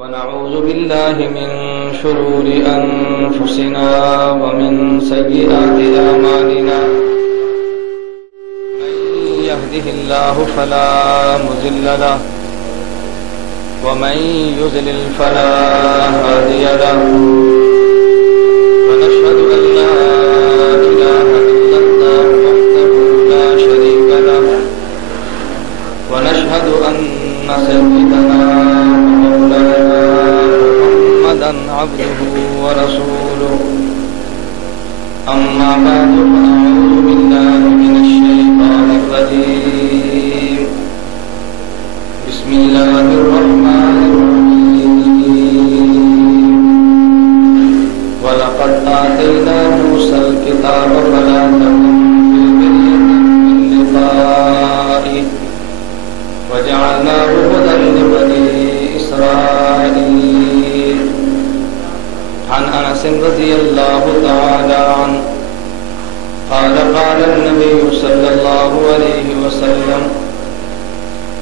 ونعوذ بالله من شرور أنفسنا ومن سيئات أعمالنا من يهده الله فلا مضل له ومن يضلل فلا هادي له ونشهد أن لا إله إلا الله وحده لا شريك له ونشهد أن سيدنا عبده ورسوله أما بعد فأعوذ بالله من الشيطان الرجيم بسم الله الرحمن الرحيم ولقد آتينا موسى الكتاب فلا تكن في مرية من لقائه وجعلناه هدى لبني إسرائيل عن أنس رضي الله تعالى عنه قال قال النبي صلى الله عليه وسلم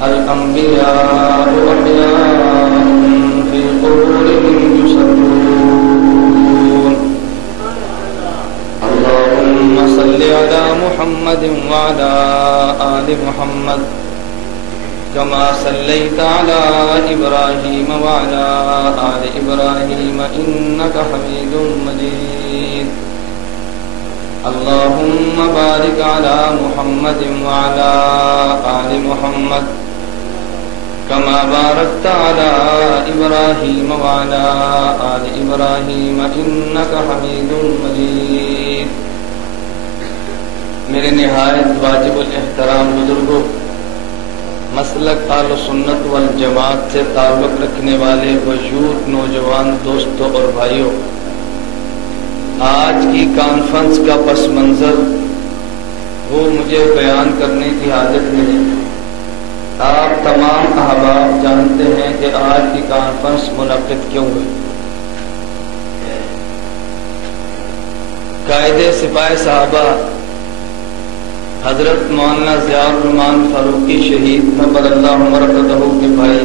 الأنبياء أحياء في قبورهم يصلون اللهم صل على محمد وعلى آل محمد كما صليت على إبراهيم وعلى آل إبراهيم إنك حميد مجيد اللهم بارك على محمد وعلى آل محمد كما باركت على إبراهيم وعلى آل إبراهيم إنك حميد مجيد میرے نہایت واجب الاحترام بزرگوں، مسلک اہل سنت والجماعت سے تعلق رکھنے والے وجود نوجوان دوستوں اور بھائیوں، آج کی کانفرنس کا پس منظر وہ مجھے بیان کرنے کی حاجت نہیں۔ آپ تمام احباب جانتے ہیں کہ آج کی کانفرنس منعقد کیوں ہوئی۔ قائد سپاہ صحابہ حضرت مولانا ضیاء الرحمان فاروقی شہید نبر اللہ مرقدہ کے بھائی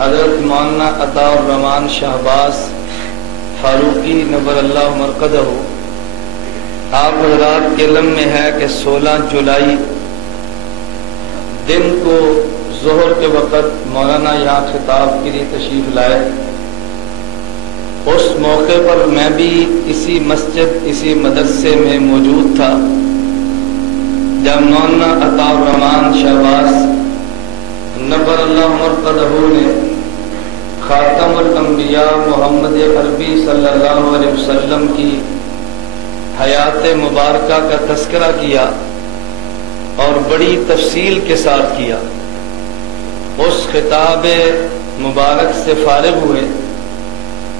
حضرت مولانا عطا الرحمان شہباز فاروقی نبر اللہ مرقدہ، آپ حضرات کے علم میں ہے کہ 16 جولائی دن کو ظہر کے وقت مولانا یہاں خطاب کے لیے تشریف لائے۔ اس موقع پر میں بھی اسی مسجد اسی مدرسے میں موجود تھا جب مولانا عطا الرحمان شہباز نبر اللہ مرقدہ نے خاتم الانبیاء محمد عربی صلی اللہ علیہ وسلم کی حیات مبارکہ کا تذکرہ کیا اور بڑی تفصیل کے ساتھ کیا۔ اس خطاب مبارک سے فارغ ہوئے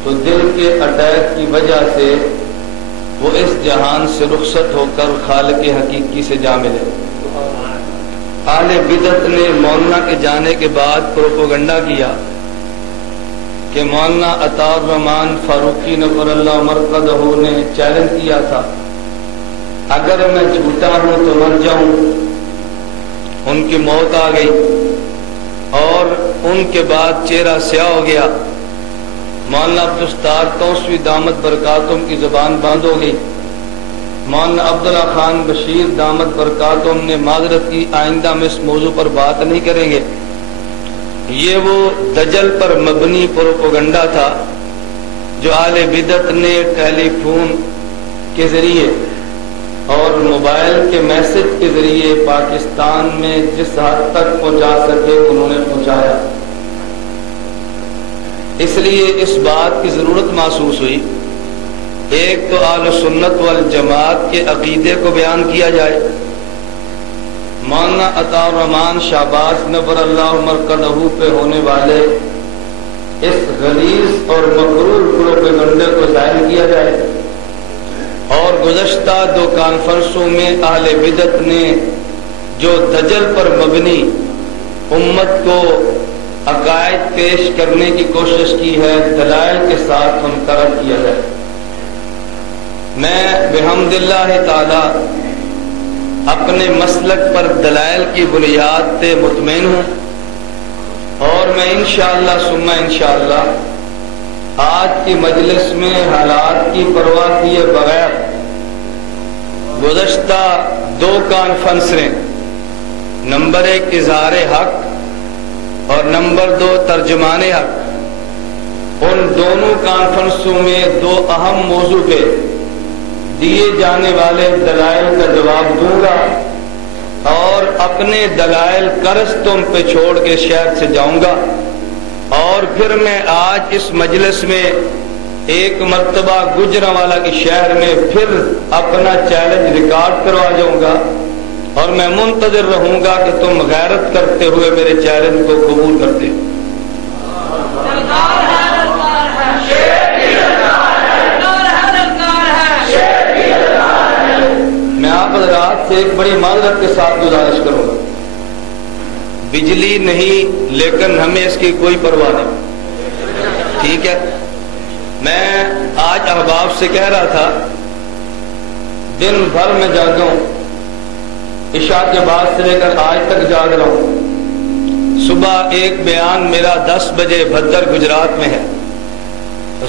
تو دل کے اٹیک کی وجہ سے وہ اس جہان سے رخصت ہو کر خالق حقیقی سے جا ملے۔ اہل بدعت نے مولانا کے جانے کے بعد پروپیگنڈا کیا کہ مولانا عطا الرحمان فاروقی نبر اللہ مرقدہ نے چیلنج کیا تھا اگر میں جھوٹا ہوں تو مر جاؤں۔ ان کی موت آ گئی اور ان کے بعد چہرہ سیاہ ہو گیا۔ مولانا عبدالستار توسوی دامت برکاتہم کی زبان بند ہو گئی۔ مولانا عبداللہ خان بشیر دامت برکاتہم نے معذرت کی، آئندہ میں اس موضوع پر بات نہیں کریں گے۔ یہ وہ دجل پر مبنی پروپیگنڈا تھا جو اہل بدعت نے ٹیلی فون کے ذریعے اور موبائل کے میسج کے ذریعے پاکستان میں جس حد تک پہنچا سکے انہوں نے پہنچایا۔ اس لیے اس بات کی ضرورت محسوس ہوئی ایک تو اہل سنت والجماعت کے عقیدے کو بیان کیا جائے، مولانا عطا الرحمان شہباز نبر اللہ مرقدہ پہ ہونے والے اس غلیظ اور مغرور پروپیگنڈے کو ظاہر کیا جائے، اور گزشتہ 2 کانفرنسوں میں اہل بدعت نے جو دجل پر مبنی امت کو عقائد پیش کرنے کی کوشش کی ہے دلائل کے ساتھ ان کا رد کیا جائے۔ میں بحمد اللہ تعالی اپنے مسلک پر دلائل کی بنیاد پہ مطمئن ہوں اور میں انشاءاللہ ثم انشاءاللہ آج کی مجلس میں حالات کی پرواہ کیے بغیر گزشتہ 2 کانفرنسیں، نمبر 1 اظہار حق اور نمبر 2 ترجمان حق، ان دونوں کانفرنسوں میں 2 اہم موضوع پہ دیے جانے والے دلائل کا جواب دوں گا اور اپنے دلائل قرض تم پہ چھوڑ کے شہر سے جاؤں گا، اور پھر میں آج اس مجلس میں ایک مرتبہ گجرانوالہ کی شہر میں پھر اپنا چیلنج ریکارڈ کروا جاؤں گا، اور میں منتظر رہوں گا کہ تم غیرت کرتے ہوئے میرے چیلنج کو قبول کرتے ہو۔ میں آپ حضرات سے ایک بڑی معذرت کے ساتھ گزارش کروں گا، بجلی نہیں لیکن ہمیں اس کی کوئی پرواہ نہیں، ٹھیک ہے؟ میں آج احباب سے کہہ رہا تھا دن بھر میں جاگا ہوں، عشاء کے بعد سے لے کر آج تک جاگ رہا ہوں۔ صبح ایک بیان میرا 10 بجے بھدر گجرات میں ہے،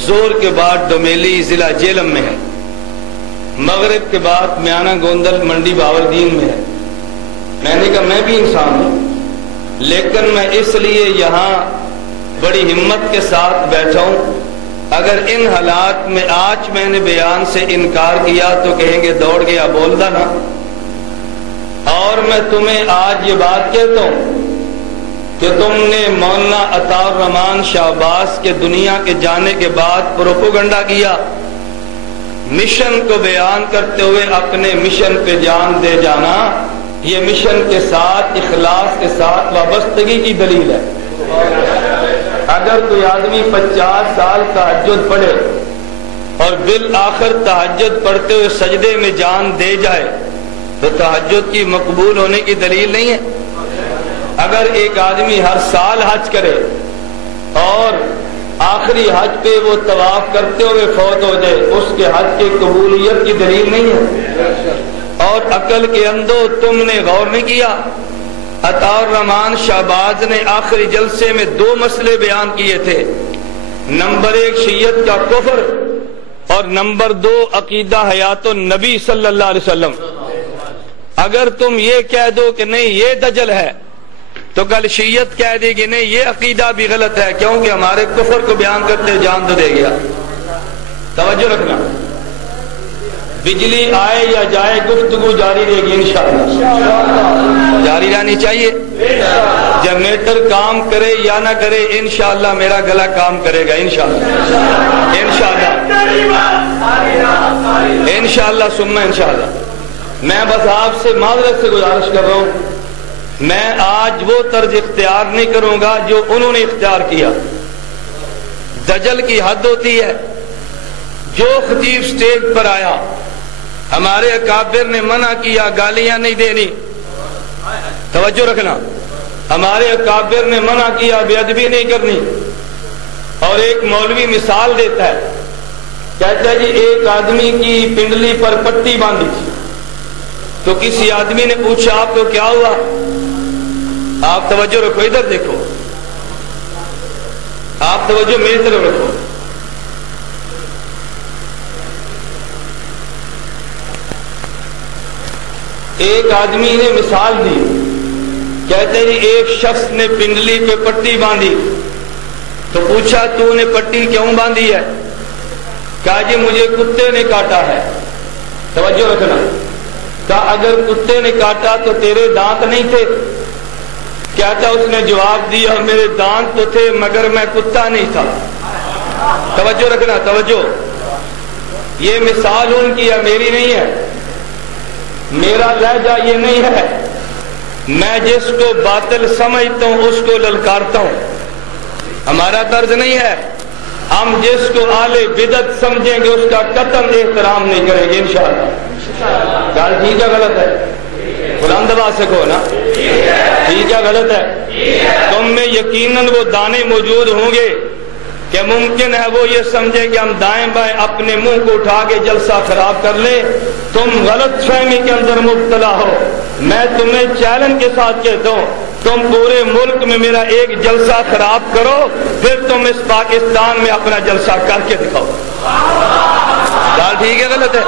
زور کے بعد ڈومیلی ضلع جیلم میں ہے، مغرب کے بعد میانہ گوندل منڈی باولدین میں ہے۔ میں نے کہا میں بھی انسان ہوں، لیکن میں اس لیے یہاں بڑی ہمت کے ساتھ بیٹھا ہوں، اگر ان حالات میں آج میں نے بیان سے انکار کیا تو کہیں گے دوڑ گیا بولدا نا، اور میں تمہیں آج یہ بات کہتا ہوں کہ تم نے مولانا عطا الرحمان شہباز کے دنیا کے جانے کے بعد پروپیگنڈا کیا، مشن کو بیان کرتے ہوئے اپنے مشن پہ جان دے جانا، یہ مشن کے ساتھ اخلاص کے ساتھ وابستگی کی دلیل ہے۔ اگر کوئی آدمی 50 سال تہجد پڑھے اور بالآخر تہجد پڑھتے ہوئے سجدے میں جان دے جائے تو تہجد کی مقبول ہونے کی دلیل نہیں ہے۔ اگر ایک آدمی ہر سال حج کرے اور آخری حج پہ وہ طواف کرتے ہوئے فوت ہو جائے، اس کے حج کی قبولیت کی دلیل نہیں ہے۔ اور عقل کے اندھو تم نے غور نہیں کیا، عطا الرحمان شہباز نے آخری جلسے میں 2 مسئلے بیان کیے تھے، نمبر 1 شیعت کا کفر اور نمبر 2 عقیدہ حیات النبی صلی اللہ علیہ وسلم۔ اگر تم یہ کہہ دو کہ نہیں یہ دجل ہے تو کل شیعت کہہ دے گی نہیں یہ عقیدہ بھی غلط ہے، کیونکہ ہمارے کفر کو بیان کرتے جان تو دے گیا۔ توجہ رکھنا، بجلی آئے یا جائے گفتگو جاری رہے گی انشاءاللہ، جاری رہنی چاہیے۔ جنریٹر کام کرے یا نہ کرے انشاءاللہ میرا گلا کام کرے گا انشاءاللہ، انشاءاللہ، انشاءاللہ ثم انشاءاللہ۔ میں بس آپ سے معذرت سے گزارش کر رہا ہوں، میں آج وہ طرز اختیار نہیں کروں گا جو انہوں نے اختیار کیا۔ دجل کی حد ہوتی ہے، جو خطیب سٹیج پر آیا ہمارے اکابر نے منع کیا گالیاں نہیں دینی، توجہ رکھنا، ہمارے اکابر نے منع کیا بے ادبی نہیں کرنی، اور ایک مولوی مثال دیتا ہے، کہتا ہے جی ایک آدمی کی پنڈلی پر پٹی باندھی تھی تو کسی آدمی نے پوچھا آپ کو کیا ہوا؟ آپ توجہ رکھو، ادھر دیکھو، آپ توجہ میری طرف رکھو۔ ایک آدمی نے مثال دی، کہتے ہیں ایک شخص نے پنڈلی پہ پٹی باندھی تو پوچھا تو نے پٹی کیوں باندھی ہے؟ کہا جی مجھے کتے نے کاٹا ہے۔ توجہ رکھنا، کہا اگر کتے نے کاٹا تو تیرے دانت نہیں تھے؟ کہتا اس نے جواب دیا میرے دانت تو تھے مگر میں کتا نہیں تھا۔ توجہ رکھنا، توجہ، یہ مثال ان کی ہے، میری نہیں ہے، میرا لہجہ یہ نہیں ہے، میں جس کو باطل سمجھتا ہوں اس کو للکارتا ہوں، ہمارا طرز نہیں ہے، ہم جس کو اہل بدعت سمجھیں گے اس کا قطعاً احترام نہیں کریں گے انشاءاللہ۔ گل ٹھیک ہے غلط ہے؟ بلند آواز سے کہو نا، ٹھیک ہے غلط ہے؟ تم میں یقیناً وہ دانے موجود ہوں گے کہ ممکن ہے وہ یہ سمجھے کہ ہم دائیں بائیں اپنے منہ کو اٹھا کے جلسہ خراب کر لیں، تم غلط فہمی کے اندر مبتلا ہو۔ میں تمہیں چیلنج کے ساتھ کہتا ہوں تم پورے ملک میں میرا ایک جلسہ خراب کرو، پھر تم اس پاکستان میں اپنا جلسہ کر کے دکھاؤ۔ بات ٹھیک ہے غلط ہے؟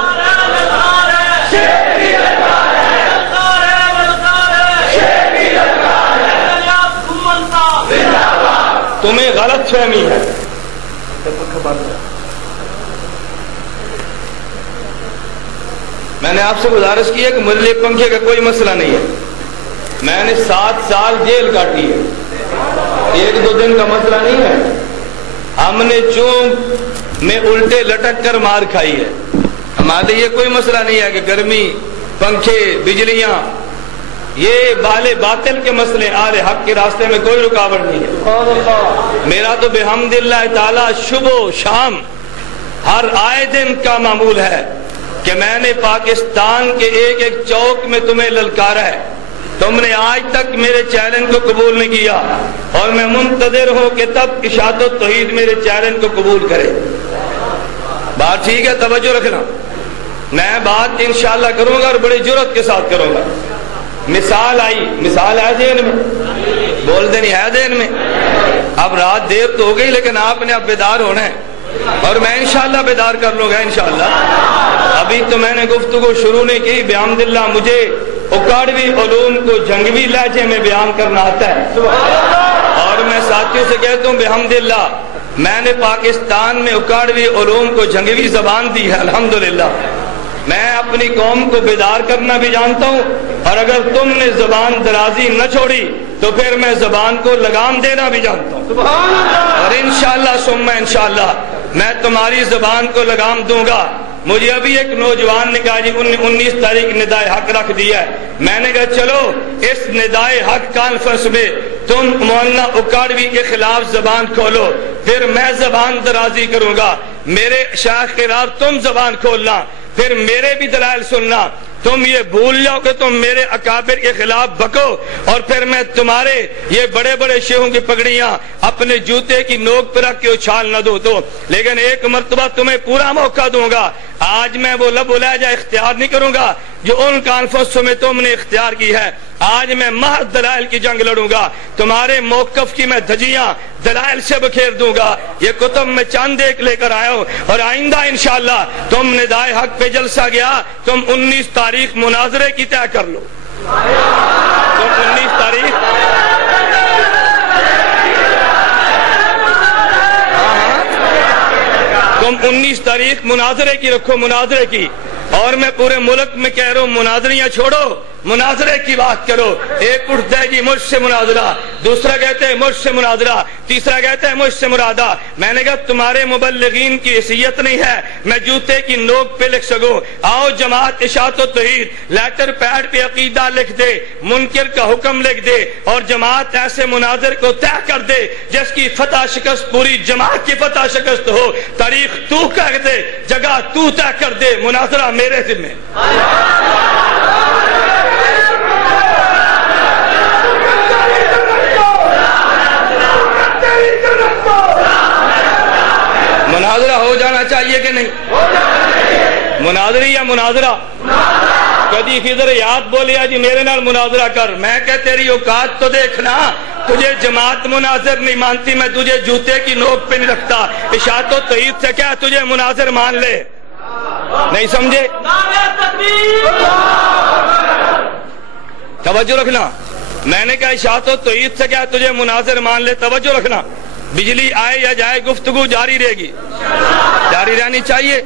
تمہیں غلط فہمی ہے۔ میں نے آپ سے گزارش کی ہے کہ مجھے پنکھے کا کوئی مسئلہ نہیں ہے، میں نے 7 سال جیل کاٹی ہے، 1-2 دن کا مسئلہ نہیں ہے۔ ہم نے چونک میں الٹے لٹک کر مار کھائی ہے، ہمارے یہ کوئی مسئلہ نہیں ہے کہ گرمی، پنکھے، بجلیاں، یہ بالے باطل کے مسئلے، آل حق کے راستے میں کوئی رکاوٹ نہیں ہے۔ میرا تو بحمد اللہ تعالی صبح و شام ہر آئے دن کا معمول ہے کہ میں نے پاکستان کے ایک ایک چوک میں تمہیں للکارا ہے، تم نے آج تک میرے چیلنج کو قبول نہیں کیا، اور میں منتظر ہوں کہ تب اشاعت و توحید میرے چیلنج کو قبول کرے۔ بات ٹھیک ہے؟ توجہ رکھنا، میں بات انشاءاللہ کروں گا اور بڑی جرات کے ساتھ کروں گا۔ مثال آئی، مثال ہے ذہن میں؟ بول دے نہیں ہے ذہن میں؟ اب رات دیر تو ہو گئی لیکن آپ نے اب بیدار ہونا ہے، اور میں انشاءاللہ بیدار کر لوں گا انشاءاللہ۔ ابھی تو میں نے گفتگو شروع نہیں کی، بحمداللہ مجھے اکاڑوی علوم کو جنگوی لہجے میں بیان کرنا آتا ہے، اور میں ساتھیوں سے کہتا ہوں بحمداللہ میں نے پاکستان میں اکاڑوی علوم کو جنگوی زبان دی ہے الحمدللہ۔ میں اپنی قوم کو بیدار کرنا بھی جانتا ہوں، اور اگر تم نے زبان درازی نہ چھوڑی تو پھر میں زبان کو لگام دینا بھی جانتا ہوں، اور انشاءاللہ ثم انشاءاللہ میں تمہاری زبان کو لگام دوں گا۔ مجھے ابھی ایک نوجوان نے کہا جی 19 تاریخ ندائے حق رکھ دیا ہے، میں نے کہا چلو اس ندائے حق کانفرنس میں تم مولانا اکاڑوی کے خلاف زبان کھولو، پھر میں زبان درازی کروں گا، میرے شیخ کے خلاف تم زبان کھولنا، پھر میرے بھی دلائل سننا۔ تم یہ بھول جاؤ کہ تم میرے اکابر کے خلاف بکو، اور پھر میں تمہارے یہ بڑے بڑے شیخوں کی پگڑیاں اپنے جوتے کی نوک پر رکھ کے اچھال نہ دو تو، لیکن ایک مرتبہ تمہیں پورا موقع دوں گا۔ آج میں وہ لب و لہجہ اختیار نہیں کروں گا جو ان کانفرنسوں میں تم نے اختیار کی ہے، آج میں محض دلائل کی جنگ لڑوں گا، تمہارے موقف کی میں دھجیاں دلائل سے بکھیر دوں گا۔ یہ کتب میں چاند ایک لے کر آیا ہوں، اور آئندہ انشاءاللہ تم ندائے حق پہ جلسہ گیا، تم 19 تاریخ مناظرے کی طے کر لو، تم 19 تاریخ تم 19 تاریخ مناظرے کی رکھو، مناظرے کی۔ اور میں پورے ملک میں کہہ رہا ہوں مناظریاں چھوڑو، مناظرے کی بات کرو۔ ایک اٹھتا ہے جی مجھ سے مناظرہ، دوسرا کہتے ہیں مجھ سے مناظرہ، تیسرا کہتا ہے مجھ سے مرادہ۔ میں نے کہا تمہارے مبلغین کی حیثیت نہیں ہے میں جوتے کی نوک پہ لکھ سکوں۔ آؤ جماعت اشاعت و توحید لیٹر پیڈ پہ عقیدہ لکھ دے، منکر کا حکم لکھ دے، اور جماعت ایسے مناظر کو طے کر دے جس کی فتح شکست پوری جماعت کی فتح شکست ہو۔ تاریخ تو کہہ دے، جگہ تو طے کر دے، مناظرہ میرے ذمہ۔ مناظرہ ہو جانا چاہیے کہ نہیں؟ مناظری یا مناظرہ؟ کدی خضر یاد بولیا جی میرے نال مناظرہ کر، میں کہ تیری اوقات تو دیکھنا، تجھے جماعت مناظر نہیں مانتی، میں تجھے جوتے کی نوک پہ نہیں رکھتا۔ اشاعت و توحید سے کیا تجھے مناظر مان لے؟ نہیں سمجھے؟ توجہ رکھنا، میں نے کہا اشاعت و توحید سے کیا تجھے مناظر مان لے، توجہ رکھنا۔ بجلی آئے یا جائے گفتگو جاری رہے گی، جاری رہنی چاہیے۔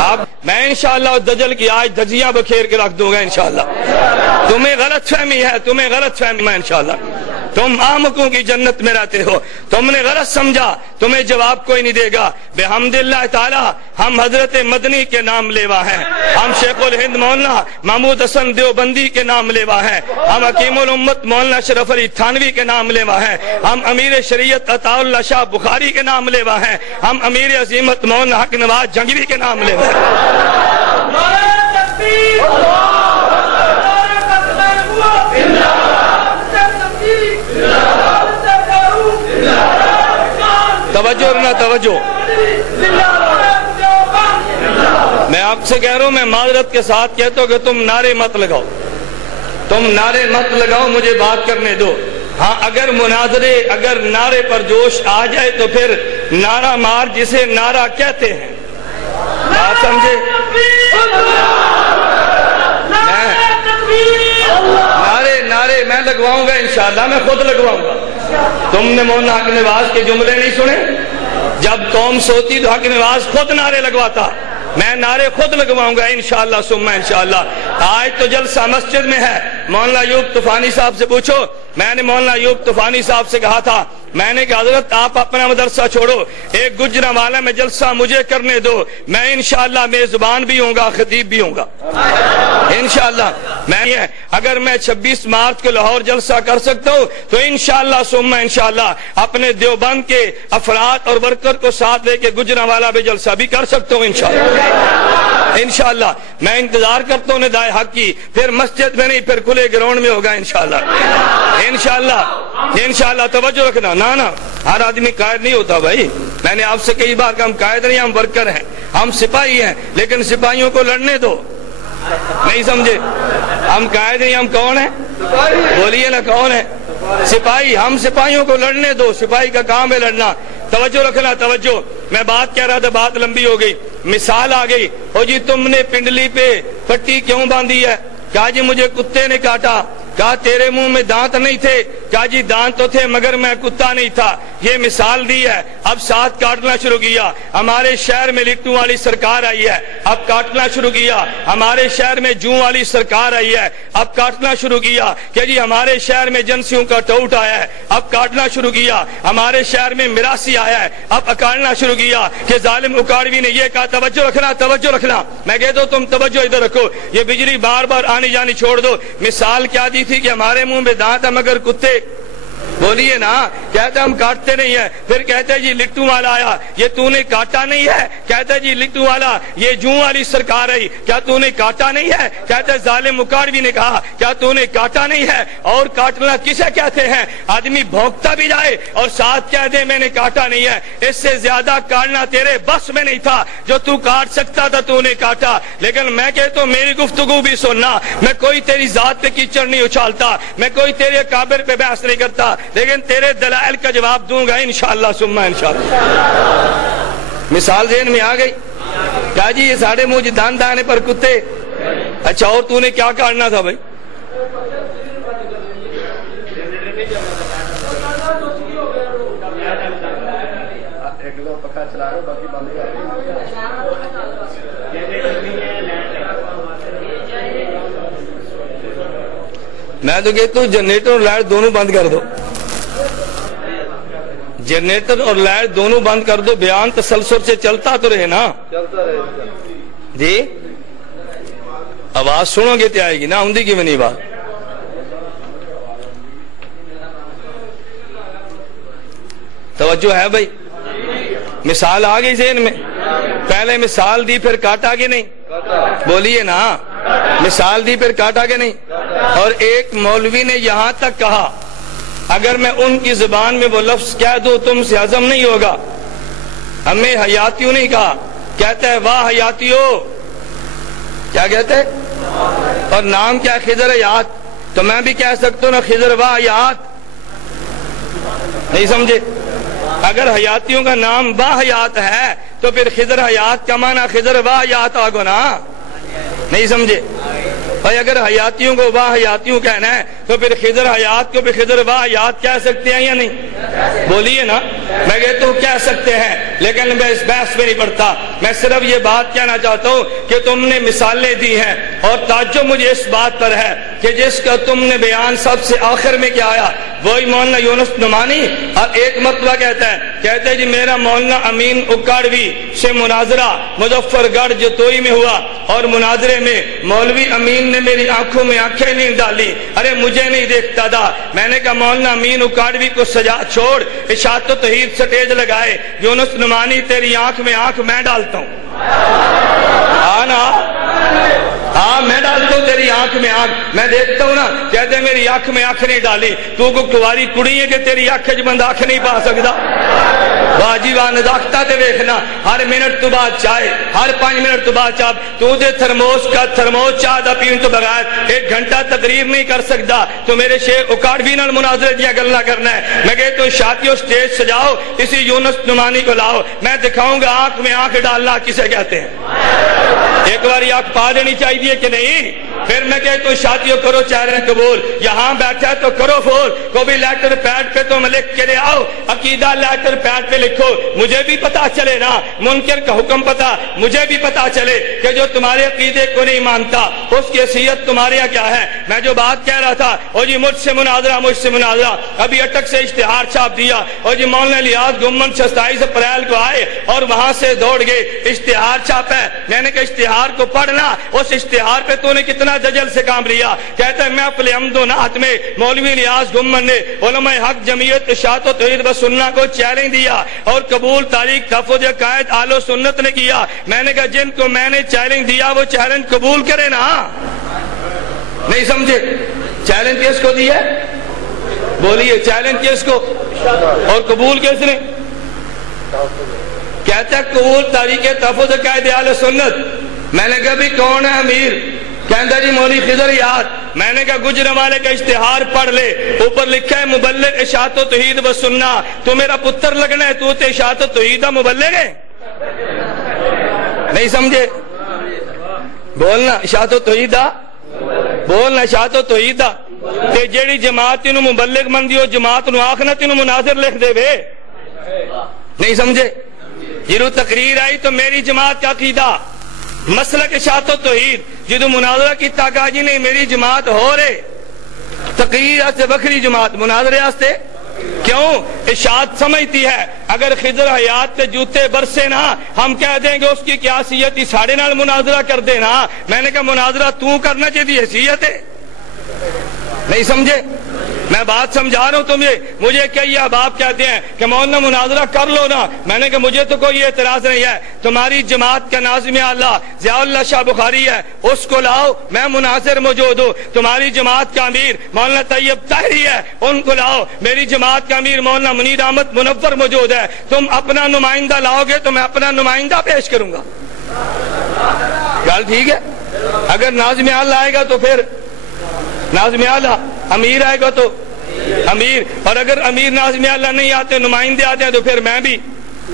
اب میں انشاءاللہ دجل کی آج دھجیاں بکھیر کے رکھ دوں گا انشاءاللہ۔ تمہیں غلط فہمی ہے، تمہیں غلط فہمی ہے انشاءاللہ، تم آمکوں کی جنت میں رہتے ہو، تم نے غلط سمجھا، تمہیں جواب کوئی نہیں دے گا۔ بحمداللہ تعالی ہم حضرت مدنی کے نام لیوا ہیں، ہم شیخ الہند مولانا محمود حسن دیوبندی کے نام لیوا ہیں، ہم حکیم الامت مولانا اشرف علی تھانوی کے نام لیوا ہیں، ہم امیر شریعت عطا اللہ شاہ بخاری کے نام لیوا ہیں، ہم امیر عظیمت مولانا حق نواز جنگوی کے نام لیوا ہیں۔ توجہ نہ توجہ، میں آپ سے کہہ رہا ہوں، میں معذرت کے ساتھ کہتا ہوں کہ تم نعرے مت لگاؤ، تم نعرے مت لگاؤ، مجھے بات کرنے دو۔ ہاں اگر مناظرے، اگر نعرے پر جوش آ جائے تو پھر نعرہ مار جسے نعرہ کہتے ہیں، بات سمجھے؟ نعرے میں لگواؤں گا انشاءاللہ، میں خود لگواؤں گا۔ تم نے مولانا حق نواز کے جملے نہیں سنے؟ جب قوم سوتی تو حق نواز خود نعرے لگواتا، میں نعرے خود لگواؤں گا انشاءاللہ ثم انشاءاللہ۔ آج تو جلسہ مسجد میں ہے، مولانا ایوب طوفانی صاحب سے پوچھو۔ میں نے مولانا ایوب طوفانی صاحب سے کہا تھا، میں نے کہا حضرت آپ اپنا مدرسہ چھوڑو، ایک گجرانوالہ میں جلسہ مجھے کرنے دو، میں انشاءاللہ میزبان بھی ہوں گا، خطیب بھی ہوں گا انشاءاللہ۔ میں اگر میں 26 مارچ کو لاہور جلسہ کر سکتا ہوں تو انشاءاللہ ثم انشاءاللہ اپنے دیوبند کے افراد اور ورکر کو ساتھ لے کے گجرانوالہ میں جلسہ بھی کر سکتا ہوں انشاءاللہ۔ میں انتظار کرتا ہوں ندائے حق کی، پھر مسجد میں نہیں، پھر کھلے گراؤنڈ میں ہوگا انشاءاللہ انشاءاللہ۔ توجہ رکھنا، نا ہر آدمی قائد نہیں ہوتا بھائی، میں نے آپ سے کئی بار کہا ہم قائد نہیں، ہم ورکر ہیں، ہم سپاہی ہیں، لیکن سپاہیوں کو لڑنے دو، نہیں سمجھے؟ ہم قائد نہیں، ہم کون ہیں؟ بولیے نا کون ہے؟ سپاہی۔ ہم سپاہیوں کو لڑنے دو، سپاہی کا کام ہے لڑنا۔ توجہ رکھنا، توجہ۔ میں بات کہہ رہا تھا، بات لمبی ہو گئی، مثال آ گئی۔ او جی تم نے پنڈلی پہ پٹی کیوں باندھی ہے؟ کہا جی مجھے کتے نے کاٹا۔ کہا تیرے منہ میں دانت نہیں تھے؟ کہا جی دانت تو تھے مگر میں کتا نہیں تھا۔ یہ مثال دی ہے، اب ساتھ کاٹنا شروع کیا۔ ہمارے شہر میں لٹو والی سرکار آئی ہے، اب کاٹنا شروع کیا۔ ہمارے شہر میں جوں والی سرکار آئی ہے، اب کاٹنا شروع کیا کہ جی ہمارے شہر میں جنسیوں کا ٹوٹ آیا ہے، اب کاٹنا شروع کیا۔ ہمارے شہر میں میراثی آیا ہے، اب اکاڑنا شروع کیا کہ ظالم اکاڑوی نے یہ کہا۔ توجہ رکھنا، توجہ رکھنا، میں کہتا ہوں تم توجہ ادھر رکھو، یہ بجلی بار بار آنی جانی چھوڑ دو۔ مثال کیا دی تھی کہ ہمارے منہ میں دانت ہے مگر کتے، بولیے نا، کہتے ہم کاٹتے نہیں ہیں۔ پھر کہتے جی لٹو والا آیا، یہ تو نے کاٹا نہیں ہے؟ کہتے جی لٹو والا یہ جوں والی سرکار آئی، کیا تو نے کاٹا نہیں ہے؟ کہتے ظالم مکاڑوی نے کہا کیا تو نے کاٹا نہیں ہے؟ اور کاٹنا کسے کہتے ہیں؟ آدمی بھونکتا بھی جائے اور ساتھ کہہ دے میں نے کاٹا نہیں ہے۔ اس سے زیادہ کاٹنا تیرے بس میں نہیں تھا، جو تو کاٹ سکتا تھا تو نے کاٹا۔ لیکن میں کہتا ہوں میری گفتگو بھی سننا، میں کوئی تیری ذات پہ کیچڑ نہیں اچھالتا، میں کوئی تیرے کابر پہ بحث نہیں کرتا، لیکن تیرے دلائل کا جواب دوں گا انشاءاللہ ثم انشاءاللہ۔ مثال ذہن میں آ گئی؟ کیا جی یہ ساڑھے منہ دان دانے پر کتے، اچھا اور تو نے کیا کاٹنا تھا بھائی؟ میں تو کہتا ہوں جنریٹر اور لائٹ دونوں بند کر دو، جنریٹر اور لائٹ دونوں بند کر دو، بیان تسلسل سے چلتا تو رہے نا جی۔ آواز سنو گے تو آئے گی نا، ہوندی کی میں نہیں بات۔ توجہ ہے بھائی؟ مثال آ گئی ذہن میں؟ پہلے مثال دی پھر کاٹا کہ نہیں؟ بولیے نا، مثال دی پھر کاٹا کہ نہیں؟ اور ایک مولوی نے یہاں تک کہا اگر میں ان کی زبان میں وہ لفظ کہہ دوں تم سے ہضم نہیں ہوگا۔ ہمیں حیاتیوں نہیں کہا، کہتا ہے واہ حیاتیوں، کیا کہتے ہیں؟ اور نام کیا؟ خضر حیات، تو میں بھی کہہ سکتا ہوں نا خضر واہ حیات، نہیں سمجھے؟ اگر حیاتیوں کا نام واہ حیات ہے تو پھر خضر حیات کا معنی خضر واہ حیات آگو نا، نہیں سمجھے؟ بھائی اگر حیاتیوں کو واہ حیاتیوں کہنا ہے تو پھر خضر حیات کو بھی خضر واہ حیات کہہ سکتے ہیں یا نہیں؟ بولیے نا، میں کہتا ہوں کہہ سکتے ہیں، لیکن میں اس بحث میں نہیں پڑتا۔ میں صرف یہ بات کہنا چاہتا ہوں کہ تم نے مثالیں دی ہیں اور تعجب مجھے اس بات پر ہے کہ جس کا تم نے بیان سب سے آخر میں کیا آیا وہی مولانا یونس نعمانی، اور ایک مرتبہ کہتا ہے جی میرا مولانا امین اکاڑوی سے مناظرہ مظفر گڑھ جتوئی میں ہوا، اور مناظرے میں مولوی امین نے میری آنکھوں میں آنکھیں نہیں ڈالی، ارے مجھے نہیں دیکھتا تھا۔ میں نے کہا مولانا امین اکاڑوی کو سجا چھوڑ، اشاعت و توحید سٹیج لگائے، یونس نعمانی تیری آنکھ میں آنکھ میں ڈالتا ہوں۔ آنا ہاں میں ڈالتا ہوں تیری آنکھ میں آنکھ، میں دیکھتا ہوں نا، کہتے ہیں میری آنکھ میں آنکھ نہیں ڈالی، تو کو کماری کڑی ہے کہ تیری آنکھ بند آنکھ نہیں پا سکتا؟ باجی واہ نزاکتہ تے ویکھنا، ہر منٹ تو بعد چائے، ہر 5 منٹ تو بعد چاہ، تو دے تھرموس چاہ دا پین تو بغیر 1 گھنٹہ تقریر نہیں کر سکتا، تو میرے شیخ اکاڑوی نال مناظرے دیا گلنا کرنا ہے۔ میں کہے تو شادیوں سٹیج سجاؤ، اسی یونس نعمانی کو لاؤ، میں دکھاؤں گا آنکھ میں آنکھ ڈالنا کسے کہتے ہیں۔ ایک بار آنکھ پا دینی چاہیے کہ نہیں؟ پھر میں کہتا ہوں شادیوں کرو چیلنج قبول، یہاں بیٹھا ہے تو کرو فون، کو بھی لیٹر پیڈ پہ تم لکھ کے لے آؤ، عقیدہ لیٹر پیڈ پہ لکھو، مجھے بھی پتا چلے نا، منکر کا حکم پتا، مجھے بھی پتا چلے کہ جو تمہارے عقیدے کو نہیں مانتا اس کی حیثیت تمہارے یہاں کیا ہے۔ میں جو بات کہہ رہا تھا، او جی مجھ سے مناظرہ، ابھی اٹک سے اشتہار چھاپ دیا، او جی مولانا الیاس گمن 27 اپریل کو آئے اور وہاں سے دوڑ گئے، اشتہار چھاپا ہے۔ میں نے کہا اشتہار کو پڑھنا، اس اشتہار پہ تو نے کتنا دجل سے کام لیا؟ کہتا ہے میں اپنے حمد و نعت میں مولوی الیاس گمن نے علماء حق جمعیت اشاعت و توحید و سنہ کو چیلنج دیا اور قبول تاریخ تحفظ عقائد اہل و سنت نے کیا۔ میں نے کہا جن کو میں نے چیلنج دیا وہ چیلنج قبول کرے نا، نہیں سمجھے؟ چیلنج کس کو دیا؟ بولیے چیلنج کس کو اور قبول کس نے؟ کہتا ہے قبول تاریخ تحفظ عقائد اہل و سنت۔ میں نے کہا بھی کون ہے امیر؟ کہتا جی مولوی خضر یاد۔ میں نے کہا گجرانوالے کا اشتہار پڑھ لے، اوپر لکھا ہے مبلغ اشاعت و توحید و سنہ، تو میرا پتر لگنا ہے، تو تے اشاعت و توحید دا مبلغ ہے؟ نہیں سمجھے؟ بولنا اشاعت و توحید دا، بولنا اشاعت و توحید دا، تے جیڑی جماعت تینوں مبلغ من دیو جماعت نو آخنا تینوں مناظر لکھ دے وے، نہیں سمجھے؟ جنہوں تقریر آئی تو میری جماعت کا عقیدہ مسلک اشاعت و توحید، جدو مناظرہ کی تاکہ جی نہیں میری جماعت ہو رہے، تقریر آستے بکری جماعت مناظرے آستے کیوں؟ اشاعت سمجھتی ہے اگر خضر حیات تے جوتے برسے نا ہم کہہ دیں گے اس کی کیا حیثیت ہی ساڑھے نال مناظرہ کر دے نا۔ میں نے کہا مناظرہ تو کرنا چاہیے حیثیت ہے، نہیں سمجھے؟ میں بات سمجھا رہا ہوں تمہیں، مجھے کئی احباب کہتے ہیں کہ مولانا مناظرہ کر لو نا، میں نے کہا مجھے تو کوئی اعتراض نہیں ہے، تمہاری جماعت کا ناظم اعلیٰ ضیاء اللہ شاہ بخاری ہے اس کو لاؤ، میں مناظر موجود ہوں، تمہاری جماعت کا امیر مولانا طیب طاہری ہے ان کو لاؤ، میری جماعت کا امیر مولانا منیر احمد منور موجود ہے، تم اپنا نمائندہ لاؤ گے تو میں اپنا نمائندہ پیش کروں گا۔ گل ٹھیک ہے؟ اگر ناظم اعلیٰ آئے گا تو پھر ناظم اعلیٰ، امیر آئے گا تو امیر، اور اگر امیر ناظم اعلیٰ نہیں آتے نمائندے آتے ہیں تو پھر میں بھی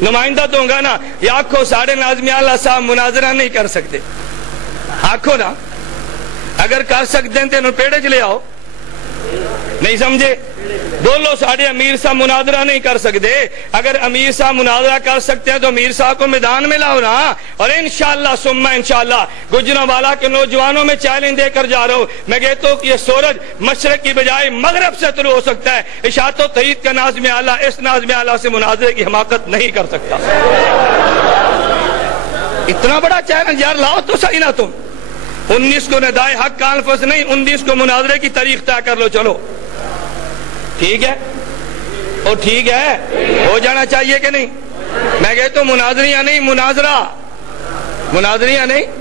نمائندہ تو ہوں گا نا۔ یہ آنکھوں ساڑھے ناظم اعلیٰ صاحب مناظرہ نہیں کر سکتے، آنکھوں نا، اگر کر سکتے ہیں تو پیڑے چلے آؤ، نہیں سمجھے؟ بولو ساڑھے امیر صاحب مناظرہ نہیں کر سکتے، اگر امیر صاحب مناظرہ کر سکتے ہیں تو امیر صاحب کو میدان میں لاؤ نا۔ اور انشاءاللہ ثم انشاءاللہ گجرانوالہ کے نوجوانوں میں چیلنج دے کر جا رہا ہوں، میں کہتا ہوں کہ یہ سورج مشرق کی بجائے مغرب سے طلوع ہو سکتا ہے، اشاعت و توحید کا ناظم اعلیٰ اس ناظم اعلیٰ سے مناظرے کی حماقت نہیں کر سکتا۔ اتنا بڑا چیلنج یار لاؤ تو صحیح نا تم۔ 19 کو ندائے حق کانفرنس نہیں، 19 کو مناظرے کی تاریخ طے کر لو، چلو ٹھیک ہے؟ اور ٹھیک ہے ہو جانا چاہیے کہ نہیں؟ میں کہتا ہوں مناظریاں نہیں، مناظریاں نہیں،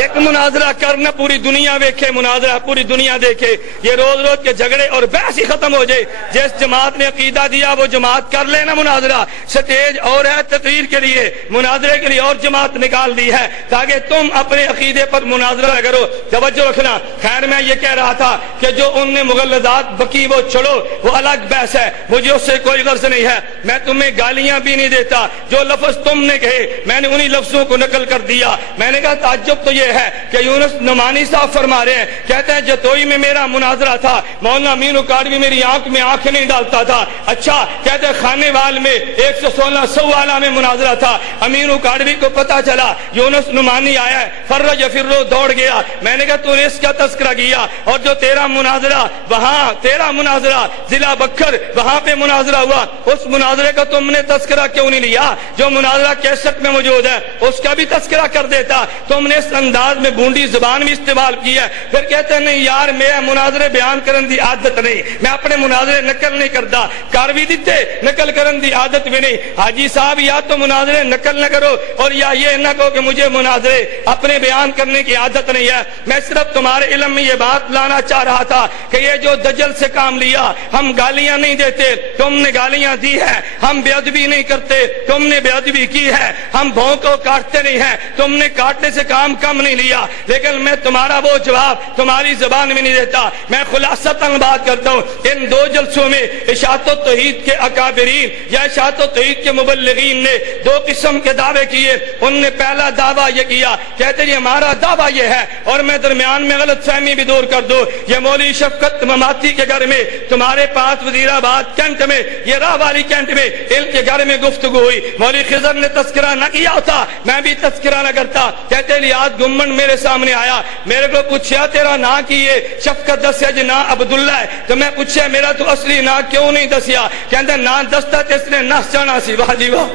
ایک مناظرہ کرنا پوری دنیا ویکھے، مناظرہ پوری دنیا دیکھے، یہ روز روز کے جھگڑے اور بحث ہی ختم ہو جائے۔ جس جماعت نے عقیدہ دیا وہ جماعت کر لینا مناظرہ، سٹیج اور ہے تقریر کے لیے، مناظرے کے لیے اور جماعت نکال دی ہے تاکہ تم اپنے عقیدے پر مناظرہ کرو۔ توجہ رکھنا۔ خیر میں یہ کہہ رہا تھا کہ جو ان نے مغلظات بکی وہ چھوڑو، وہ الگ بحث ہے، مجھے اس سے کوئی غرض نہیں ہے، میں تمہیں گالیاں بھی نہیں دیتا، جو لفظ تم نے کہے میں نے انہی لفظوں کو نقل کر دیا۔ میں نے کہا تعجب تو یہ ہے کہ یونس نعمانی صاحب فرما رہے ہیں، کہتے ہیں جتوئی میں میرا مناظرہ تھا، مولانا امین اکاڑوی میری آنکھ میں آنکھ نہیں ڈالتا تھا۔ اچھا کہتے ہیں خانے وال میں 116 سوالہ میں مناظرہ تھا، امین اکاڑوی کو پتا چلا یونس نعمانی آیا ہے، فرج فرو دوڑ گیا۔ میں نے کہا تو نے اس کا تذکرہ کیا، اور جو تیرا مناظرہ وہاں، تیرا مناظرہ ضلع بکھر وہاں پہ مناظرہ ہوا، اس مناظرے کا تم نے تذکرہ کیوں نہیں لیا؟ جو مناظرہ کیسٹ میں موجود ہے اس کا بھی تذکرہ کر دیتا، تم نے اس اس انداز میں بونڈی زبان بھی استعمال کی ہے. پھر کہتے ہیں نہیں یار میں مناظرے بیان کرن دی عادت نہیں, میں اپنے مناظرے نقل نہیں کرتا, کر بھی دیتے نقل کرن دی عادت بھی نہیں. حاجی صاحب یا تو مناظرے نقل نہ کرو اور یا یہ نہ کہو کہ مجھے مناظرے اپنے بیان کرنے کی عادت نہیں ہے. میں صرف تمہارے علم میں یہ بات لانا چاہ رہا تھا کہ یہ جو دجل سے کام لیا, ہم گالیاں نہیں دیتے, تم نے گالیاں دی ہے. ہم بے ادبی نہیں کرتے, تم نے بے ادبی کی ہے. ہم بھوں کو کاٹتے نہیں ہیں, تم نے کاٹنے سے کام کم نہیں لیا. لیکن میں تمہارا وہ جواب تمہاری زبان میں نہیں دیتا. میں خلاصتاً بات کرتا ہوں, ان دو جلسوں میں اشاعت التوحید کے اکابرین یا اشاعت التوحید کے مبلغین نے دو قسم کے دعوے کیے. ان نے پہلا دعویٰ یہ کیا, کہتے جی ہمارا دعویٰ یہ ہے, اور میں درمیان میں غلط فہمی بھی دور کر دوں, یہ مولوی شفقت مماتی کے گھر میں تمہارے پاس وزیر آباد کینٹ میں, یہ راہ والی کینٹ میں ان کے گھر میں گفتگو ہوئی. مولوی خضر نے تذکرہ نہ کیا ہوتا میں بھی تذکرہ نہ کرتا. کہتے لیاد گمن میرے سامنے آیا, میرے کو پوچھا تیرا نا کی ہے شفقت دسیا جی نا عبداللہ ہے. تو میں پوچھا میرا تو اصلی نا کیوں نہیں دسیا؟ کہتے نا دستا تے اس نے نس جانا سی. واہ جی واہ,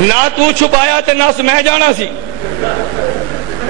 نہ تو چھپایا تے نس میں جانا سی.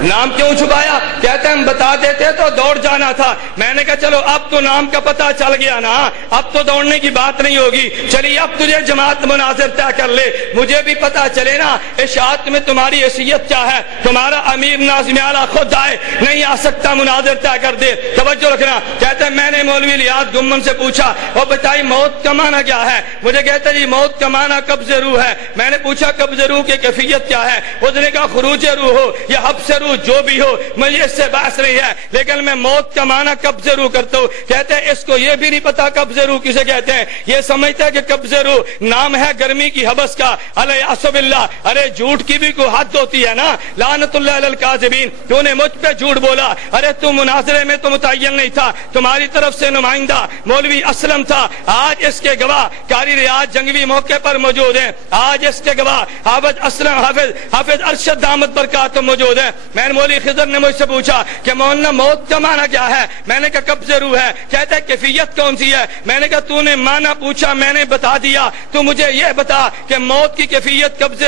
نام کیوں چھپایا؟ کہتے ہیں ہم بتا دیتے تو دوڑ جانا تھا. میں نے کہا چلو اب تو نام کا پتہ چل گیا نا, اب تو دوڑنے کی بات نہیں ہوگی. چلیے اب تجھے جماعت مناظر طے کر لے, مجھے بھی پتہ چلے نا اشاعت میں تمہاری حیثیت کیا ہے. تمہارا امیر ناظم اعلیٰ خود آئے, نہیں آ سکتا مناظر طے کر دے. توجہ رکھنا. کہتے ہیں میں نے مولوی لیاد گمن سے پوچھا اور بتائی موت کا معنی کیا ہے؟ مجھے کہتے جی موت کا معنی قبض روح ہے. میں نے پوچھا قبض روح کی کیفیت کیا ہے؟ اس نے کہا خروج روح ہو یا حبس روح جو بھی ہو, مجھے اس سے بحث نہیں ہے, لیکن میں موت کا معنی قبض روح کرتا ہوں. کہتے ہیں اس کو یہ بھی نہیں پتا قبض روح کسے کہتے ہیں, یہ سمجھتا ہے کہ قبض روح نام ہے گرمی کی حبس کا. الیاس باللہ, ارے جھوٹ کی بھی کوئی حد ہوتی ہے نا. لعنت اللہ علی الکاذبین, تو نے مجھ پہ جھوٹ بولا. ارے تو مناظرے میں تو متعین نہیں تھا, تمہاری طرف سے نمائندہ مولوی اسلم تھا. آج اس کے گواہ قاری ریاض جنگوی موقع پر موجود ہیں. آج اس کے گواہ حافظ اسلم حافظ ارشد دامت برکاتہ موجود ہیں. میں نے مولوی خضر نے مجھ سے پوچھا کہ مولانا موت کا معنی کیا ہے؟ میں نے کہا قبض روح ہے. کہتا ہے کیفیت کون سی ہے؟ میں نے کہا تو نے معنی پوچھا, میں نے بتا دیا, تو مجھے یہ بتا کہ موت کی کیفیت قبض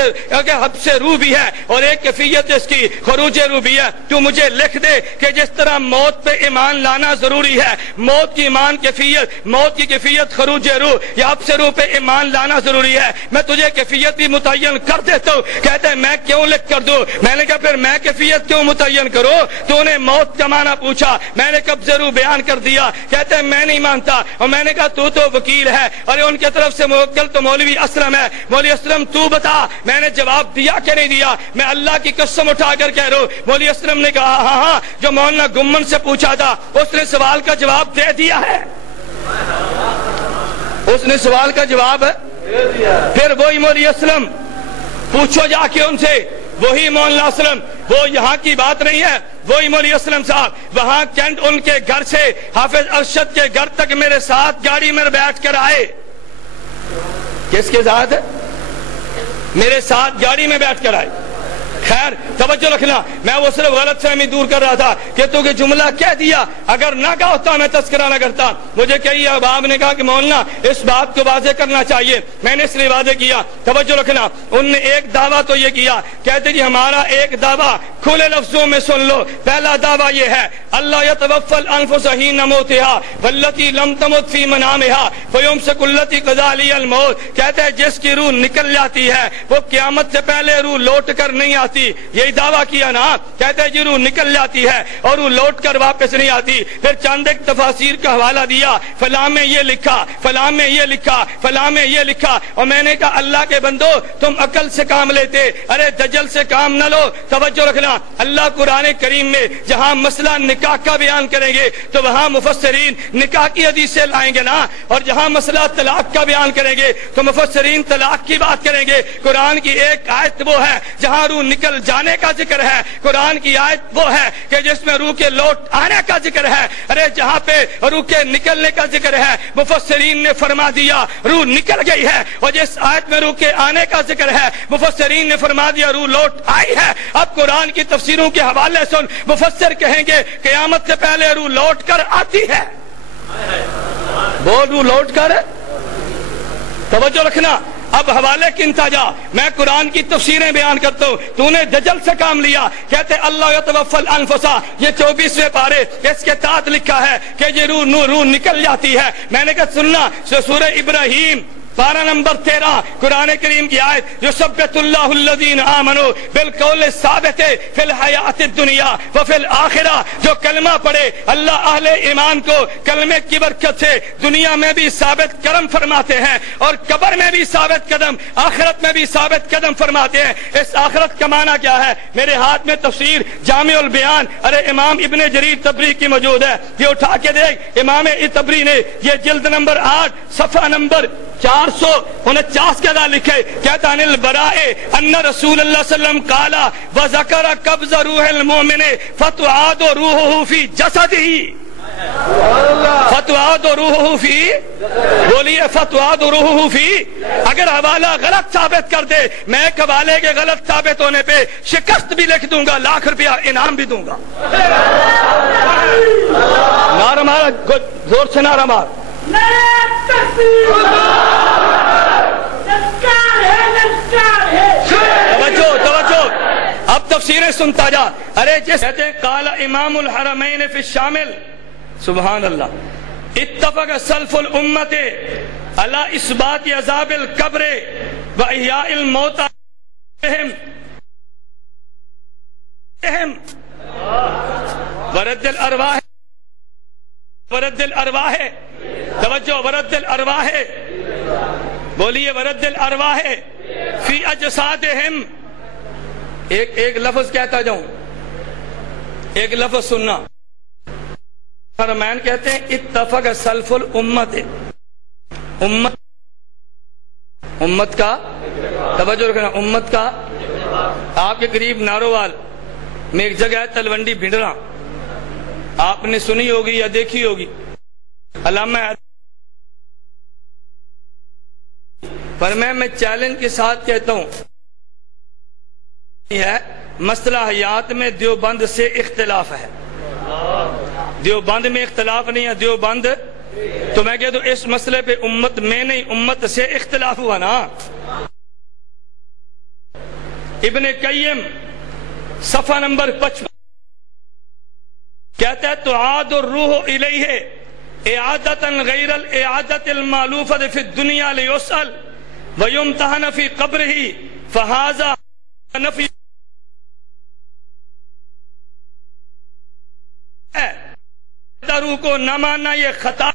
حبس روح بھی ہے اور ایک کیفیت اس کی خروج روح بھی ہے. تو مجھے لکھ دے کہ جس طرح موت پہ ایمان لانا ضروری ہے, موت کی موت کی کیفیت خروج روح یا حبس روح پہ ایمان لانا ضروری ہے, میں تجھے کیفیت بھی متعین کر دیتا ہوں. کہتا ہے میں کیوں لکھ کر دوں؟ میں نے کہا پھر میں کیفیت کیوں متعین کرو؟ تو نے موت کا معنی پوچھا, میں نے قبض روح بیان کر دیا. کہتے ہیں میں نہیں مانتا, اور میں نے کہا تو وکیل ہے, اور ان کی طرف سے موکل تو مولوی اسلم ہے. مولوی اسلم تو بتا میں نے جواب دیا کہ نہیں دیا؟ میں اللہ کی قسم اٹھا کر کہہ رہا ہوں. مولوی اسلم نے کہا ہاں, جو مولانا گمن سے پوچھا تھا اس نے سوال کا جواب دے دیا ہے. اس نے سوال کا جواب دے دیا. پھر وہی مولوی اسلم پوچھو جا کے ان سے, وہی مولانا اسلم, وہ یہاں کی بات نہیں ہے, وہی مولوی اسلم صاحب وہاں کینٹ ان کے گھر سے حافظ ارشد کے گھر تک میرے ساتھ گاڑی میں بیٹھ کر آئے. کس کے ساتھ؟ میرے ساتھ گاڑی میں بیٹھ کر آئے. خیر توجہ رکھنا, میں وہ صرف غلط فہمی دور کر رہا تھا کہ تو کہ جملہ کہہ دیا, اگر نہ کہا ہوتا میں تذکرہ نہ کرتا. مجھے کئی احباب نے کہا کہ مولانا اس بات کو واضح کرنا چاہیے, میں نے اس لیے واضح کیا. توجہ رکھنا, ان نے ایک دعویٰ تو یہ کیا, کہتے جی ہمارا ایک دعویٰ کھلے لفظوں میں سن لو. پہلا دعویٰ یہ ہے اللہ یتوفی الانفس حین موتها والتی لم تمت فی منامها فیمسک التی قضی علیہا الموت. کہتے ہیں جس کی روح نکل جاتی ہے وہ قیامت سے پہلے روح لوٹ کر نہیں آتی. یہی دعویٰ کیا نا. کہتے ہیں جی روح نکل جاتی ہے اور روح لوٹ کر واپس نہیں آتی. پھر چند ایک تفاسیر کا حوالہ دیا, فلاں میں یہ لکھا, فلاں میں یہ لکھا, فلاں میں یہ لکھا. اور میں نے کہا اللہ کے بندو تم عقل سے کام لیتے, ارے دجل سے کام نہ لو. توجہ رکھنا, اللہ قرآن کریم میں جہاں مسئلہ نکاح کا بیان کریں گے تو وہاں مفسرین نکاح کی حدیثیں لائیں گے نا, اور جہاں مسئلہ طلاق کا بیان کریں گے تو مفسرین طلاق کی بات کریں گے. قرآن کی ایک آیت وہ ہے جہاں روح نکل جانے کا ذکر ہے, قرآن کی آیت وہ ہے کہ جس میں روح کے لوٹ آنے کا ذکر ہے. ارے جہاں پہ روح کے نکلنے کا ذکر ہے مفسرین نے فرما دیا روح نکل گئی ہے, اور جس آیت میں روح کے آنے کا ذکر ہے مفسرین نے فرما دیا روح لوٹ آئی ہے. اب قرآن کی تفسیروں کے حوالے سن, مفسر کہیں گے قیامت سے پہلے روح لوٹ کر آتی ہے. وہ روح لوٹ کر, توجہ رکھنا, اب حوالے کنتا جا، میں قرآن کی تفسیریں بیان کرتا ہوں، تو نے دجل سے کام لیا، کہتے اللہ یتوفی الانفسا، یہ 24ویں پارے، اس کے تحت لکھا ہے کہ یہ روح نکل جاتی ہے۔ میں نے کہا سننا، سورہ ابراہیم پارہ نمبر 13 قرآن کریم کی آیت، یثبت اللہ الذین آمنوا بالقول الثابت فی الحیات الدنیا وفی الآخرہ، جو کلمہ پڑھے اللہ اہل ایمان کو کلمے کی برکت سے دنیا میں بھی ثابت قدم فرماتے ہیں اور قبر میں بھی ثابت قدم، آخرت میں بھی ثابت قدم فرماتے ہیں۔ اس آخرت کا معنی کیا ہے؟ میرے ہاتھ میں تفسیر جامع البیان ارے امام ابن جریر طبری کی موجود ہے، یہ اٹھا کے دیکھ، امام طبری نے یہ جلد نمبر 8 صفحہ نمبر 449 کے اندر لکھے، کہتا ان البراء ان رسول اللہ صلی اللہ علیہ وسلم قال وذکر قبض روح المؤمن فتعاد روحه فی جسدہ، فتعاد روحه فی، بولیے فتعاد روحه فی۔ اگر حوالہ غلط ثابت کر دے، میں ایک حوالے کے غلط ثابت ہونے پہ شکست بھی لکھ دوں گا، لاکھ روپیہ انعام بھی دوں گا۔ نعرہ مار، زور سے نعرہ مار۔ توجہ، اب تفسیریں سنتا جا۔ ارے جس کہتے ہیں قال امام الحرمین فی الشامل، سبحان اللہ، اتفق سلف الامت علی اثبات عذاب القبر و احیاء الموتى ورد الارواح، ورد الارواح، توجہ، ورد الارواح، بولیے ورد الارواح فی اجسادہم۔ ایک لفظ کہتا جاؤں، ایک لفظ سننا، فرمان کہتے ہیں اتفق سلف الامت، امت کا، توجہ رکھنا، امت کا، آپ کے قریب نارووال میں ایک جگہ ہے تلونڈی بھنڈرا، آپ نے سنی ہوگی یا دیکھی ہوگی، علامہ پر میں چیلنج کے ساتھ کہتا ہوں، ہے مسئلہ حیات میں دیوبند سے اختلاف ہے، دیوبند میں اختلاف نہیں ہے، دیوبند تو میں کہتا ہوں اس مسئلے پہ امت میں نہیں، امت سے اختلاف ہوا نا۔ ابن قیم صفحہ نمبر 55 کہتا ہے تعاد الروح الیہ اعادتا غیر الاعادت المالوفت فی الدنیا لیسأل ویمتحن فی قبرہ فہذا نفی روح کو نہ ماننا یہ خطا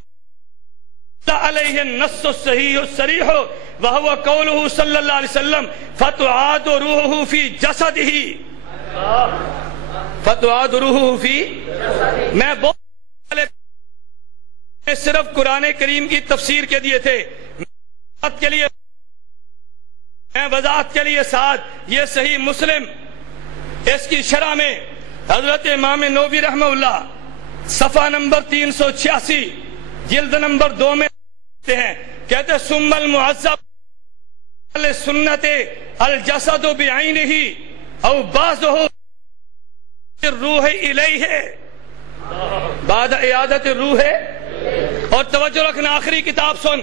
علیہ النص الصحیح الصریح وہو قولہ صلی اللہ علیہ وسلم فتعاد روحہ فی جسدہ، فتعاد روحہ فی، میں صرف قرآن کریم کی تفسیر کے دیے تھے، میں وضاحت کے لیے ساتھ یہ صحیح مسلم اس کی شرح میں حضرت امام نووی رحمہ اللہ صفحہ نمبر 386 جلد نمبر 2 میں ہیں، کہتے ہیں ثم المعذب سنت الجسد بعینہ او بعضہ الروح الیہ بعد اعادت الروح۔ اور توجہ رکھنا، آخری کتاب سن،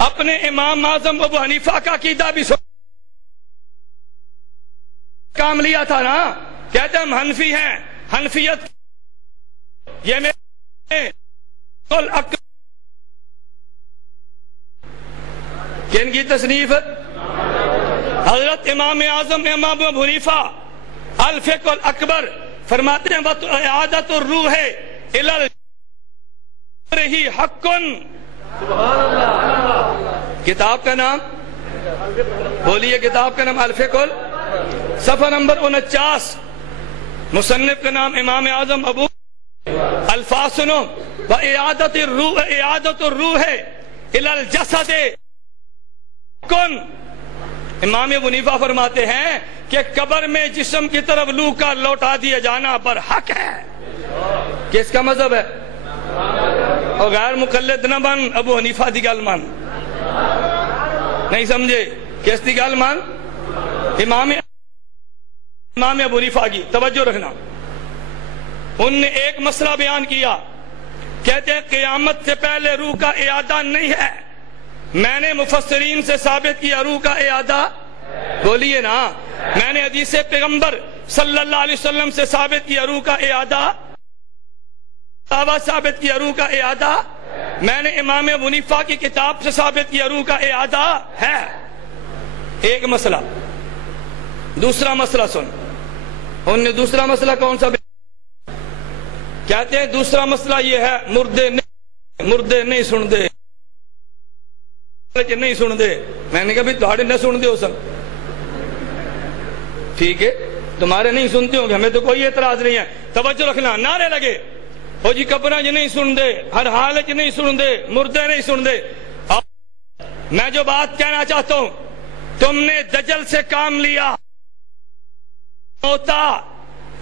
اپنے امام اعظم ابو حنیفہ کا عقیدہ بھی سن، کام لیا تھا نا، کہتے ہیں ہم حنفی ہیں، حنفیت یہ میں کن کی تصنیف؟ حضرت امام اعظم امام ابو حنیفہ الفقہ الاکبر فرماتے ہیں اعادت الروح الی ہی حق۔ کتاب کا نام بولیے، کتاب کا نام الفقہ، صفحہ نمبر 49، مصنف کا نام امام اعظم ابو، الفاظ سنو، اعادت الروح الی الجسد کن۔ امام ابو حنیفہ فرماتے ہیں کہ قبر میں جسم کی طرف روح کا لوٹا دیا جانا برحق ہے۔ کس کا مذہب ہے؟ اور غیر مقلد نہ بن، ابو حنیفہ دی گل مان، نہیں سمجھے؟ کس دی گل مان؟ امام ابو حنیفہ کی۔ توجہ رکھنا، ان نے ایک مسئلہ بیان کیا، کہتے ہیں قیامت سے پہلے روح کا اعادہ نہیں ہے، میں نے مفسرین سے ثابت کیا روح کا اعادہ، بولیے نا، میں نے حدیث پیغمبر صلی اللہ علیہ وسلم سے ثابت کیا روح کا اعادہ، ثابت کیا روح کا اعادہ، میں نے امام ابو حنیفہ کی کتاب سے ثابت کیا روح کا اعادہ ہے۔ ایک مسئلہ۔ دوسرا مسئلہ سن، انہوں نے دوسرا مسئلہ کون سا کہتے ہیں؟ دوسرا مسئلہ یہ ہے مردے نہیں سن دے، نہیں سن دے۔ میں نے کہا بھی تمہارے نہ سن دے ہو سن، ٹھیک ہے تمہارے نہیں سنتے ہوں گے، ہمیں تو کوئی اعتراض نہیں ہے، توجہ رکھنا۔ نعرے لگے ہو جی قبریں جی نہیں سن دے، ہر حال چ نہیں سن دے، مردے نہیں سن دے۔ میں جو بات کہنا چاہتا ہوں، تم نے دجل سے کام لیا، موتا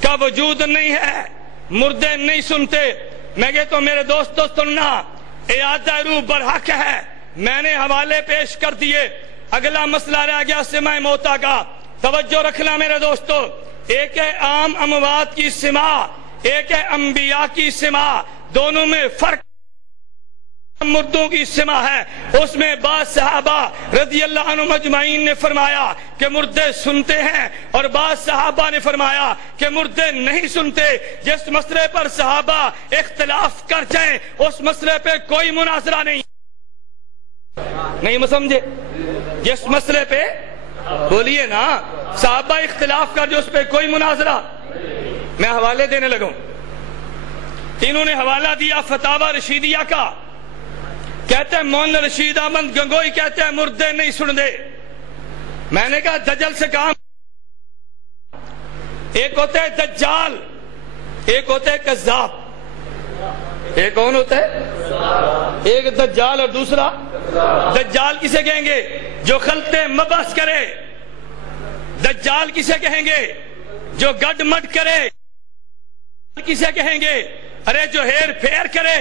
کا وجود نہیں ہے، مردے نہیں سنتے۔ میں کہتا ہوں میرے دوستو سننا، اعادہ روح برحق ہے، میں نے حوالے پیش کر دیے۔ اگلا مسئلہ رہ گیا سماع موتا کا، توجہ رکھنا میرے دوستو۔ ایک ہے عام اموات کی سماع، ایک ہے انبیاء کی سماع، دونوں میں فرق۔ مردوں کی سماع ہے، اس میں بعض صحابہ رضی اللہ عنہم اجمعین نے فرمایا کہ مردے سنتے ہیں، اور بعض صحابہ نے فرمایا کہ مردے نہیں سنتے۔ جس مسئلے پر صحابہ اختلاف کر جائیں اس مسئلے پہ کوئی مناظرہ نہیں سمجھے؟ جس مسئلے پہ بولیے نا صحابہ اختلاف کر جو اس پہ کوئی مناظرہ۔ میں حوالے دینے لگوں، انہوں نے حوالہ دیا فتاوی رشیدیہ کا، کہتے ہیں مولانا رشید احمد گنگوئی کہتے ہیں مردے نہیں سن دے۔ میں نے کہا دجل سے کام، ایک ہوتا ہے دجال، ایک ہوتا ہے کذاب۔ ایک کون ہوتا ہے؟ ایک دجال اور دوسرا دجال کسے کہیں گے؟ جو خلط مبس کرے۔ دجال کسے کہیں گے؟ جو گڈ مڈ کرے۔ کسے کہیں گے؟ ارے جو ہیر پھیر کرے۔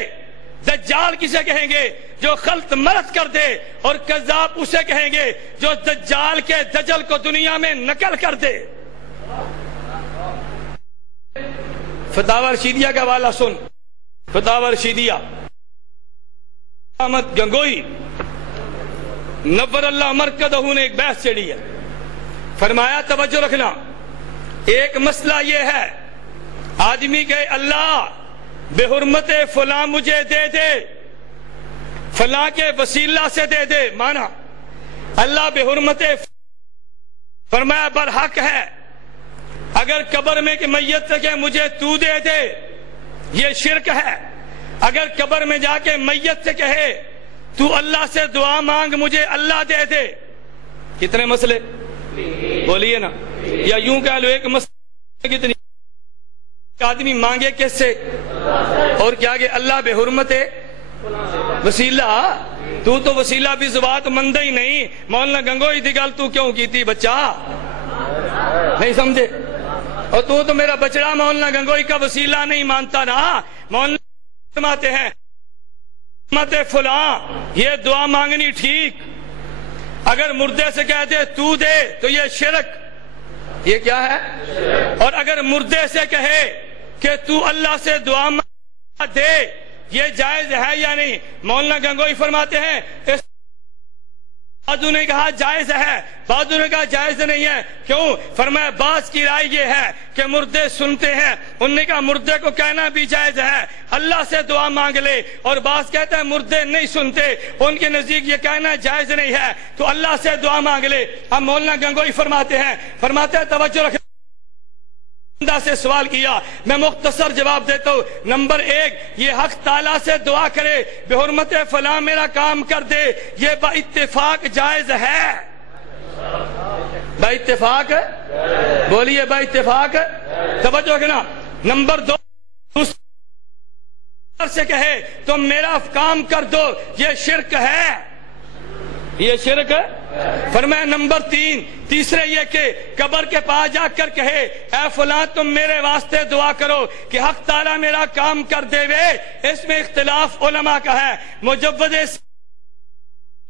دجال کسے کہیں گے؟ جو خلط مرت کر دے۔ اور کذاب اسے کہیں گے جو دجال کے دجل کو دنیا میں نقل کر دے۔ فتاوی رشیدیہ کا حوالہ سن، فتاوی رشیدیہ احمد گنگوئی نور اللہ مرکزہ نے ایک بحث چھیڑی ہے، فرمایا توجہ رکھنا، ایک مسئلہ یہ ہے آدمی کہ اللہ بے حرمت فلاں مجھے دے دے، فلاں کے وسیلہ سے دے دے، مانا اللہ بے حرمت فرمایا برحق ہے۔ اگر قبر میں کہ میت سے کہ مجھے تو دے دے، یہ شرک ہے۔ اگر قبر میں جا کے میت سے کہے تو اللہ سے دعا مانگ مجھے اللہ دے دے۔ کتنے مسئلے بولیے نا، یا یوں کہہ لو ایک مسئلہ کتنی آدمی مانگے کس سے؟ اور کیا کہ اللہ بے حرمت وسیلہ، تو وسیلہ بھی زبات مند ہی نہیں۔ مولانا گنگوئی دی گل تو کیوں کی تھی بچہ؟ نہیں سمجھے؟ اور تو میرا بچڑا مولانا گنگوئی کا وسیلہ نہیں مانتا نا۔ مولانا فرماتے ہیں مت فلاں یہ دعا مانگنی ٹھیک، اگر مردے سے کہہ دے تو دے تو یہ شرک، یہ کیا ہے؟ اور اگر مردے سے کہے کہ تو اللہ سے دعا دے، یہ جائز ہے یا نہیں؟ مولانا گنگوئی فرماتے ہیں اس بعضوں نے کہا جائز ہے، بعضوں نے کہا جائز نہیں ہے۔ کیوں؟ فرمایا بعض کی رائے یہ ہے کہ مردے سنتے ہیں، انہوں نے کہا مردے کو کہنا بھی جائز ہے اللہ سے دعا مانگ لے، اور بعض کہتے ہیں مردے نہیں سنتے، ان کے نزدیک یہ کہنا جائز نہیں ہے تو اللہ سے دعا مانگ لے۔ اب مولانا گنگوئی فرماتے ہیں توجہ رکھیں، سے سوال کیا، میں مختصر جواب دیتا ہوں۔ نمبر ایک، یہ حق تعالیٰ سے دعا کرے بے حرمت فلاں میرا کام کر دے، یہ با اتفاق جائز ہے۔ با اتفاق بولیے، با اتفاق توجہ رکھنا۔ نمبر دو، سے کہے تم میرا کام کر دو، یہ شرک ہے، یہ شرک ہے۔ فرمایا نمبر تیسرے یہ کہ قبر کے پاس جا کر کہے اے فلاں تم میرے واسطے دعا کرو کہ حق تعالیٰ میرا کام کر دے وے، اس میں اختلاف علماء کا ہے۔ مجوز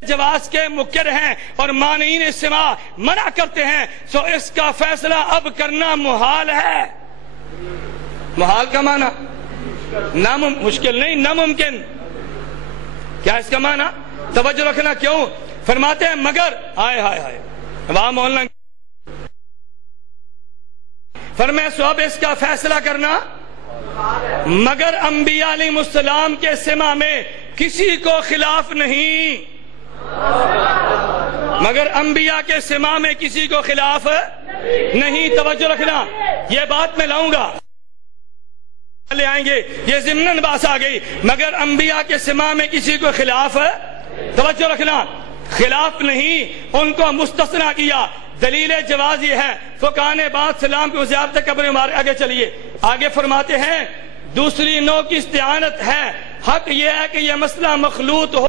جواز کے مقر ہیں اور مانعین سماع منع کرتے ہیں، سو اس کا فیصلہ اب کرنا محال ہے۔ محال کا معنی مشکل نہیں، ناممکن۔ کیا اس کا معنی؟ توجہ رکھنا کیوں فرماتے ہیں مگر ہائے ہائے ہائے وہاں مولانا فرمائے سو اب اس کا فیصلہ کرنا مگر انبیاء علیہ السلام کے سماع میں کسی کو خلاف نہیں، مگر انبیاء کے سماع میں کسی کو خلاف نہیں۔ توجہ رکھنا، یہ بات میں لاؤں گا، لے آئیں گے، یہ ضمناً بات آ گئی، مگر انبیاء کے سماع میں کسی کو خلاف، توجہ رکھنا، خلاف نہیں، ان کو مستثنیٰ کیا۔ دلیل جواز یہ ہے فقہاء نے بعد سلام کی زیارت قبر مبارک۔ آگے چلیے، آگے فرماتے ہیں دوسری نوع کی استعانت ہے، حق یہ ہے کہ یہ مسئلہ مخلوط ہو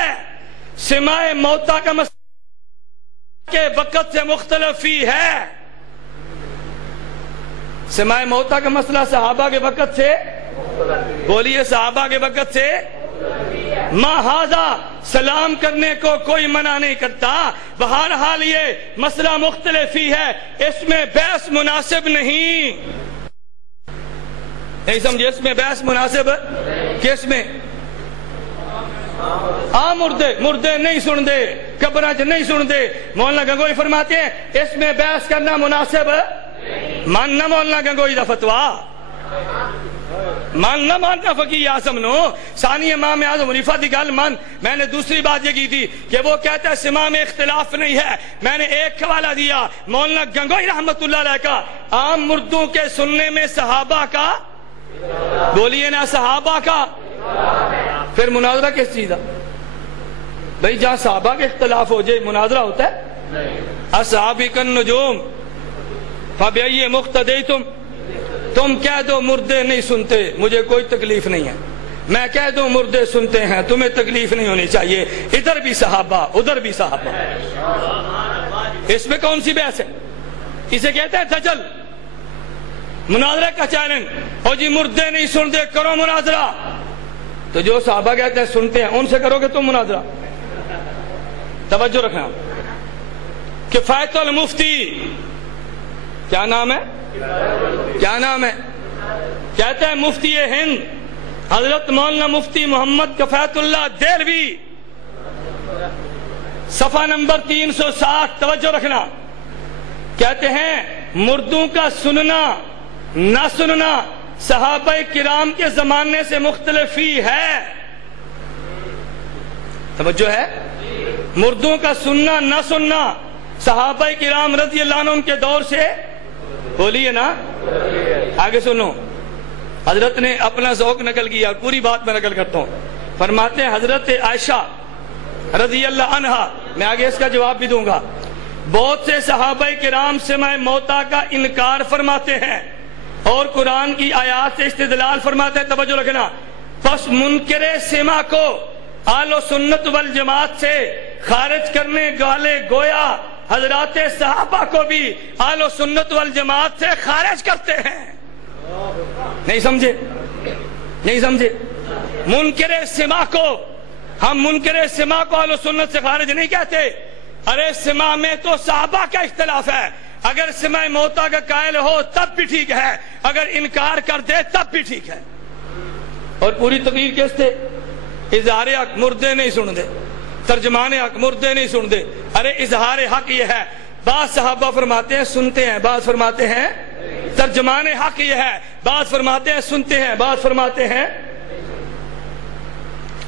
ہے، سماع موتا کا مسئلہ کے وقت سے مختلف ہی ہے۔ سماع موتا کا مسئلہ صحابہ کے وقت سے، بولیے صحابہ کے وقت سے، ماہذا سلام کرنے کو کوئی منع نہیں کرتا، بہرحال یہ مسئلہ مختلف ہی ہے، اس میں بحث مناسب نہیں سمجھے، اس میں بحث مناسب کس میں؟ مردے نہیں سن دے، قبریں نہیں سن دے۔ مولانا گنگوئی فرماتے ہیں اس میں بحث کرنا مناسب ماننا مولانا گنگوئی دا فتویٰ ماننا ماننا فقیہ اعظم نو ثانی امام اعظم حنیفہ دی گل مان۔ میں نے دوسری بات یہ کی تھی کہ وہ کہتا ہے سماع میں اختلاف نہیں ہے، میں نے ایک حوالہ دیا مولانا گنگوئی رحمت اللہ علیہ کا، عام مردوں کے سننے میں صحابہ کا، بولیے نا صحابہ کا، پھر مناظرہ کس چیز ہے بھئی؟ جہاں صحابہ کے اختلاف ہو جائے مناظرہ ہوتا ہے؟ اصحابی کن نجوم فبأی مقتدیتم، تم کہہ دو مردے نہیں سنتے، مجھے کوئی تکلیف نہیں ہے، میں کہہ دوں مردے سنتے ہیں، تمہیں تکلیف نہیں ہونی چاہیے، ادھر بھی صحابہ ادھر بھی صحابہ، اس میں کون سی بحث ہے؟ اسے کہتے ہیں دجل، مناظرہ کا چیلنج، اور جی مردے نہیں سنتے کرو مناظرہ، تو جو صحابہ کہتے ہیں سنتے ہیں ان سے کرو گے تم مناظرہ؟ توجہ رکھنا، کفایت المفتی کیا نام ہے؟ کیا نام ہے؟ کہتے ہیں مفتی ہند حضرت مولانا مفتی محمد کفایت اللہ دہلوی، صفحہ نمبر 360، توجہ رکھنا، کہتے ہیں مردوں کا سننا نہ سننا صحابہ کرام کے زمانے سے مختلف ہی ہے۔ توجہ ہے، مردوں کا سننا نہ سننا صحابہ کرام رضی اللہ عنہم کے دور سے، بولیے نا، آگے سنو، حضرت نے اپنا ذوق نقل کیا اور پوری بات میں نقل کرتا ہوں۔ فرماتے ہیں حضرت عائشہ رضی اللہ عنہا، میں آگے اس کا جواب بھی دوں گا، بہت سے صحابہ کرام سماع موتا کا انکار فرماتے ہیں اور قرآن کی آیات سے استدلال فرماتے ہیں۔ توجہ رکھنا، پس منکر سماع کو اہل سنت والجماعت سے خارج کرنے والے گویا حضرات صحابہ کو بھی اہل سنت والجماعت سے خارج کرتے ہیں۔ نہیں سمجھے؟ نہیں سمجھے؟ منکر سماع کو، ہم منکر سماع کو اہل سنت سے خارج نہیں کہتے، ارے سماع میں تو صحابہ کا اختلاف ہے، اگر سماع موتا کا قائل ہو تب بھی ٹھیک ہے، اگر انکار کر دے تب بھی ٹھیک ہے۔ اور پوری تقریر کس تھے؟ اظہار حق مردے نہیں سن دے، ترجمان حق مردے نہیں سن دے۔ ارے اظہار حق یہ ہے، بعض صحابہ فرماتے ہیں سنتے ہیں، بعض فرماتے ہیں، ترجمان حق یہ ہے، بعض فرماتے ہیں سنتے ہیں، بعض فرماتے ہیں۔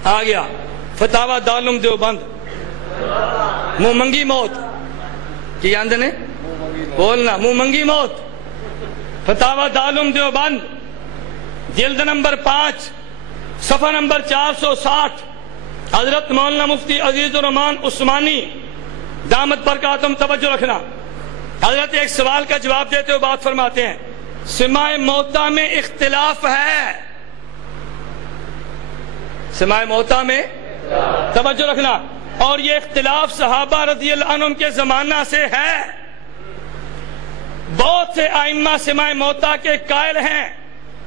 آ گیا فتاوی دارالعلوم دیوبند، منہ منگی موت کی آندے نے بولنا، منہ منگی موت، فتاوی دارالعلوم دیوبند جلد نمبر 5 صفحہ نمبر 460، حضرت مولانا مفتی عزیز الرحمان عثمانی دامت برکاتہم، توجہ رکھنا، حضرت ایک سوال کا جواب دیتے ہوئے بات فرماتے ہیں سماع موتا میں اختلاف ہے، سماع موتا میں، توجہ رکھنا، اور یہ اختلاف صحابہ رضی اللہ عنہم کے زمانہ سے ہے، بہت سے ائمہ سماع موتا کے قائل ہیں،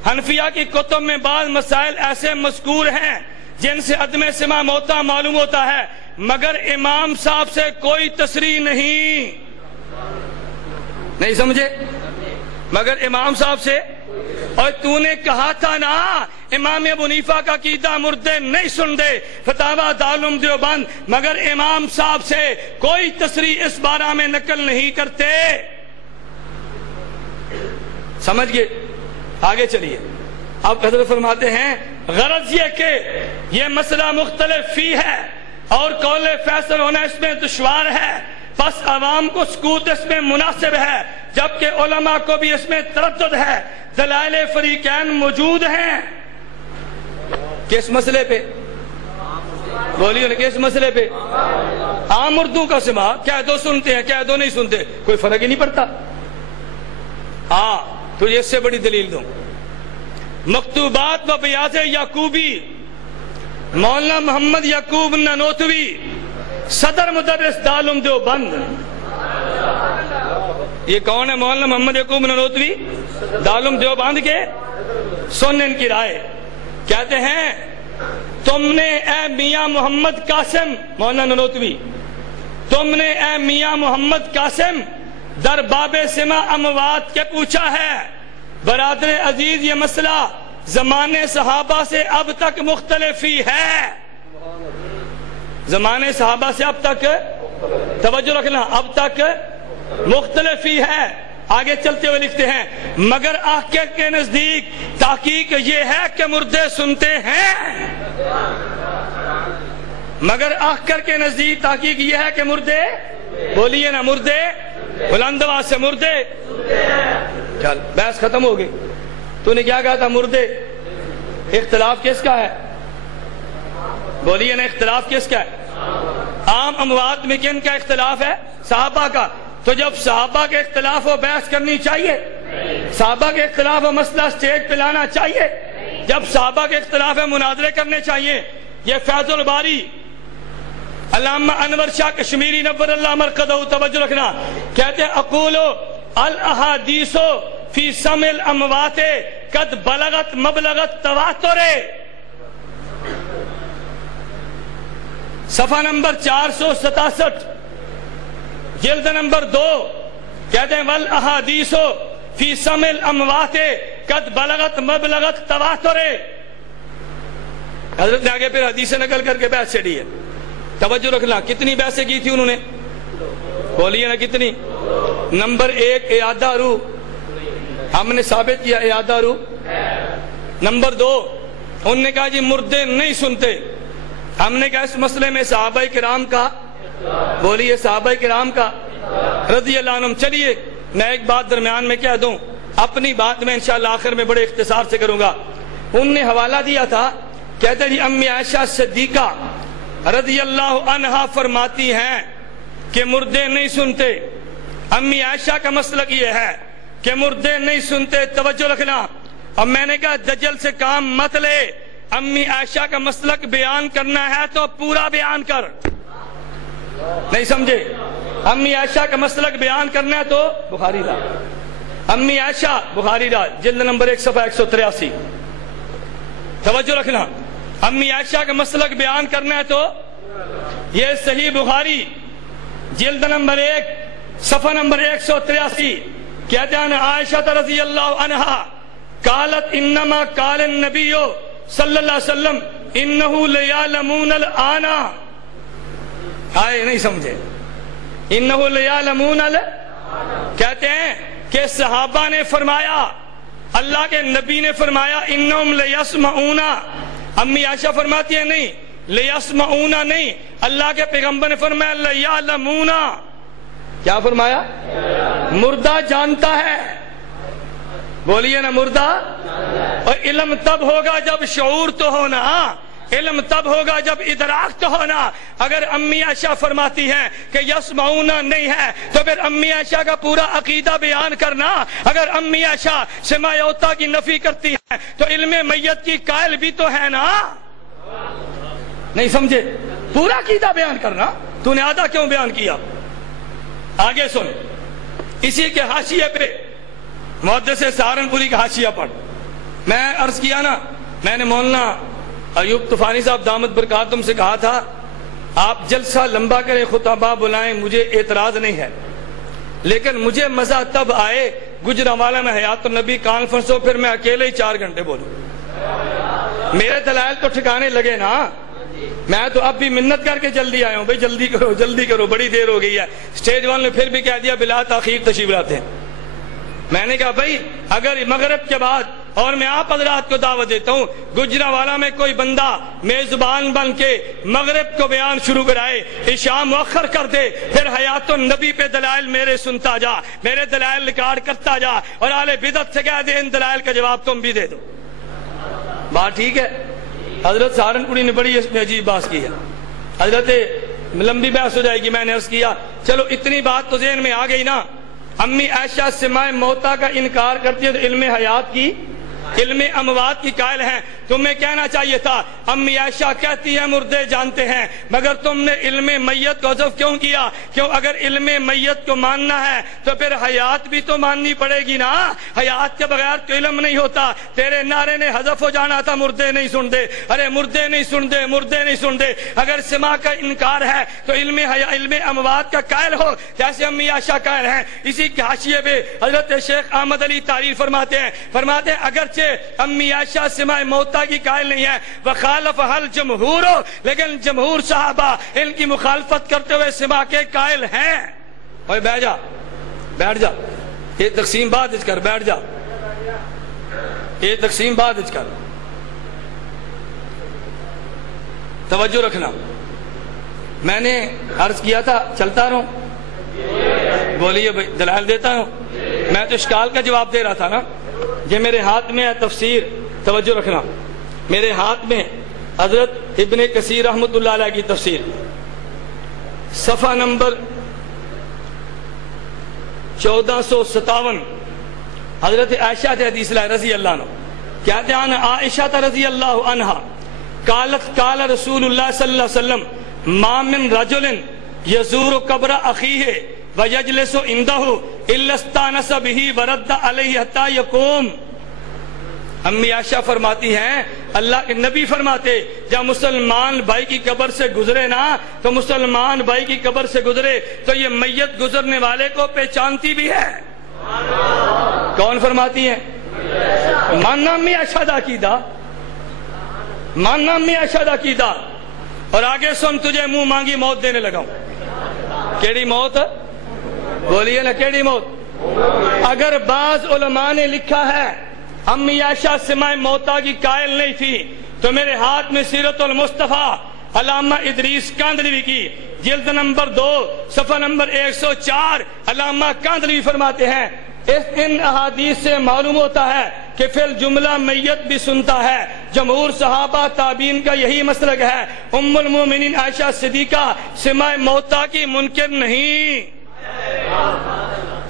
حنفیہ کی کتب میں بعض مسائل ایسے مذکور ہیں جن سے عدم سماع موتا معلوم ہوتا ہے، مگر امام صاحب سے کوئی تصریح نہیں سمجھے، مگر امام صاحب سے، اور تو نے کہا تھا نا امام ابو حنیفہ کا عقیدہ مردے نہیں سنتے، فتاوی دارالعلوم دیوبند، مگر امام صاحب سے کوئی تصریح اس بارے میں نقل نہیں کرتے۔ سمجھ گئے؟ آگے چلیے۔ اب حضرت فرماتے ہیں غرض یہ کہ یہ مسئلہ مختلف فی ہے اور قول فیصل ہونا اس میں دشوار ہے، پس عوام کو سکوت اس میں مناسب ہے، جبکہ علماء کو بھی اس میں تردد ہے۔ دلائل فریقین موجود ہیں۔ کس مسئلے پہ؟ بولیے نا، کس مسئلے پہ؟ عام اردو کا سما، کہہ دو سنتے ہیں، کہہ دو نہیں سنتے، کوئی فرق ہی نہیں پڑتا۔ ہاں تجھے اس سے بڑی دلیل دوں، مکتوبات و بیاض یعقوبی، مولانا محمد یعقوب نانوتوی، صدر مدرس دارالعلوم دیوبند۔ یہ کون ہے؟ مولانا محمد یعقوب نانوتوی، دارالعلوم دیوبند کے۔ سن ان کی رائے، کہتے ہیں تم نے اے میاں محمد قاسم، مولانا نانوتوی، تم نے اے میاں محمد قاسم در باب سما اموات کے پوچھا ہے۔ برادر عزیز، یہ مسئلہ زمانے صحابہ سے اب تک مختلف ہی ہے۔ زمانے صحابہ سے اب تک، توجہ رکھنا، اب تک مختلف ہی ہے۔ آگے چلتے ہوئے لکھتے ہیں مگر حقیقت کے نزدیک تحقیق یہ ہے کہ مردے سنتے ہیں۔ مگر حقیقت کے نزدیک تحقیق یہ ہے کہ مردے، بولیے نا، مردے، بلند آواز سے، مردے۔ چل بحث ختم ہو گئی۔ تو نے کیا کہا تھا؟ مردے۔ اختلاف کس کا ہے؟ بولیے نا، اختلاف کس کا ہے؟ عام اموات میں کن کا اختلاف ہے؟ صحابہ کا۔ تو جب صحابہ کے اختلاف ہو بحث کرنی چاہیے، صحابہ کے اختلاف ہو مسئلہ اسٹیج پہ لانا چاہیے، جب صحابہ کے اختلاف ہے مناظرے کرنے چاہیے۔ یہ فیض الباری علامہ انور شاہ کشمیری نور اللہ مرقدہ، توجہ رکھنا، کہتے ہیں اقول الاحادیث فی سمع الاموات قد بلغت مبلغت تواتر، صفحہ نمبر 467، جلد نمبر 2، کہتے ہیں والاحادیث فی سمع الاموات قد بلغت مبلغت تواتر۔ حضرت نے آگے پھر حدیث نقل کر کے بحث چڑھی ہے۔ توجہ رکھنا، کتنی بحثیں کی تھی انہوں نے؟ بولیے نا کتنی؟ نمبر 1 اعادہ روح، ہم نے ثابت کیا اعادہ روح۔ نمبر 2 انہوں نے کہا جی مردے نہیں سنتے، ہم نے کہا اس مسئلے میں صحابہ کرام کا، بولیے صحابہ کرام کا رضی اللہ عنہم۔ چلیے میں ایک بات درمیان میں کہہ دوں، اپنی بات میں انشاءاللہ آخر میں بڑے اختصار سے کروں گا۔ انہوں نے حوالہ دیا تھا، کہتے جی امی عائشہ صدیقہ رضی اللہ عنہا فرماتی ہیں کہ مردے نہیں سنتے۔ امی عائشہ کا مسلک یہ ہے کہ مردے نہیں سنتے، توجہ رکھنا۔ اب میں نے کہا دجل سے کام مت لے، امی عائشہ کا مسلک بیان کرنا ہے تو پورا بیان کر، نہیں سمجھے؟ امی عائشہ کا مسلک بیان کرنا ہے تو بخاری لا، امی عائشہ بخاری لا، جلد نمبر 1 صفحہ 183، توجہ رکھنا۔ امی عائشہ کا مسلک بیان کرنا ہے تو یہ صحیح بخاری، جلد نمبر 1 صفحہ نمبر 183، کہتے ہیں عائشہ رضی اللہ عنہا قالت انما قال النبی صلی اللہ علیہ وسلم انہو لیعلمون الآن، آئے نہیں سمجھے؟ انہو لیعلمون کہتے ہیں کہ صحابہ نے فرمایا، اللہ کے نبی نے فرمایا انہم لیسمعون، امی عائشہ فرماتی ہے نہیں لیسمعون نہیں، اللہ کے پیغمبر نے فرمایا لیعلمون، کیا فرمایا؟ مردہ جانتا ہے، بولیے نا مردہ۔ اور علم تب ہوگا جب شعور تو ہونا، علم تب ہوگا جب ادراک تو ہونا۔ اگر امی عائشہ فرماتی ہیں کہ یسمعون نہیں ہے تو پھر امی عائشہ کا پورا عقیدہ بیان کرنا۔ اگر امی عائشہ سماعوتا کی نفی کرتی ہے تو علم میت کی قائل بھی تو ہے نا، نہیں سمجھے؟ پورا عقیدہ بیان کرنا، تو نے آدھا کیوں بیان کیا؟ آگے سن، اسی کے حاشیے پہ محدث سہارنپوری کا حاشیہ پڑھ۔ میں عرض کیا نا، میں نے مولانا ایوب طوفانی صاحب دامت برکاتہم سے کہا تھا آپ جلسہ لمبا کریں، خطبہ بلائیں، مجھے اعتراض نہیں ہے، لیکن مجھے مزہ تب آئے گجرانوالہ میں حیات النبی کانفرنس ہو، پھر میں اکیلے ہی 4 گھنٹے بولوں۔ میرے دلائل تو ٹھکانے لگے نا. میں تو اب بھی منت کر کے جلدی آیا ہوں بھائی جلدی کرو بڑی دیر ہو گئی ہے. اسٹیج والوں نے پھر بھی کہہ دیا بلا تاخیر تشریف لاتے ہیں. میں نے کہا بھائی اگر مغرب کے بعد اور میں آپ حضرات کو دعوت دیتا ہوں گجرانوالہ میں کوئی بندہ میزبان بن کے مغرب کو بیان شروع کرائے عشاء مؤخر کر دے پھر حیات النبی پہ دلائل میرے سنتا جا میرے دلائل ریکارڈ کرتا جا اور اہل بدعت سے کہہ دے ان دلائل کا جواب تم بھی دے دو. بات ٹھیک ہے. حضرت سہارنپوری نے بڑی اس میں عجیب بات کی ہے. حضرت لمبی بحث ہو جائے گی. میں نے عرض کیا چلو اتنی بات تو ذہن میں آ گئی نا. امی عائشہ سماع موتا کا انکار کرتی ہے تو علم حیات کی علم اموات کی قائل ہیں. تمہیں کہنا چاہیے تھا امی عائشہ کہتی ہے مردے جانتے ہیں مگر تم نے علم میت کو حذف کیوں کیا؟ کیوں اگر علم میت کو ماننا ہے تو پھر حیات بھی تو ماننی پڑے گی نا. حیات کے بغیر تو علم نہیں ہوتا. تیرے نعرے نے حذف ہو جانا تھا مردے نہیں سن دے. ارے مردے نہیں سن دے مردے نہیں سن دے. اگر سماع کا انکار ہے تو علم اموات کا قائل ہو جیسے امی عائشہ قائل ہیں. اسی کے حاشیے پہ حضرت شیخ احمد علی تعریف فرماتے ہیں اگرچہ امی عائشہ سماع موتا کی قائل نہیں ہے وخالف حل جمہور ہو لیکن جمہور صحابہ ان کی مخالفت کرتے ہوئے سماع کے قائل ہیں. اوے بیٹھ جا یہ تقسیم بعد کر. بیٹھ جا یہ تقسیم بعد کر. توجہ رکھنا. میں نے عرض کیا تھا چلتا رہوں. بولیے بھائی دلائل دیتا ہوں. میں تو اشکال کا جواب دے رہا تھا نا. یہ میرے ہاتھ میں ہے تفسیر. توجہ رکھنا. میرے ہاتھ میں حضرت ابن کثیر رحمۃ اللہ علیہ کی تفسیر صفحہ نمبر 1457. حضرت عائشہ حدیث رضی اللہ عنہ کہتے ہیں عائشہ رضی اللہ عنہ قال رسول اللہ صلی اللہ علیہ وسلم ما من رجل یزور قبر اخیہ ویجلس عنده الا استانس به ورد علیہ حتی یقوم. امی عائشہ فرماتی ہیں اللہ کے نبی فرماتے جب مسلمان بھائی کی قبر سے گزرے نا تو مسلمان بھائی کی قبر سے گزرے تو یہ میت گزرنے والے کو پہچانتی بھی ہے. کون فرماتی ہیں؟ ماننا امی عائشہ دا عقیدہ. ماننا امی عائشہ دا عقیدہ. اور آگے سن تجھے منہ مانگی موت دینے لگا ہوں. کیڑی موت؟ بولیے نا کیڑی موت. اگر بعض علماء نے لکھا ہے امی عائشہ سماع موتا کی قائل نہیں تھی تو میرے ہاتھ میں سیرت المصطفیٰ علامہ ادریس کاندھلوی کی جلد نمبر 2 صفحہ نمبر 104 علامہ کاندھلوی فرماتے ہیں ان احادیث سے معلوم ہوتا ہے کہ فی الجملہ میت بھی سنتا ہے. جمہور صحابہ تابعین کا یہی مسلک ہے. ام المومنین عائشہ صدیقہ سماع موتا کی منکر نہیں.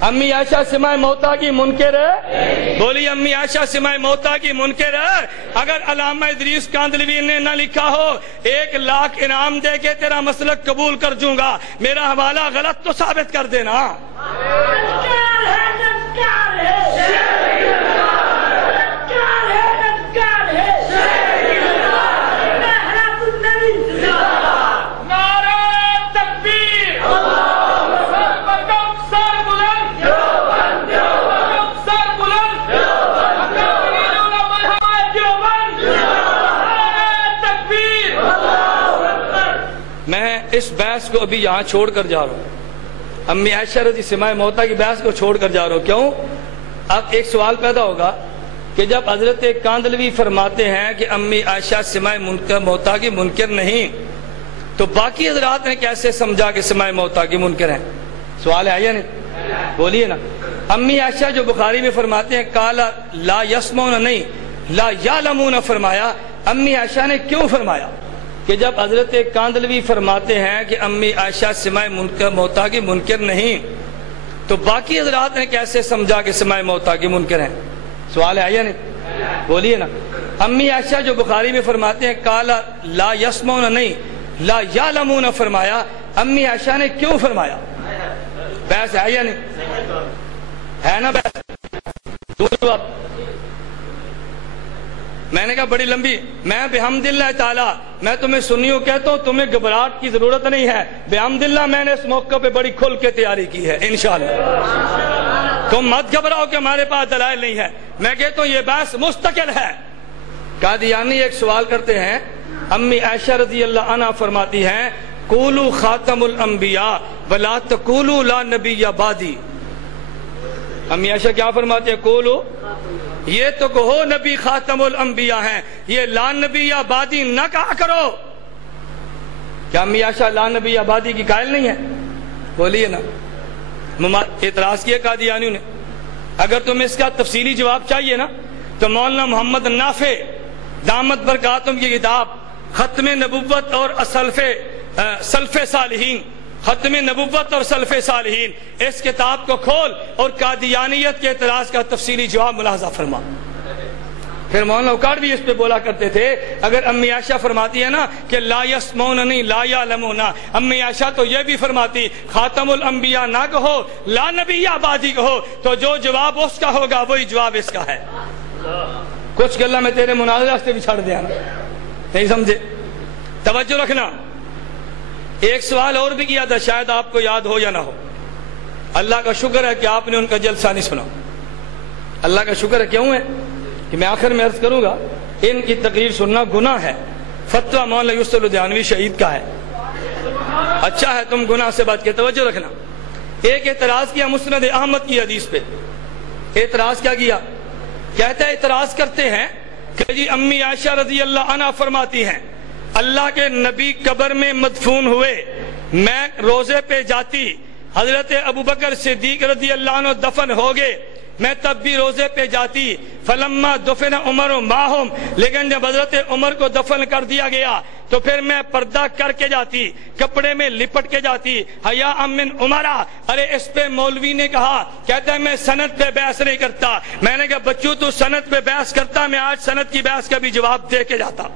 امی عائشہ سماع موتا کی منکر ہے. بولی امی عائشہ سماع موتا کی منکر ہے. اگر علامہ ادریس کاندھلوی نے نہ لکھا ہو 1 لاکھ انعام دے کے تیرا مسلک قبول کر جوں گا. میرا حوالہ غلط تو ثابت کر دینا. میں اس بحث کو ابھی یہاں چھوڑ کر جا رہا ہوں. امی عائشہ رضی سماع موتا کی بحث کو چھوڑ کر جا رہا ہوں. کیوں؟ اب ایک سوال پیدا ہوگا کہ جب حضرت کاندھلوی فرماتے ہیں کہ امی عائشہ سماع موتا کی منکر نہیں تو باقی حضرات نے کیسے سمجھا کہ سماع موتا کی منکر ہیں؟ سوال ہے یا نہیں؟ بولیے نا. امی عائشہ جو بخاری میں فرماتے ہیں کالا لا یسمعون نہیں لا یعلمون فرمایا. امی عائشہ نے کیوں فرمایا کہ جب حضرت کاندھلوی فرماتے ہیں کہ امی عائشہ سماع موتا کی منکر نہیں تو باقی حضرات نے کیسے سمجھا کہ سماع موتا کی منکر ہیں؟ سوال ہے یا نہیں؟ بولیے نا. امی عائشہ جو بخاری میں فرماتے ہیں کالا لا یسمعون نہیں لا یعلمون فرمایا. امی عائشہ نے کیوں فرمایا؟ بحث ہے یا نہیں؟ ہے نا بحث. میں نے کہا بڑی لمبی. میں بحمد اللہ تعالی میں تمہیں سنیوں کہتا ہوں تمہیں گھبراہٹ کی ضرورت نہیں ہے. بحمد اللہ میں نے اس موقع پہ بڑی کھل کے تیاری کی ہے انشاءاللہ. تم مت گھبراؤ کہ ہمارے پاس دلائل نہیں ہے. میں کہتا ہوں یہ بحث مستقل ہے. قادیانی ایک سوال کرتے ہیں، امی عائشہ رضی اللہ عنہا فرماتی ہیں قولوا خاتم الانبیاء ولا تقولوا لا نبی بعدی۔ امی عائشہ کیا فرماتی ہے؟ قولوا، یہ تو کہو نبی خاتم الانبیاء ہیں، یہ لا نبی بعدی نہ کہا کرو۔ کیا امی عائشہ لا نبی بعدی کی قائل نہیں ہے؟ بولیے نا۔ اعتراض کیا قادیانیوں نے۔ اگر تمہیں اس کا تفصیلی جواب چاہیے نا تو مولانا محمد نافع دامت برکاتہم کی کتاب ختم نبوت اور سلف صالحین، ختم نبوت اور سلف صالحین، اس کتاب کو کھول اور قادیانیت کے اعتراض کا تفصیلی جواب ملاحظہ فرما۔ پھر مولانا اوقات بھی اس پہ بولا کرتے تھے، اگر امی عائشہ فرماتی ہے نا کہ لا یسمعون نہیں لا یعلمون، امی عائشہ تو یہ بھی فرماتی خاتم الانبیاء نہ کہو لا نبی بعدی کہو، تو جو جواب اس کا ہوگا وہی جواب اس کا ہے۔ کچھ گلا میں تیرے مناظرہ سے بھی چھڑ دیا نا، نہیں سمجھے؟ توجہ رکھنا۔ ایک سوال اور بھی کیا تھا، شاید آپ کو یاد ہو یا نہ ہو۔ اللہ کا شکر ہے کہ آپ نے ان کا جلسہ نہیں سنا۔ اللہ کا شکر ہے، کیوں ہے کہ میں آخر میں عرض کروں گا، ان کی تقریر سننا گناہ ہے۔ فتویٰ مولانا یوسف لدھیانوی شہید کا ہے۔ اچھا ہے تم گناہ سے بچ کے۔ توجہ رکھنا۔ ایک اعتراض کیا مسند احمد کی حدیث پہ۔ اعتراض کیا کیا؟ کہتے ہیں اعتراض کرتے ہیں کہ جی امی عائشہ رضی اللہ عنہا فرماتی ہیں اللہ کے نبی قبر میں مدفون ہوئے، میں روزے پہ جاتی، حضرت ابوبکر صدیق رضی اللہ عنہ دفن ہو گئے، میں تب بھی روزے پہ جاتی، فلما دفن عمر معہم، لیکن جب حضرت عمر کو دفن کر دیا گیا تو پھر میں پردہ کر کے جاتی، کپڑے میں لپٹ کے جاتی، حیا من عمرہ۔ ارے اس پہ مولوی نے کہا، کہتا ہے میں سند پہ بحث نہیں کرتا۔ میں نے کہا بچوں تو سند پہ بحث کرتا، میں آج سند کی بحث کا بھی جواب دے کے جاتا،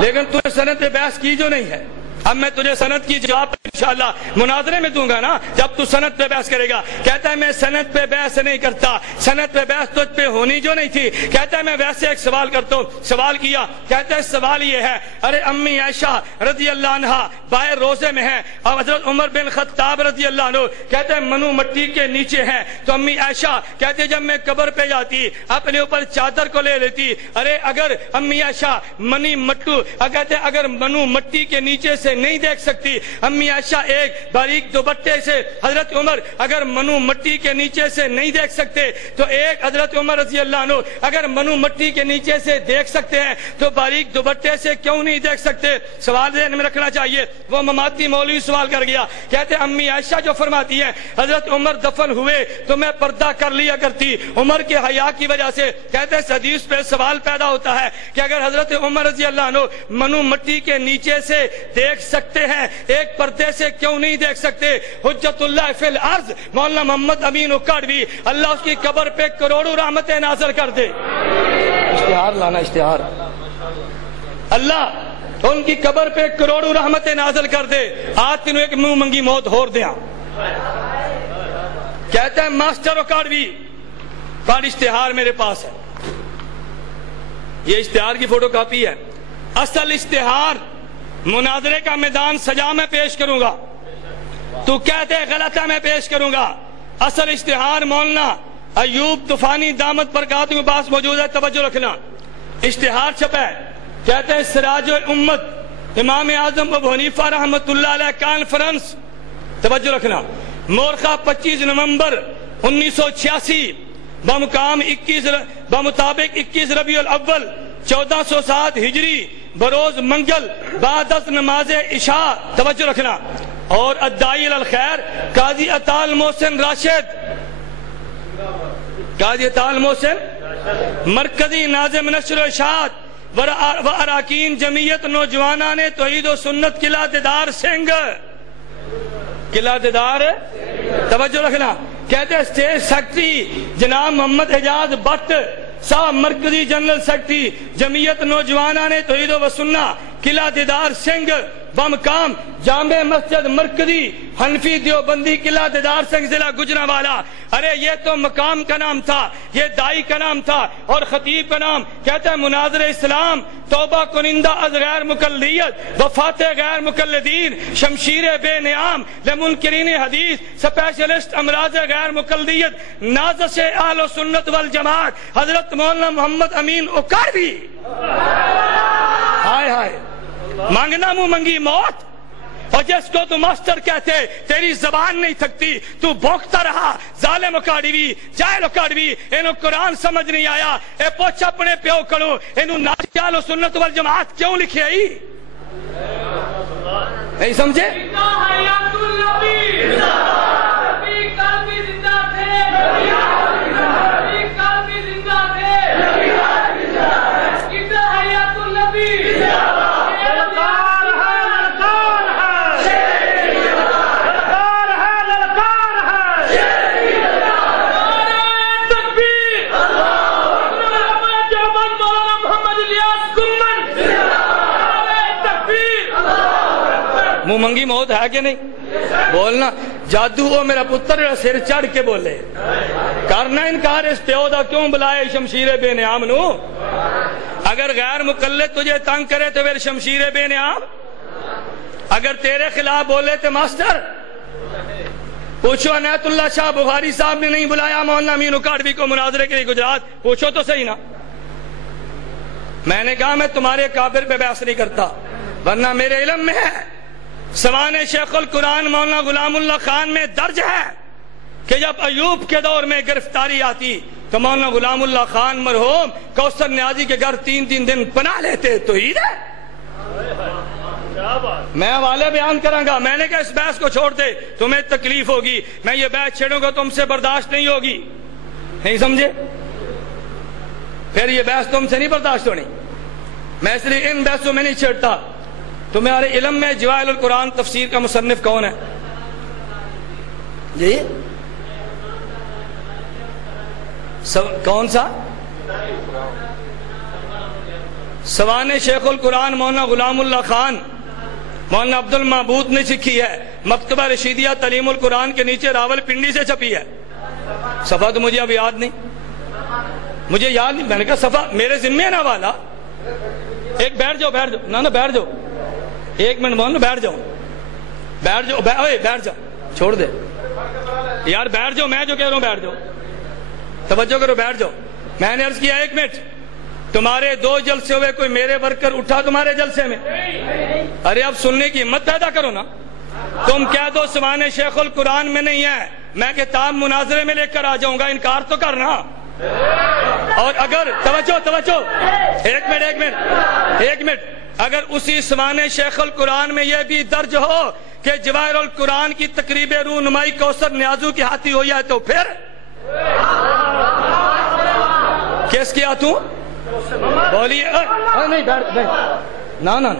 لیکن تو نے سند پہ بحث کی جو نہیں ہے۔ اب میں تجھے سند کی جواب انشاءاللہ مناظرے میں دوں گا نا، جب تو سند پہ بحث کرے گا۔ کہتا ہے میں سند پہ بحث نہیں کرتا، سند پہ بحث تجھ پہ ہونی جو نہیں تھی۔ کہتا ہے میں ویسے ایک سوال کرتا ہوں۔ سوال کیا، کہتا ہے سوال یہ ہے، ارے امی عائشہ رضی اللہ عنہا باہر روزے میں ہے اور حضرت عمر بن خطاب رضی اللہ عنہ کہتا ہے منو مٹی کے نیچے ہے، تو امی عائشہ کہتے ہیں جب میں قبر پہ جاتی اپنے اوپر چادر کو لے لیتی۔ ارے اگر امی عائشہ منی مٹو، کہتے ہیں اگر منو مٹی کے نیچے سے نہیں دیکھ سکتی امی عائشہ ایک باریک دوپٹے سے، حضرت عمر اگر منو مٹی کے نیچے سے نہیں دیکھ سکتے تو ایک حضرت عمر رضی اللہ عنہ اگر منو مٹی کے نیچے سے دیکھ سکتے ہیں تو باریک دوپٹے سے کیوں نہیں دیکھ سکتے؟ سوال ذہن میں رکھنا چاہیے۔ وہ مماتی مولوی سوال کر گیا، کہتے امی عائشہ جو فرماتی ہے حضرت عمر دفن ہوئے تو میں پردہ کر لیا کرتی عمر کے حیا کی وجہ سے۔ کہتے اس حدیث پہ سوال پیدا ہوتا ہے کہ اگر حضرت عمر رضی اللہ عنہ منو مٹی کے نیچے سے دیکھ سکتے ہیں ایک پردے سے کیوں نہیں دیکھ سکتے؟ حجت اللہ فی الارض مولانا محمد امین اکاڑوی، اللہ اس کی قبر پہ کروڑوں رحمتیں نازل کر دے۔ اشتہار لانا، اشتہار، اللہ ان کی قبر پہ کروڑوں رحمتیں نازل کر دے۔ آج تینوں ایک منہ منگی موت ہور دیا۔ کہتا ہے ماسٹر اکاڑوی، پر اشتہار میرے پاس ہے، یہ اشتہار کی فوٹو کاپی ہے۔ اصل اشتہار مناظرے کا میدان سجا میں پیش کروں گا، تو کہتے غلط ہے میں پیش کروں گا۔ اصل اشتہار مولانا ایوب طوفانی دامت برکاتہ کے پاس موجود ہے، توجہ رکھنا۔ اشتہار چھپا ہے، کہتے ہیں سراج الامت امام اعظم ابو حنیفہ رحمۃ اللہ علیہ کانفرنس، توجہ رکھنا، مورخہ 25 نومبر 1986 بمطابق 21 ربیع الاول 1407 ہجری بروز منگل بعد از نماز عشاء، توجہ رکھنا۔ اور الداعی الخیر قاضی عطا المحسن راشد، قاضی عطا المحسن مرکزی ناظم نشر و اشاعت و اراکین جمعیت نوجوانان توحید و سنت قلعہ دیدار سنگھ، قلعہ دیدار، توجہ رکھنا۔ کہتے ہیں اسٹیٹ سیکرٹری جناب محمد اعجاز بٹ صاحب، مرکزی جنرل سیکرٹری جمعیت نوجوانان توحید و سنت قلعہ دیدار سنگھ، بمقام جامع مسجد مرکزی حنفی دیوبندی قلعہ دیدار سنگھ ضلع گجرانوالہ. ارے یہ تو مقام کا نام تھا, یہ دائی کا نام تھا, اور خطیب کا نام کہتا ہے مناظر اسلام, توبہ کنندہ از غیر مقلدیت, وفات غیر مقلدین, شمشیر بے نیام لمنکرین حدیث, سپیشلسٹ امراض غیر مقلدیت, نازش اہل و سنت والجماعت حضرت مولانا محمد امین اکاڑوی. ہائے ہائے, مانگنا منہ منگی موت. اور جس کو تو ماسٹر کہتے تیری زبان نہیں تھکتی, تو بھوکتا رہا. ظالم اکاڑوی, جاہل اکاڑوی, انہوں قرآن سمجھ نہیں آیا. اے پوچھ اپنے پیو کرو, انہوں نازش اہل و سنت والجماعت کیوں لکھے آئی؟ نہیں سمجھے؟ منہ منگی موت ہے کہ نہیں؟ بولنا جادو او میرا پتر سر چڑھ کے بولے. کرنا انکار اس پیو دا کیوں بلائے شمشیر بے نیام نو؟ اگر غیر مقلد تجھے تنگ کرے تو پھر شمشیر بے نیام, اگر تیرے خلاف بولے تو ماسٹر. پوچھو عنایت اللہ شاہ بخاری صاحب نے نہیں بلایا مولانا امین اکاڑوی کو مناظرے کے لیے گجرات؟ پوچھو تو صحیح نا. میں نے کہا میں تمہارے کابر پہ بحث نہیں کرتا, ورنہ میرے علم میں ہے, سوانح شیخ القرآن مولانا غلام اللہ خان میں درج ہے کہ جب ایوب کے دور میں گرفتاری آتی تو مولانا غلام اللہ خان مرحوم کوثر نیازی کے گھر 3 دن پناہ لیتے. تو عید ہے. میں حوالے بیان کروں گا. میں نے کہا اس بحث کو چھوڑ دے, تمہیں تکلیف ہوگی. میں یہ بحث چھیڑوں گا تم سے برداشت نہیں ہوگی. نہیں سمجھے؟ پھر یہ بحث تم سے نہیں برداشت ہونی. میں اس لیے ان بحثوں میں نہیں چھیڑتا. تمہارے علم میں جواہر القرآن تفسیر کا مصنف کون ہے؟ جی کون سا؟ سوانح شیخ القرآن مولانا غلام اللہ خان, مولانا عبد المعبود نے سکھی ہے. مکتبہ رشیدیہ تعلیم القرآن کے نیچے راول پنڈی سے چھپی ہے. صفحہ تو مجھے اب یاد نہیں, مجھے یاد نہیں. میں نے کہا صفحہ میرے ذمہ نہ والا. ایک بیٹھ جاؤ نا بیٹھ جاؤ, 1 منٹ مولانا بیٹھ جاؤ بیٹھ جاؤ, چھوڑ دے یار, بیٹھ جاؤ. میں جو کہہ رہا ہوں بیٹھ جاؤ, توجہ کرو, بیٹھ جاؤ. میں نے عرض کیا 1 منٹ, تمہارے 2 جلسے ہوئے, کوئی میرے ورکر اٹھا تمہارے جلسے میں؟ ارے اب سننے کی ہمت پیدا کرو نا. تم کہہ دو سوانح شیخ القرآن میں نہیں ہے, میں کتاب مناظرے میں لے کر آ جاؤں گا, انکار تو کرنا. اور اگر توجہ 1 منٹ, اگر اسی سوانح شیخ القرآن میں یہ بھی درج ہو کہ جواہر القرآن کی تقریب رونمائی کوثر نیازو کی ہاتھی ہو جائے تو پھر کیس کیا تو بولیے. نا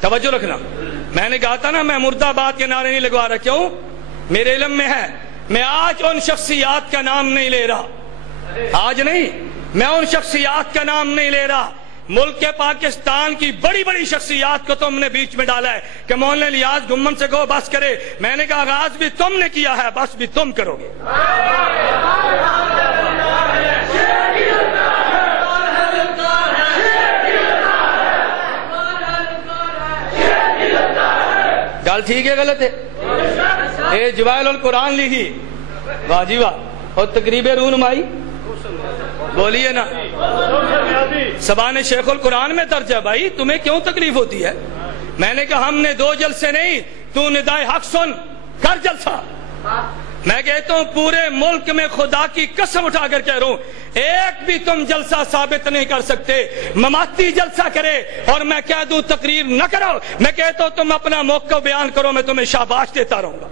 توجہ رکھنا. میں نے کہا تھا نا میں مرد آباد کے نعرے نہیں لگوا رہا. کیوں؟ میرے علم میں ہے. میں آج ان شخصیات کا نام نہیں لے رہا, آج نہیں, میں ان شخصیات کا نام نہیں لے رہا. ملک کے پاکستان کی بڑی بڑی شخصیات کو تم نے بیچ میں ڈالا ہے کہ مولانا الیاس گمن سے کہو بس کرے. میں نے کہا آغاز بھی تم نے کیا ہے, بس بھی تم کرو گے. گل ٹھیک ہے غلط ہے؟ اے جواہر القرآن لکھی, واہ جی واہ, اور تقریب رونمائی بولیے نا سوانح شیخ القرآن میں درج ہے. بھائی تمہیں کیوں تکلیف ہوتی ہے؟ میں نے کہا ہم نے 2 جلسے نہیں, تو ندائے حق سن کر جلسہ. میں کہتا ہوں پورے ملک میں خدا کی قسم اٹھا کر کہہ رہا ہوں, ایک بھی تم جلسہ ثابت نہیں کر سکتے. مماتی جلسہ کرے اور میں کہہ دوں تقریر نہ کرو, میں کہتا ہوں تم اپنا موقع بیان کرو, میں تمہیں شاباش دیتا رہوں گا.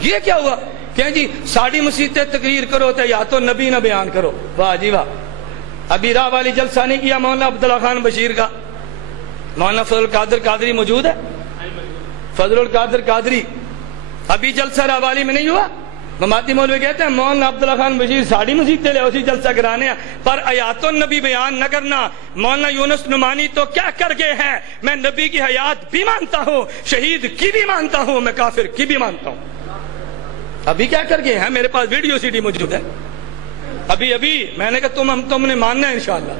یہ کیا ہوا کہ جی ساڑی مسیطیں تقریر کرو تو یا تو نبی نہ بیان کرو. واہ جی واہ. ابھی راہ والی جلسہ نہیں کیا مولانا عبداللہ خان بشیر کا. مولانا فضل القادر قادری موجود ہے؟ فضل القادر قادری ابھی جلسہ راہ والی میں نہیں ہوا, مماتی مولوی کہتے ہیں مولانا عبداللہ خان بشیر ساڑی مسجد لے اسی جلسہ کرانے ہیں پر آیات النبی بیان نہ کرنا. مولانا یونس نعمانی تو کیا کر گئے ہیں؟ میں نبی کی حیات بھی مانتا ہوں، شہید کی بھی مانتا ہوں، میں کافر کی بھی مانتا ہوں. ابھی کیا کر گئے ہیں؟ میرے پاس ویڈیو سی ڈی موجود ہے. ابھی میں نے کہا تم نے ماننا ہے انشاءاللہ.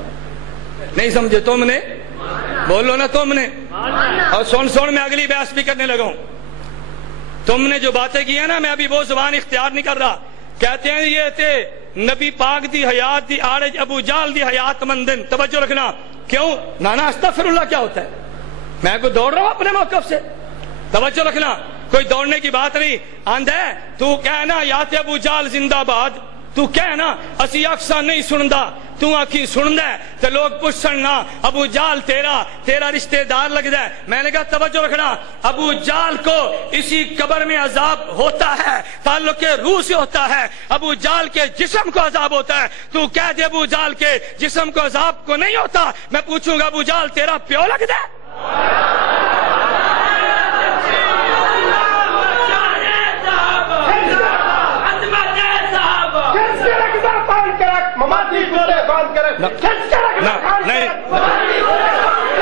نہیں سمجھے؟ تم نے بولو نا، تم نے. اور سن میں اگلی بحث بھی کرنے لگا ہوں. تم نے جو باتیں کی ہیں نا، میں ابھی وہ زبان اختیار نہیں کر رہا. کہتے ہیں یہ تھے نبی پاک دی حیات دی آرج ابو جال دی حیات مندن. توجہ رکھنا. کیوں؟ نانا استغفر اللہ کیا ہوتا ہے؟ میں کوئی دوڑ رہا ہوں اپنے موقف سے؟ توجہ رکھنا، کوئی دوڑنے کی بات نہیں. آندھے تو کہنا یات ابو جال زندہ باد، تو کہنا اسی اکثر نہیں سندا، تو آنکھی سندا ہے تو لوگ پوچھنا ابو جال تیرا رشتہ دار لگتا ہے. میں نے کہا توجہ رکھنا، ابو جال کو اسی قبر میں عذاب ہوتا ہے، تعلق روح سے ہوتا ہے. ابو جال کے جسم کو عذاب ہوتا ہے. تو کہہ دے ابو جال کے جسم کو عذاب کو نہیں ہوتا. میں پوچھوں گا ابو جال تیرا پیو لگتا ہے؟ نہیں،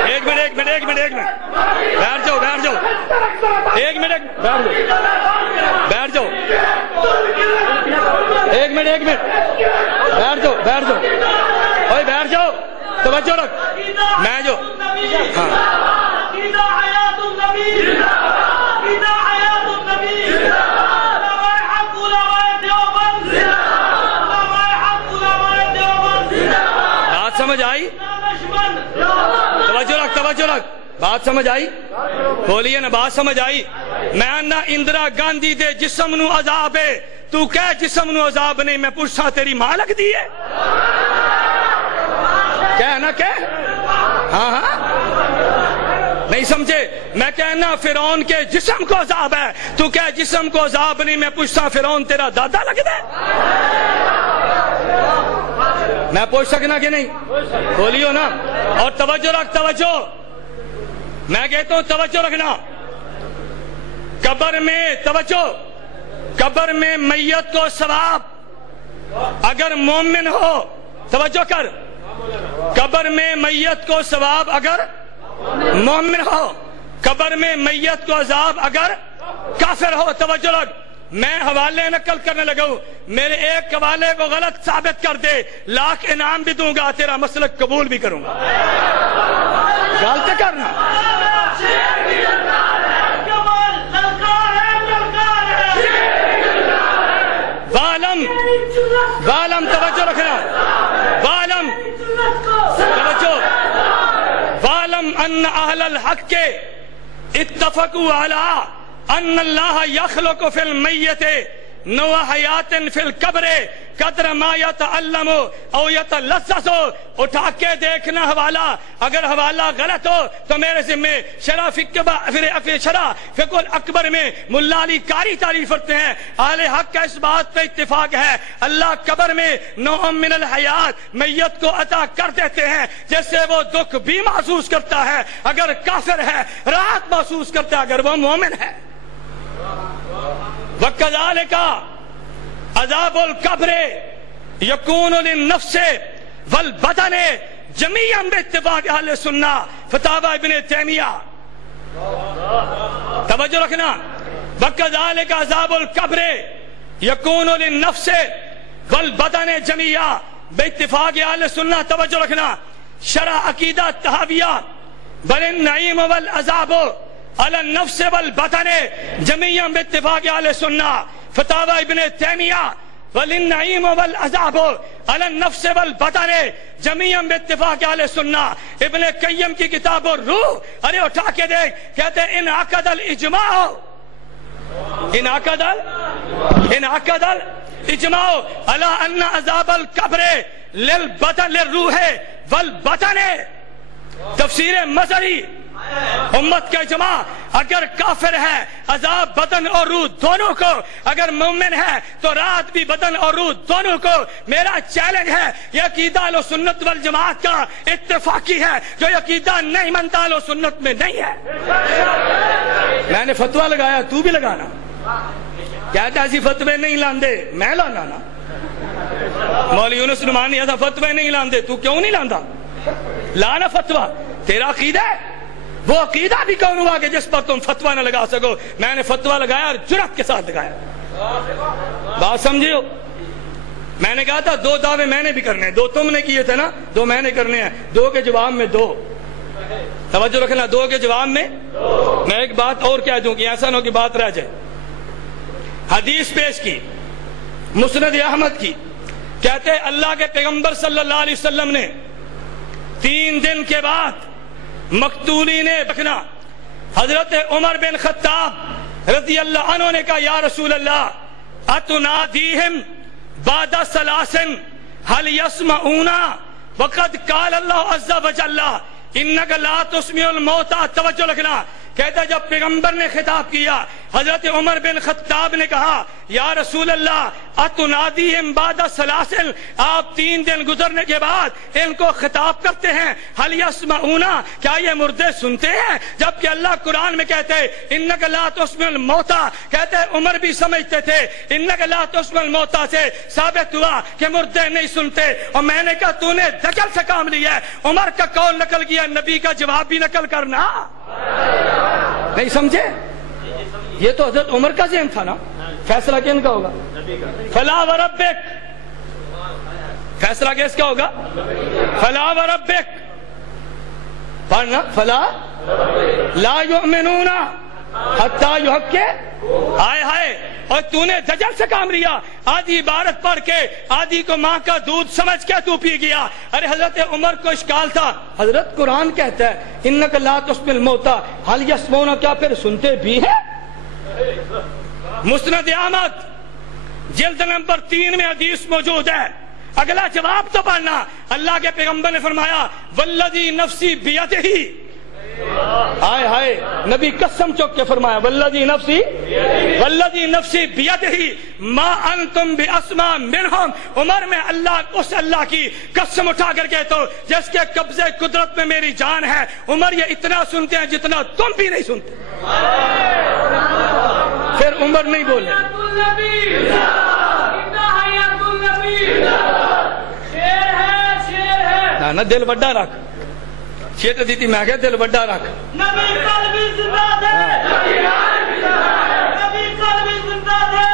ایک منٹ بیٹھ جاؤ ایک منٹ بیٹھ جاؤ ایک منٹ بیٹھ جاؤ اوے بیٹھ جاؤ. توجہ رکھ. میں جو سمجھ آئی؟ توجہ رکھ. بات سمجھ آئی؟ بولیے نا، بات سمجھ آئی؟ میں نہ اندرا گاندھی دے جسم نو عذاب ہے، تو کہہ جسم نو عذاب نہیں. میں پوچھا تیری ماں لگ دی ہے؟ کہنا کہ ہاں نہیں سمجھے؟ میں کہنا فرعون کے جسم کو عذاب ہے، تو کہہ جسم کو عذاب نہیں. میں پوچھتا فرعون تیرا دادا لگتا ہے؟ میں پوچھ سکنا کہ نہیں؟ بولیو نا. اور توجہ رکھ. توجہ میں کہتا ہوں توجہ رکھنا. قبر میں توجہ، قبر میں میت کو ثواب اگر مومن ہو، توجہ کر، قبر میں میت کو ثواب اگر مومن ہو، قبر میں میت کو عذاب اگر کافر ہو. توجہ رکھ. میں حوالے نقل کرنے لگا ہوں، میرے ایک حوالے کو غلط ثابت کر دے، لاکھ انعام بھی دوں گا، تیرا مسلک قبول بھی کروں گا. غلط کرنا. والم توجہ رکھنا. والم ان اہل الحق کے اتفقوا علی ان اللہ یخلق فی المیت نوع حیات فی القبر قدر ما یتعلم او یتلذذ. اٹھا کے دیکھنا حوالہ، اگر حوالہ غلط ہو تو میرے ذمہ. شرح فقہ الاکبر میں ملا علی قاری تعریف کرتے ہیں، اہل حق کا اس بات پہ اتفاق ہے اللہ قبر میں نوع من الحیات میت کو عطا کر دیتے ہیں، جس سے وہ دکھ بھی محسوس کرتا ہے اگر کافر ہے، راحت محسوس کرتا ہے اگر وہ مومن ہے. وَكَذَلِكَ عذاب القبر یکون للنفس والبدن جميعا باتفاق اہل سنہ. فتاوی ابن تیمیہ. توجہ رکھنا. وَكَذَلِكَ عذاب القبر یکون للنفس والبدن جميعا باتفاق اہل سنہ. توجہ رکھنا. شرح عقیدہ تحاویہ بل النعیم والعذاب على النفس والبدن جميعا باتفاق اہل سنہ. فتاوی ابن تیمیہ وللنعیم والعذاب على النفس والبدن جميعا باتفاق اہل سنہ. ابن قیم کی کتاب الروح، ارے اٹھا کے دیکھ، کہتے ہیں انعقد الاجماع على ان عذاب القبر للبدن للروح والبدن. تفسیر مظہری امت کا اجماع. اگر کافر ہے عذاب بدن اور روح دونوں کو، اگر مومن ہے تو رات بھی بدن اور روح دونوں کو. میرا چیلنج ہے، یہ عقیدہ اہل سنت والجماعت کا اتفاقی ہے، جو عقیدہ نہیں مانتا اہل سنت میں نہیں ہے. میں نے فتویٰ لگایا، تو بھی لگانا. کہتا ایسی فتوے نہیں لاندے، میں لانا نا، مولوی یونس نعمانی ایسا فتوے نہیں لاندے، تو کیوں نہیں لاندا؟ لانا فتوہ، تیرا عقیدہ ہے، وہ عقیدہ بھی کون ہوا کہ جس پر تم فتوہ نہ لگا سکو؟ میں نے فتوہ لگایا اور جرات کے ساتھ لگایا، بات سمجھو؟ میں نے کہا تھا 2 دعوے میں نے بھی کرنے ہیں، 2 تم نے کیے تھے نا، 2 میں نے کرنے ہیں، 2 کے جواب میں 2، توجہ رکھنا، 2 کے جواب میں میں ایک بات اور کہہ دوں کہ ایسا نہ ہو کہ بات رہ جائے۔ حدیث پیش کی مسند احمد کی، کہتے اللہ کے پیغمبر صلی اللہ علیہ وسلم نے 3 دن کے بعد مقتولین بکنا حضرت عمر بن خطاب رضی اللہ عنہ نے کہا یا رسول اللہ اتنادیہم بعد ثلاثن هل يسمعون وقد قال اللہ عز وجل انک لا تسمع الموتى، توجہ رکھنا، کہتا جب پیغمبر نے خطاب کیا حضرت عمر بن خطاب نے کہا یا رسول اللہ اتنادیہم بعد ثلاثن، آپ 3 دن گزرنے کے بعد ان کو خطاب کرتے ہیں، هل يسمعون، کیا یہ مردے سنتے ہیں؟ جبکہ اللہ قرآن میں کہتے انک لا تسمع الموتى، کہتے عمر بھی سمجھتے تھے انک لا تسمع الموتى سے ثابت ہوا کہ مردے نہیں سنتے، اور میں نے کہا تو نے دجل سے کام لیا ہے، عمر کا قول نقل کیا، نبی کا جواب بھی نقل کرنا، نہیں سمجھے؟ یہ تو حضرت عمر کا ذہن تھا نا، فیصلہ کن کا ہوگا؟ فلا وربک، فیصلہ کس کا ہوگا؟ فلا وربک، پڑھنا، فلا لا یؤمنون حتی یحققوا، ہائے ہائے، اور تو نے دجل سے کام لیا، آدھی عبارت پڑھ کے آدھی کو ماں کا دودھ سمجھ کے تو پی گیا۔ ارے حضرت عمر کو اشکال تھا، حضرت قرآن کہتا ہے انک لا تسمع الموتى هل يسمعون، کیا پھر سنتے بھی ہے؟ مسند احمد جلد نمبر 3 میں حدیث موجود ہے، اگلا جواب تو پڑھنا، اللہ کے پیغمبر نے فرمایا والذی نفسی بیدہ، ہائے ہائے، نبی قسم چوک کے فرمایا والذی نفسی بیدہ ما انتم باسمع منہم، عمر میں اللہ اس اللہ کی قسم اٹھا کر کہتا ہوں جس کے قبضے قدرت میں میری جان ہے، عمر یہ اتنا سنتے ہیں جتنا تم بھی نہیں سنتے۔ پھر عمر نہیں بولے، نا دل بڑا رکھ، شیط دیتی میں کہا دل بڑا رکھ، نبی قلبی زندہ دے، نبی قلبی زندہ دے،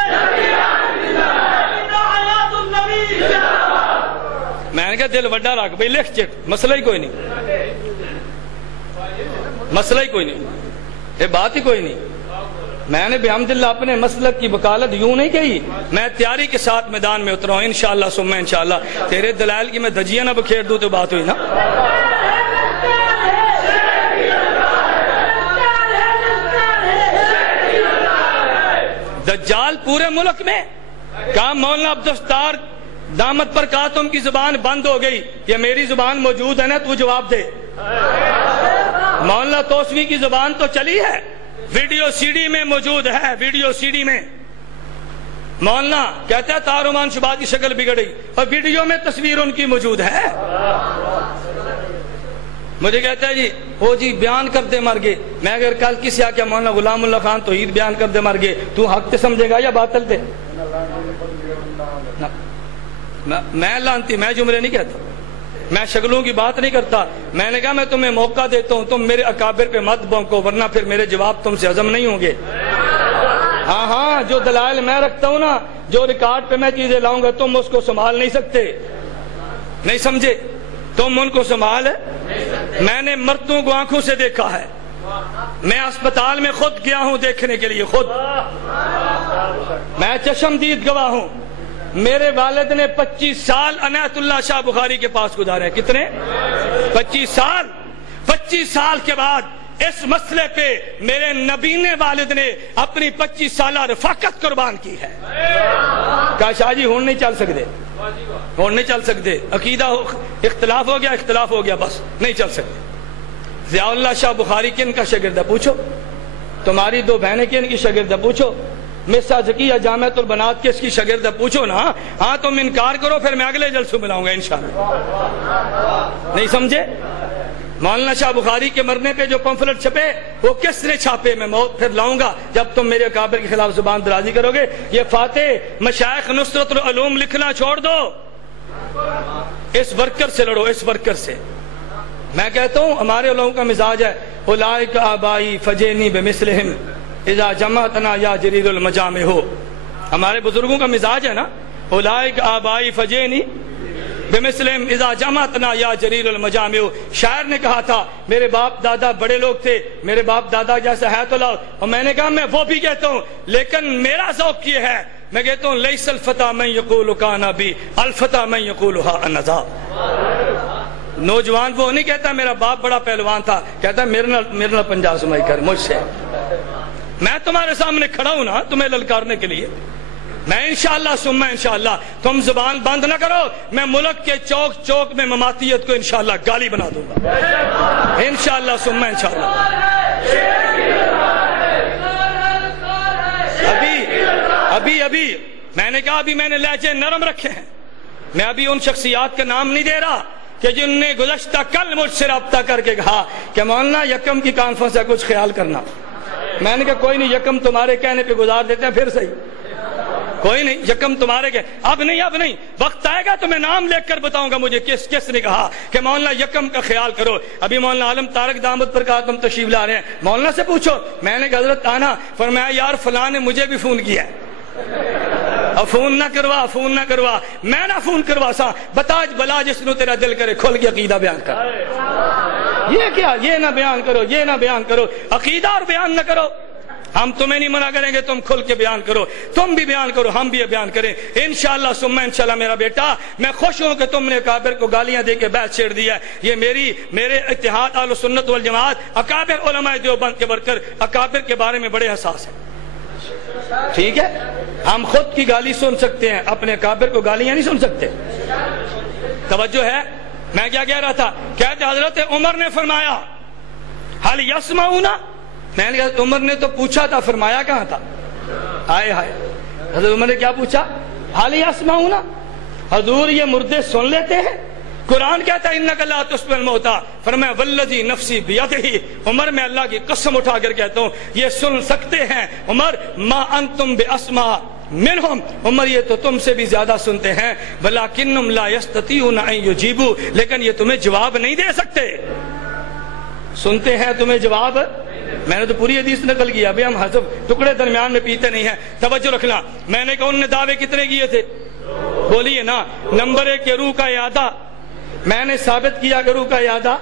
میں نے کہا دل بڑا رکھ بھئی، لکھ چٹ، مسئلہ ہی کوئی نہیں، مسئلہ ہی کوئی نہیں، یہ بات ہی کوئی نہیں۔ میں نے بحمداللہ اپنے مسلک کی وکالت یوں نہیں کہی، میں تیاری کے ساتھ میدان میں اترا ہوں انشاءاللہ ثم انشاءاللہ، تیرے دلائل کی میں دھجیاں نہ بکھیر دوں تو بات ہوئی نا۔ دجال پورے ملک میں کہا مولانا عبدالستار دامت پر کہا تم کی زبان بند ہو گئی، یہ میری زبان موجود ہے نا، تو جواب دے۔ مولانا توسوی کی زبان تو چلی ہے، ویڈیو سی ڈی میں موجود ہے، ویڈیو سی ڈی میں مولانا کہتا ہے تارمان شبات کی شکل بگڑ گئی، اور ویڈیو میں تصویر ان کی موجود ہے۔ مجھے کہتا ہے جی وہ جی بیان کر دے مر گئے، میں اگر کل کسی آ کے مولانا غلام اللہ خان توحید بیان کر دے مر گئے، تو حق تے سمجھے گا یا باطل تے؟ میں لانتی، میں جملے نہیں کہتا، میں شکلوں کی بات نہیں کرتا، میں نے کہا میں تمہیں موقع دیتا ہوں، تم میرے اکابر پہ مت بونکو ورنہ پھر میرے جواب تم سے ہضم نہیں ہوں گے۔ ہاں ہاں، جو دلائل میں رکھتا ہوں نا، جو ریکارڈ پہ میں چیزیں لاؤں گا، تم اس کو سنبھال نہیں سکتے، نہیں سمجھے؟ تم ان کو سنبھال، میں نے مرتوں کو آنکھوں سے دیکھا ہے، میں اسپتال میں خود گیا ہوں دیکھنے کے لیے، خود میں چشمدید گواہ ہوں۔ میرے والد نے 25 سال عنایت اللہ شاہ بخاری کے پاس گزارے، کتنے؟ 25 سال۔ 25 سال کے بعد اس مسئلے پہ میرے نبینے والد نے اپنی 25 سالہ رفاقت قربان کی ہے۔ کہا شاہ جی ہون نہیں چل سکتے، ہون نہیں چل سکتے، عقیدہ اختلاف ہو گیا، اختلاف ہو گیا، بس نہیں چل سکتے۔ ضیاء اللہ شاہ بخاری کن کا شاگرد ہے پوچھو، تمہاری 2 بہنیں کن کی شاگرد ہے پوچھو، مرزا زکیہ جامعۃ البنات کس کی شاگرد ہے پوچھو نا۔ ہاں تم انکار کرو پھر میں اگلے جلسوں میں لاؤں گا انشاءاللہ، نہیں سمجھے؟ مولانا شاہ بخاری کے مرنے پہ جو پمفلٹ چھپے وہ کس نے چھاپے؟ میں موت پھر لاؤں گا جب تم میرے اکابر کے خلاف زبان درازی کرو گے۔ یہ فاتح مشائخ نصرت العلوم لکھنا چھوڑ دو، اس ورکر سے لڑو، اس ورکر سے۔ میں کہتا ہوں ہمارے لوگوں کا مزاج ہے اولئک آبائی فجینی بمثلہم اذا جمعتنا یا جریر المجامع ہو، ہمارے بزرگوں کا مزاج ہے نا، اولئک آبائی فجینی بمثلہم اذا جمعتنا یا جریر المجامع۔ شاعر نے کہا تھا میرے باپ دادا بڑے لوگ تھے، میرے باپ دادا جیسا ہے تو لاؤ، اور میں نے کہا میں وہ بھی کہتا ہوں، لیکن میرا ذوق یہ ہے، میں کہتا ہوں لیس الفتى من یقول کان ابی الفتى من یقولها انذا۔ نوجوان وہ نہیں کہتا میرا باپ بڑا پہلوان تھا، کہتا میرے نال پنجا سمائی کر مجھ سے، میں تمہارے سامنے کھڑا ہوں نا تمہیں للکارنے کے لیے۔ میں انشاءاللہ ثم انشاءاللہ، تم زبان بند نہ کرو، میں ملک کے چوک چوک میں مماتیت کو انشاءاللہ گالی بنا دوں گا انشاءاللہ ثم انشاءاللہ۔ ابھی میں نے کہا ابھی میں نے لہجے نرم رکھے ہیں، میں ابھی ان شخصیات کا نام نہیں دے رہا کہ جن نے گزشتہ کل مجھ سے رابطہ کر کے کہا کہ مولانا یکم کی کانفرنس ہے کچھ خیال کرنا۔ میں نے کہا کوئی نہیں، یکم تمہارے کہنے پہ گزار دیتے ہیں، پھر صحیح کوئی نہیں، یکم تمہارے کے اب نہیں، وقت آئے گا تو میں نام لے کر بتاؤں گا مجھے کس نے کہا کہ مولانا یکم کا خیال کرو۔ ابھی مولانا عالم طارق دامت پر کہا تم تشریف لا رہے ہیں، مولانا سے پوچھو۔ میں نے کہا حضرت آنا، فرمایا یار فلاں نے مجھے بھی فون کیا ہے، اور فون نہ کروا، میں نہ فون کروا سا، بتا بلا جس نو تیرا دل کرے کھول کے عقیدہ بیان کر۔ یہ کیا، یہ نہ بیان کرو عقیدہ اور بیان نہ کرو۔ ہم تمہیں نہیں منع کریں گے، تم کھل کے بیان کرو، تم بھی بیان کرو، ہم بھی بیان کریں انشاءاللہ ثم انشاءاللہ۔ میرا بیٹا میں خوش ہوں کہ تم نے اکابر کو گالیاں دے کے بیعت چھیڑ دیا ہے۔ یہ میرے اتحاد اہل سنت والجماعت اکابر علماء دیوبند کے ورکر اکابر کے بارے میں بڑے حساس ہیں، ٹھیک ہے؟ ہم خود کی گالی سن سکتے ہیں، اپنے اکابر کو گالیاں نہیں سن سکتے۔ توجہ ہے، میں کیا کہہ رہا تھا؟ کہتے حضرت عمر نے فرمایا حل یسمعون، میں نے کہا عمر نے تو پوچھا تھا، فرمایا کہاں تھا؟ ہائے حضرت عمر نے کیا پوچھا؟ حل یسمعون، حضور یہ مردے سن لیتے ہیں؟ قرآن کہتا ہے انک لا تسمع الموتى، فرمایا والذی نفسی بیدہ، عمر میں اللہ کی قسم اٹھا کر کہتا ہوں یہ سن سکتے ہیں عمر، ما انتم باسمع منہم، عمر یہ تو تم سے بھی زیادہ سنتے ہیں، ولکنہم لا یستطیعون ان یجیبوا، لیکن یہ تمہیں جواب نہیں دے سکتے۔ سنتے ہیں تمہیں جواب، میں نے تو پوری حدیث نقل کیا، ابھی ہم حذف ٹکڑے درمیان میں پیتے نہیں ہیں۔ توجہ رکھنا، میں نے کہا ان نے دعوے کتنے کیے تھے؟ بولیے نا۔ نمبر 1 کہ روح کا اعادہ، میں نے ثابت کیا کہ روح کا اعادہ۔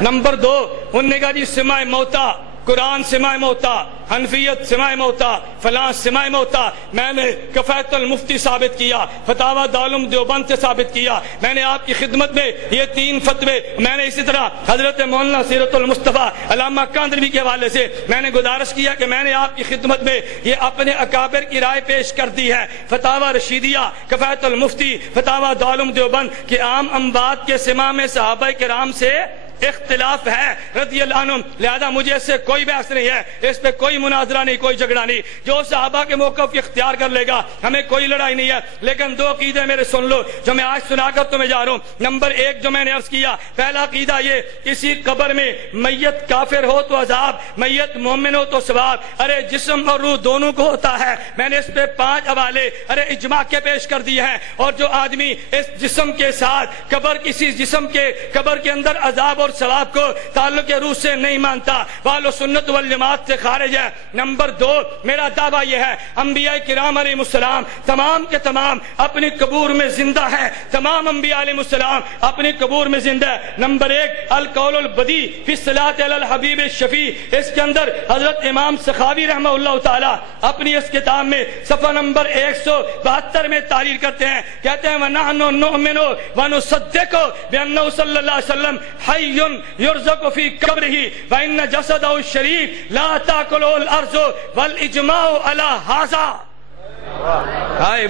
نمبر 2 انہوں نے کہا جی سماع موتا، قرآن سماع موتا، حنفیت سماع موتا، فلاں سماع موتا، میں نے کفایت المفتی ثابت کیا، فتاوی دارالعلوم دیوبند سے ثابت کیا، میں نے آپ کی خدمت میں یہ 3 فتوے، میں نے اسی طرح حضرت مولانا سیرت المصطفیٰ علامہ کاندھلوی کے حوالے سے میں نے گزارش کیا کہ میں نے آپ کی خدمت میں یہ اپنے اکابر کی رائے پیش کر دی ہے، فتاوی رشیدیہ، کفایت المفتی، فتاوی دارالعلوم دیوبند کہ عام اموات کے سماع میں صحابہ کرام سے اختلاف ہے رضی اللہ عنہم، لہذا مجھے اس سے کوئی بحث نہیں ہے، اس پہ کوئی مناظرہ نہیں، کوئی جھگڑا نہیں، جو صحابہ کے موقف اختیار کر لے گا ہمیں کوئی لڑائی نہیں ہے۔ لیکن 2 عقیدے میرے سن لو جو میں آج سنا کر تمہیں جا رہا ہوں۔ نمبر 1 جو میں نے عرض کیا، پہلا عقیدہ یہ کسی قبر میں میت کافر ہو تو عذاب، میت مومن ہو تو ثواب، ارے جسم اور روح دونوں کو ہوتا ہے۔ میں نے اس پہ 5 حوالے اجماع کے پیش کر دیے ہیں، اور جو آدمی اس جسم کے ساتھ کسی جسم کے قبر کے اندر عذاب اور ثواب کو تعلق روح سے نہیں مانتا وہ سنت والجماعت سے خارج ہے۔ نمبر 2 میرا دعویٰ یہ ہے انبیاء کرام علیہ السلام تمام کے تمام اپنی قبور میں زندہ ہیں، تمام انبیاء علیہ السلام اپنی قبور میں زندہ ہے۔ نمبر 1 القول البدی فی الصلاۃ علی الحبیب الشفیع، اس کے اندر حضرت امام سخاوی رحمہ اللہ تعالی اپنی اس کتاب میں صفحہ نمبر 172 میں تحریر کرتے ہیں، کہتے ہیں وَنَحْنُ نُؤْمِنُ وَنُصَدِّقُ بِأَنَّهُ صلی اللہ علیہ وسلم حی یرزق فی قبرہ وَإِنَّ جَسَدَهُ الشریف لا تَأْكُلُهُ الْأَرْضُ وَالْإِجْمَاعُ عَلَى هَذَا،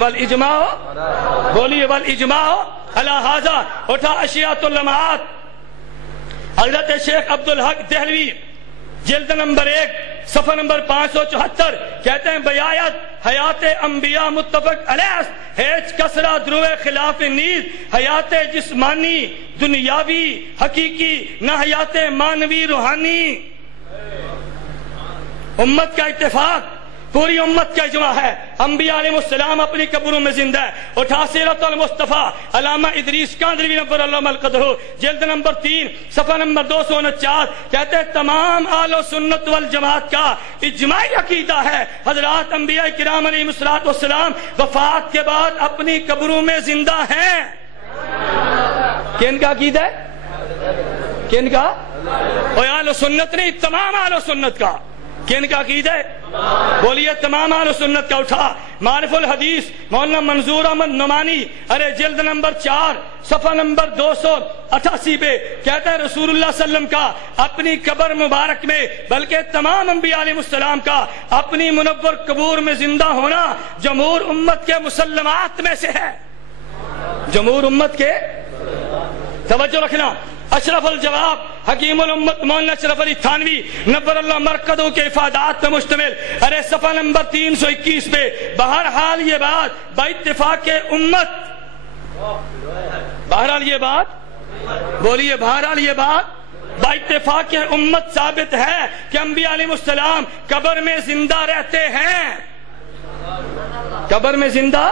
والإجماع، بولیے والإجماع علی هذا۔ اٹھا اشیاء اللمعات، حضرت شیخ عبدالحق دہلوی جلد نمبر 1 صفحہ نمبر 574 کہتے ہیں بیایت حیات انبیاء متفق علیہ ہیچ کسرہ درو خلاف نیز حیات جسمانی دنیاوی حقیقی نہ حیات مانوی روحانی. امت کا اتفاق، پوری امت کا اجماع ہے، انبیاء علیہ السلام اپنی قبروں میں زندہ ہے. اٹھا سیرت المصطفیٰ علامہ ادریس کاندھلوی نبر اللہ القدر جلد نمبر 3 صفحہ نمبر 249 کہتے ہیں تمام اہل سنت والجماعت کا اجماعی عقیدہ ہے حضرات انبیاء کرام علیہ السلام وفات کے بعد اپنی قبروں میں زندہ ہیں. کن کا عقیدہ ہے؟ کن کا؟ اور اہل سنت نہیں، تمام اہل سنت کا. کن کا عقیدہ ہے؟ بولیے تمام اہل سنت کا. اٹھا معرف الحدیث مولانا منظور احمد نعمانی ارے جلد نمبر 4 صفحہ نمبر 288 پہ کہتا ہے رسول اللہ صلی اللہ علیہ وسلم کا اپنی قبر مبارک میں بلکہ تمام انبیاء علیہ السلام کا اپنی منور قبور میں زندہ ہونا جمہور امت کے مسلمات میں سے ہے. جمہور امت کے، توجہ رکھنا، اشرف الجواب حکیم الامت مولانا اشرف علی تھانوی نبر اللہ مرکزوں کے افادات پر مشتمل ارے صفحہ نمبر 321 پہ بہرحال یہ بات باتفاق امت، بہرحال یہ بات، بولیے بہرحال یہ بات باتفاق امت ثابت ہے کہ انبیاء علیہ السلام قبر میں زندہ رہتے ہیں. قبر میں زندہ.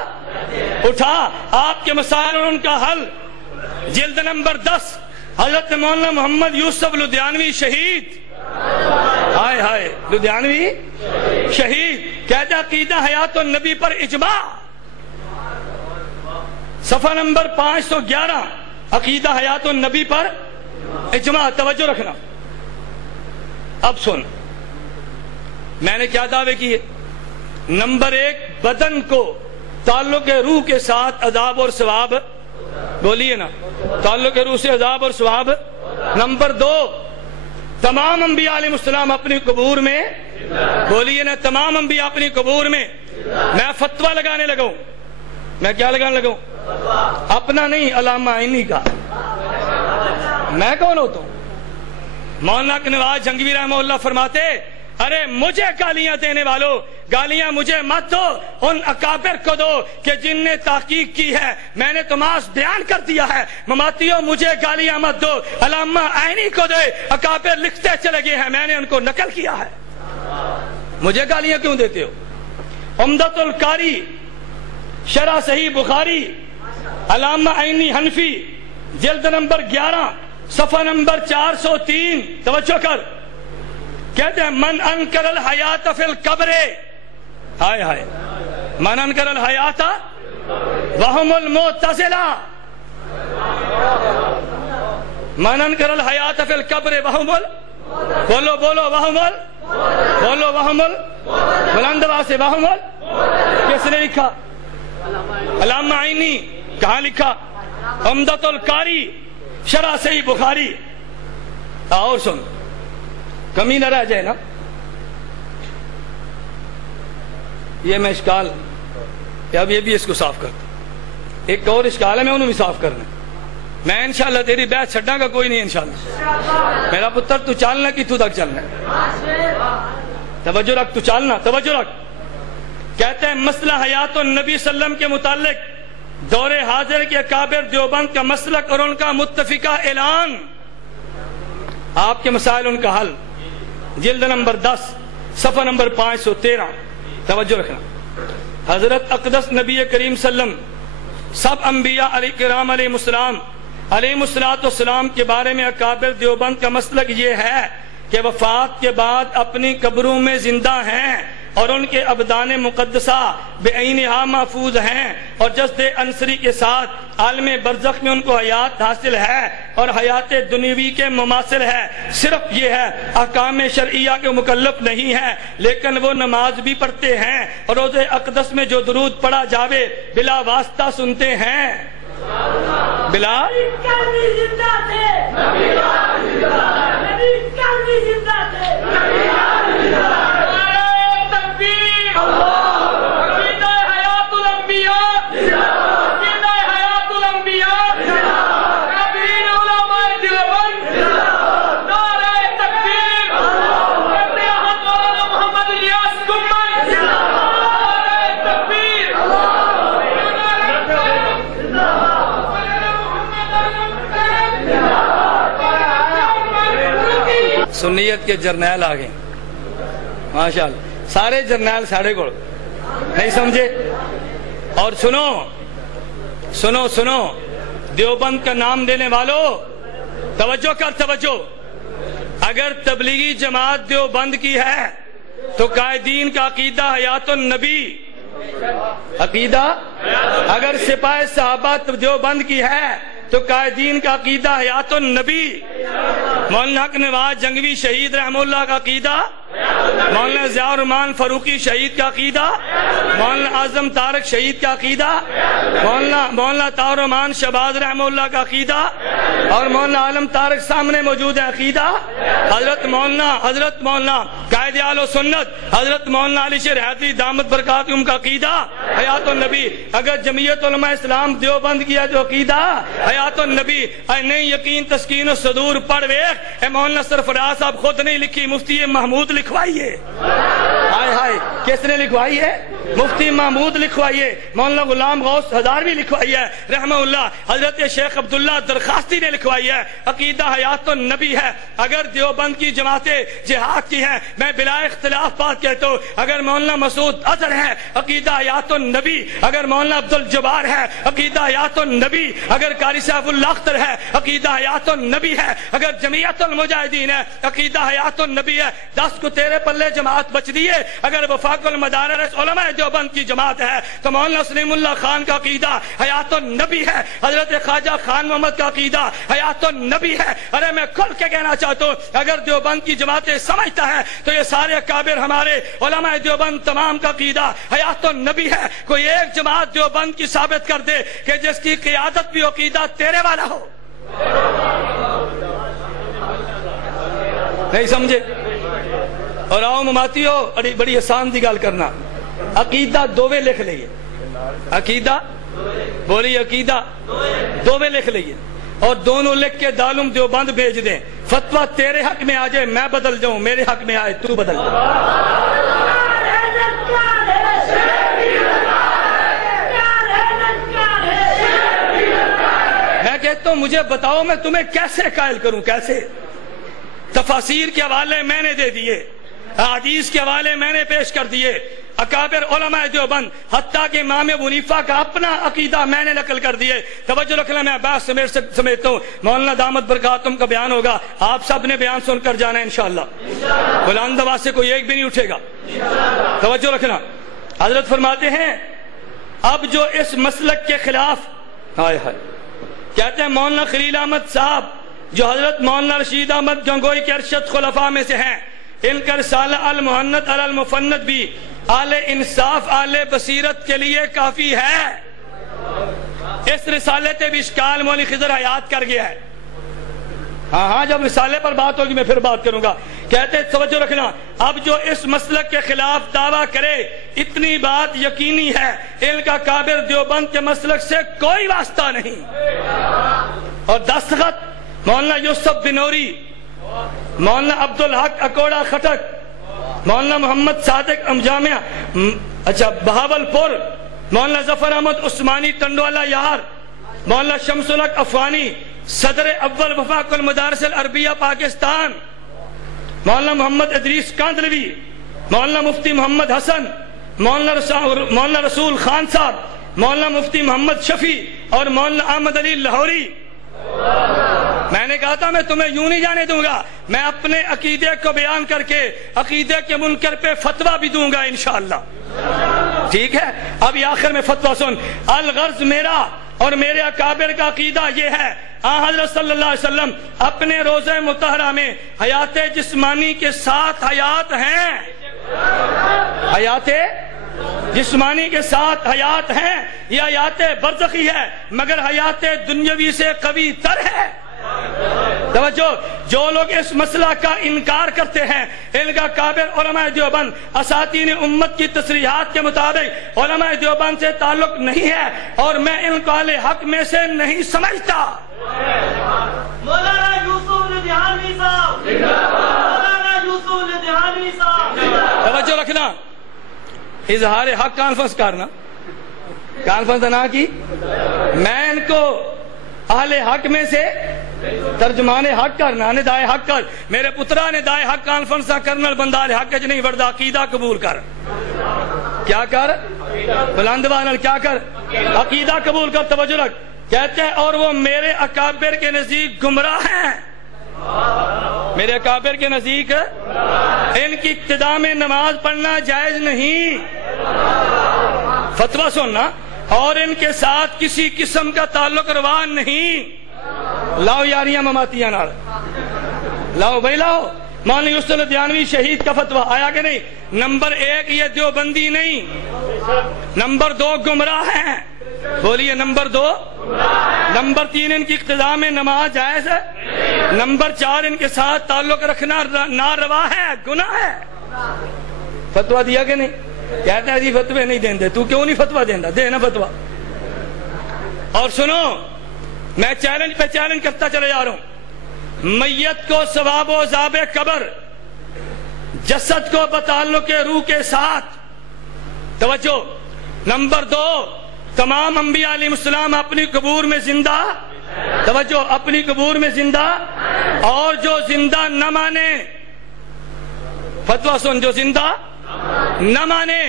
اٹھا آپ کے مسائل اور ان کا حل جلد نمبر 10 حضرت مولانا محمد یوسف لدھیانوی شہید، ہائے ہائے لدھیانوی شہید کہتے عقیدہ حیات النبی پر اجماع. صفحہ نمبر 511 عقیدہ حیات النبی پر اجماع. توجہ رکھنا. اب سن میں نے کیا دعوے کیے. نمبر 1 بدن کو تعلق روح کے ساتھ عذاب اور ثواب، بولیے نا، تعلق روح سے عذاب اور ثواب. نمبر 2 تمام انبیاء علیہ السلام اپنی قبور میں، بولیے نا تمام انبیاء اپنی قبور میں. میں فتویٰ لگانے لگا ہوں. میں کیا لگانے لگا ہوں؟ اپنا نہیں، علامہ عینی کا. میں کون ہوتا ہوں؟ مولانا نواز جنگوی رحمہ اللہ فرماتے ارے مجھے گالیاں دینے والوں گالیاں مجھے مت دو، ان اکابر کو دو کہ جن نے تحقیق کی ہے. میں نے تو ماس بیان کر دیا ہے. مماتیوں مجھے گالیاں مت دو، علامہ عینی کو دے. اکابر لکھتے چلے گئے ہیں، میں نے ان کو نقل کیا ہے. مجھے گالیاں کیوں دیتے ہو؟ عمدۃ القاری شرح صحیح بخاری علامہ عینی حنفی جلد نمبر 11 صفحہ نمبر 403 توجہ کر کہتے ہیں من انکر الحیات فی القبر، ہائے ہائے، من انکر الحیات وہم المعتزلہ، من انکر الحیات فی القبر وہم بولو بولو وہم بولو وہم بلند آواز سے وہم. کس نے لکھا؟ علامہ عینی. کہاں لکھا؟ عمدۃ القاری شرح صحیح بخاری. اور سن کمی نہ رہ جائے نا. یہ میں اشکال اب یہ بھی اس کو صاف کرتا. ایک اور اشکال ہے میں انہوں بھی صاف کرنا. میں انشاءاللہ تیری بیعت چھڈاں گا کوئی نہیں انشاءاللہ. میرا پتر تو چالنا کی تو تک چلنا. توجہ رکھ، تو چالنا، توجہ رکھ. کہتے ہیں مسئلہ حیات النبی صلی اللہ علیہ وسلم کے متعلق دور حاضر کے اکابر دیوبند کا مسلک اور ان کا متفقہ اعلان. آپ کے مسائل ان کا حل جلد نمبر 10 صفحہ نمبر 513. توجہ رکھنا. حضرت اقدس نبی کریم صلی اللہ علیہ وسلم سب انبیاء علیہ کرام علیہ السلام علیہ السلام کے بارے میں اکابر دیوبند کا مسلک یہ ہے کہ وفات کے بعد اپنی قبروں میں زندہ ہیں اور ان کے ابدان مقدسہ بعینہا محفوظ ہیں اور جسد انصری کے ساتھ عالم برزخ میں ان کو حیات حاصل ہے اور حیات دنیوی کے مماثل ہے. صرف یہ ہے احکام شرعیہ کے مکلف نہیں ہے لیکن وہ نماز بھی پڑھتے ہیں اور روز اقدس میں جو درود پڑھا جاوے بلا واسطہ سنتے ہیں. بلا سنیت کے جرنیل آ گئے ماشاءاللہ، سارے جرنیل ساڑھے کو نہیں سمجھے۔ اور سنو سنو سنو دیوبند کا نام دینے والوں توجہ کر توجہ، اگر تبلیغی جماعت دیوبند کی ہے تو قائدین کا عقیدہ حیات النبی عقیدہ، اگر سپاہ صحابہ دیوبند کی ہے تو قائدین کا عقیدہ حیات النبی، مولانا حق نواز جنگوی شہید رحمہ اللہ کا عقیدہ، مولانا ضیاء الرحمان فاروقی شہید کا عقیدہ، مولانا اعظم طارق شہید کا عقیدہ، مولانا طاہر الرحمان شہباز رحمہ اللہ کا عقیدہ، اور مولانا عالم طارق سامنے موجود ہے عقیدہ، حضرت مولانا قائد اہل سنت حضرت مولانا علی شیر حیدری دامت برکاتہم کا عقیدہ حیات النبی۔ اگر جمعیت علماء اسلام دیوبند کیا جو عقیدہ حیات النبی، اے نہیں یقین تسکین و صدور پڑھ ویخ، اے مولانا سرفراز صاحب خود نہیں لکھی، مفتی محمود لکھوائیے۔ ہائے ہائے کس نے لکھوائی ہے؟ مفتی محمود لکھوائیے، مولانا غلام غوث ہزاروی لکھوائی ہے رحمہ اللہ، حضرت شیخ عبداللہ درخواستی نے لکھوائی ہے، عقیدہ حیات النبی ہے۔ اگر دیوبند کی جماعتیں جہاد کی ہیں، میں بلا اختلاف بات کہتا ہوں، اگر مولانا مسعود اظہر ہے عقیدہ حیات النبی، اگر مولانا عبدالجبار ہے عقیدہ حیات النبی، اگر قاری سیف اللہ اختر ہے عقیدہ حیات النبی ہے، اگر جمعیت المجاہدین ہے عقیدہ حیات النبی ہے۔ 10 کو تیرے پلے جماعت بچ دی ہے، اگر وفاق المدارس علماء دیوبند کی جماعت ہے تو مولانا سلیم اللہ خان کا عقیدہ حیات النبی ہے، حضرت خواجہ خان محمد کا عقیدہ حیات النبی ہے۔ ارے میں کھل کے کہنا چاہتا ہوں، اگر دیوبند کی جماعتیں سمجھتا ہے تو یہ سارے اکابر ہمارے علماء دیوبند تمام کا عقیدہ حیات النبی ہے۔ کوئی ایک جماعت دیوبند کی ثابت کر دے کہ جس کی قیادت بھی عقیدہ تیرے والا ہو۔ نہیں سمجھے؟ اور آؤ مماتی ہو، بڑی آسان دی گل کرنا، عقیدہ دووے لکھ لئیے، عقیدہ بولی عقیدہ دووے لکھ لئیے، اور دونوں لکھ کے دارالعلوم دیوبند بھیج دیں، فتویٰ تیرے حق میں آ جائے میں بدل جاؤں، میرے حق میں آئے تو بدل جاؤں۔ میں کہتا ہوں مجھے بتاؤ میں تمہیں کیسے قائل کروں، کیسے؟ تفاسیر کے حوالے میں نے دے دیے، حدیث کے حوالے میں نے پیش کر دیے، اکابر علماء دیوبند حتیٰ کہ امام ابو حنیفہ کا اپنا عقیدہ میں نے نقل کر دیے۔ توجہ رکھنا، میں بات سمیٹتا ہوں، مولانا دامت برکاتہم کا بیان ہوگا، آپ سب نے بیان سن کر جانا ہے انشاءاللہ، بلند آواز سے کوئی ایک بھی نہیں اٹھے گا۔ توجہ رکھنا، حضرت فرماتے ہیں اب جو اس مسلک کے خلاف ہائے ہائے کہتے ہیں مولانا خلیل احمد صاحب جو حضرت مولانا رشید احمد گنگوئی کے ارشد خلفاء میں سے ہیں، ان کا رسالہ المحنت علی المفند بھی اہل انصاف اہل بصیرت کے لیے کافی ہے۔ اس رسالے تے بھی اشکال مولی خضر حیات کر گیا ہے۔ ہاں جب رسالے پر بات ہوگی میں پھر بات کروں گا۔ کہتے توجہ رکھنا، اب جو اس مسلک کے خلاف دعویٰ کرے اتنی بات یقینی ہے ان کا کابر دیوبند کے مسلک سے کوئی واسطہ نہیں۔ اور دستخط مولانا یوسف بنوری، مولانا عبدالحق اکوڑا خٹک، مولانا محمد صادق جامعہ بہاول پور، مولانا ظفر احمد عثمانی ٹنڈوالا یار، مولانا شمس الحق افغانی صدر اول وفاق المدارس العربیہ پاکستان، مولانا محمد ادریس کاندلوی، مولانا مفتی محمد حسن، مولانا رسول خان صاحب، مولانا مفتی محمد شفیع اور مولانا احمد علی لاہوری۔ میں نے کہا تھا میں تمہیں یوں نہیں جانے دوں گا، میں اپنے عقیدے کو بیان کر کے عقیدے کے منکر پہ فتویٰ بھی دوں گا انشاءاللہ۔ ٹھیک ہے، اب یہ آخر میں فتویٰ سن۔ الغرض میرا اور میرے اکابر کا عقیدہ یہ ہے، حضرت صلی اللہ علیہ وسلم اپنے روضہ مطہرہ میں حیات جسمانی کے ساتھ حیات ہیں، حیات جسمانی کے ساتھ حیات ہیں، یہ حیات برزخی ہے مگر حیات دنیاوی سے قوی تر ہے۔ توجہ، جو لوگ اس مسئلہ کا انکار کرتے ہیں ان کا کابر علماء دیوبند اساتین امت کی تصریحات کے مطابق علماء دیوبند سے تعلق نہیں ہے، اور میں ان کو اہل حق میں سے نہیں سمجھتا۔ مولانا یوسف لدھیانوی صاحب، مولانا یوسف لدھیانوی صاحب۔ توجہ رکھنا، اظہار حق کانفرنس کرنا، کانفرنس نہ کی، میں ان کو اہل حق میں سے ترجمان حق کر نہ دائے حق کر میرے پترا نے دائے حق کانفرنسا کرنل بندہ لے حق نہیں وردہ عقیدہ قبول کر کیا کر بلندوان کیا کر عقیدہ قبول کر توجہ رکھ کہتے ہیں اور وہ میرے اکابر کے نزدیک گمراہ ہیں میرے اکابر کے نزدیک ان کی ابتدا میں نماز پڑھنا جائز نہیں فتویٰ سننا اور ان کے ساتھ کسی قسم کا تعلق روا نہیں لاؤ یاریاں مماتیاں نال لاؤ بھائی لاؤ مولانا یوسف الدیانوی شہید کا فتویٰ آیا کہ نہیں نمبر 1 یہ دیوبندی نہیں نمبر 2 گمراہ ہیں بولیے نمبر 2 نمبر 3 ان کی اقتداء میں نماز جائز ہے نمبر 4 ان کے ساتھ تعلق رکھنا ناروا ہے گناہ ہے فتویٰ دیا کہ نہیں کہتے ہیں جی فتوے نہیں دیں دے تو کیوں نہیں فتویٰ دینا دے نا فتویٰ اور سنو میں چیلنج پہ چیلنج کرتا چلے جا رہا ہوں میت کو ثواب و عذاب قبر جسد کو بتعلق روح کے ساتھ توجہ نمبر 2 تمام انبیاء علیہ السلام اپنی قبور میں زندہ توجہ اپنی قبور میں زندہ اور جو زندہ نہ مانے فتویٰ سن جو زندہ نہ مانے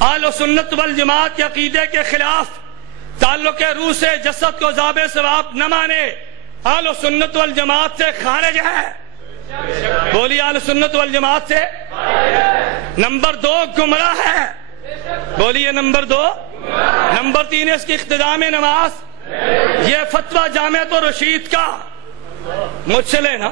اہل سنت والجماعت کے عقیدے کے خلاف تعلق روح سے جسد کو عذاب ثواب نہ مانے اہل سنت والجماعت سے خارج ہے بولیے اہل سنت والجماعت سے نمبر 2 گمراہ ہے بولیے نمبر 2 نمبر 3 اس کی اقتداء میں نماز یہ فتویٰ جامعۃ الرشید کا مجھ سے لینا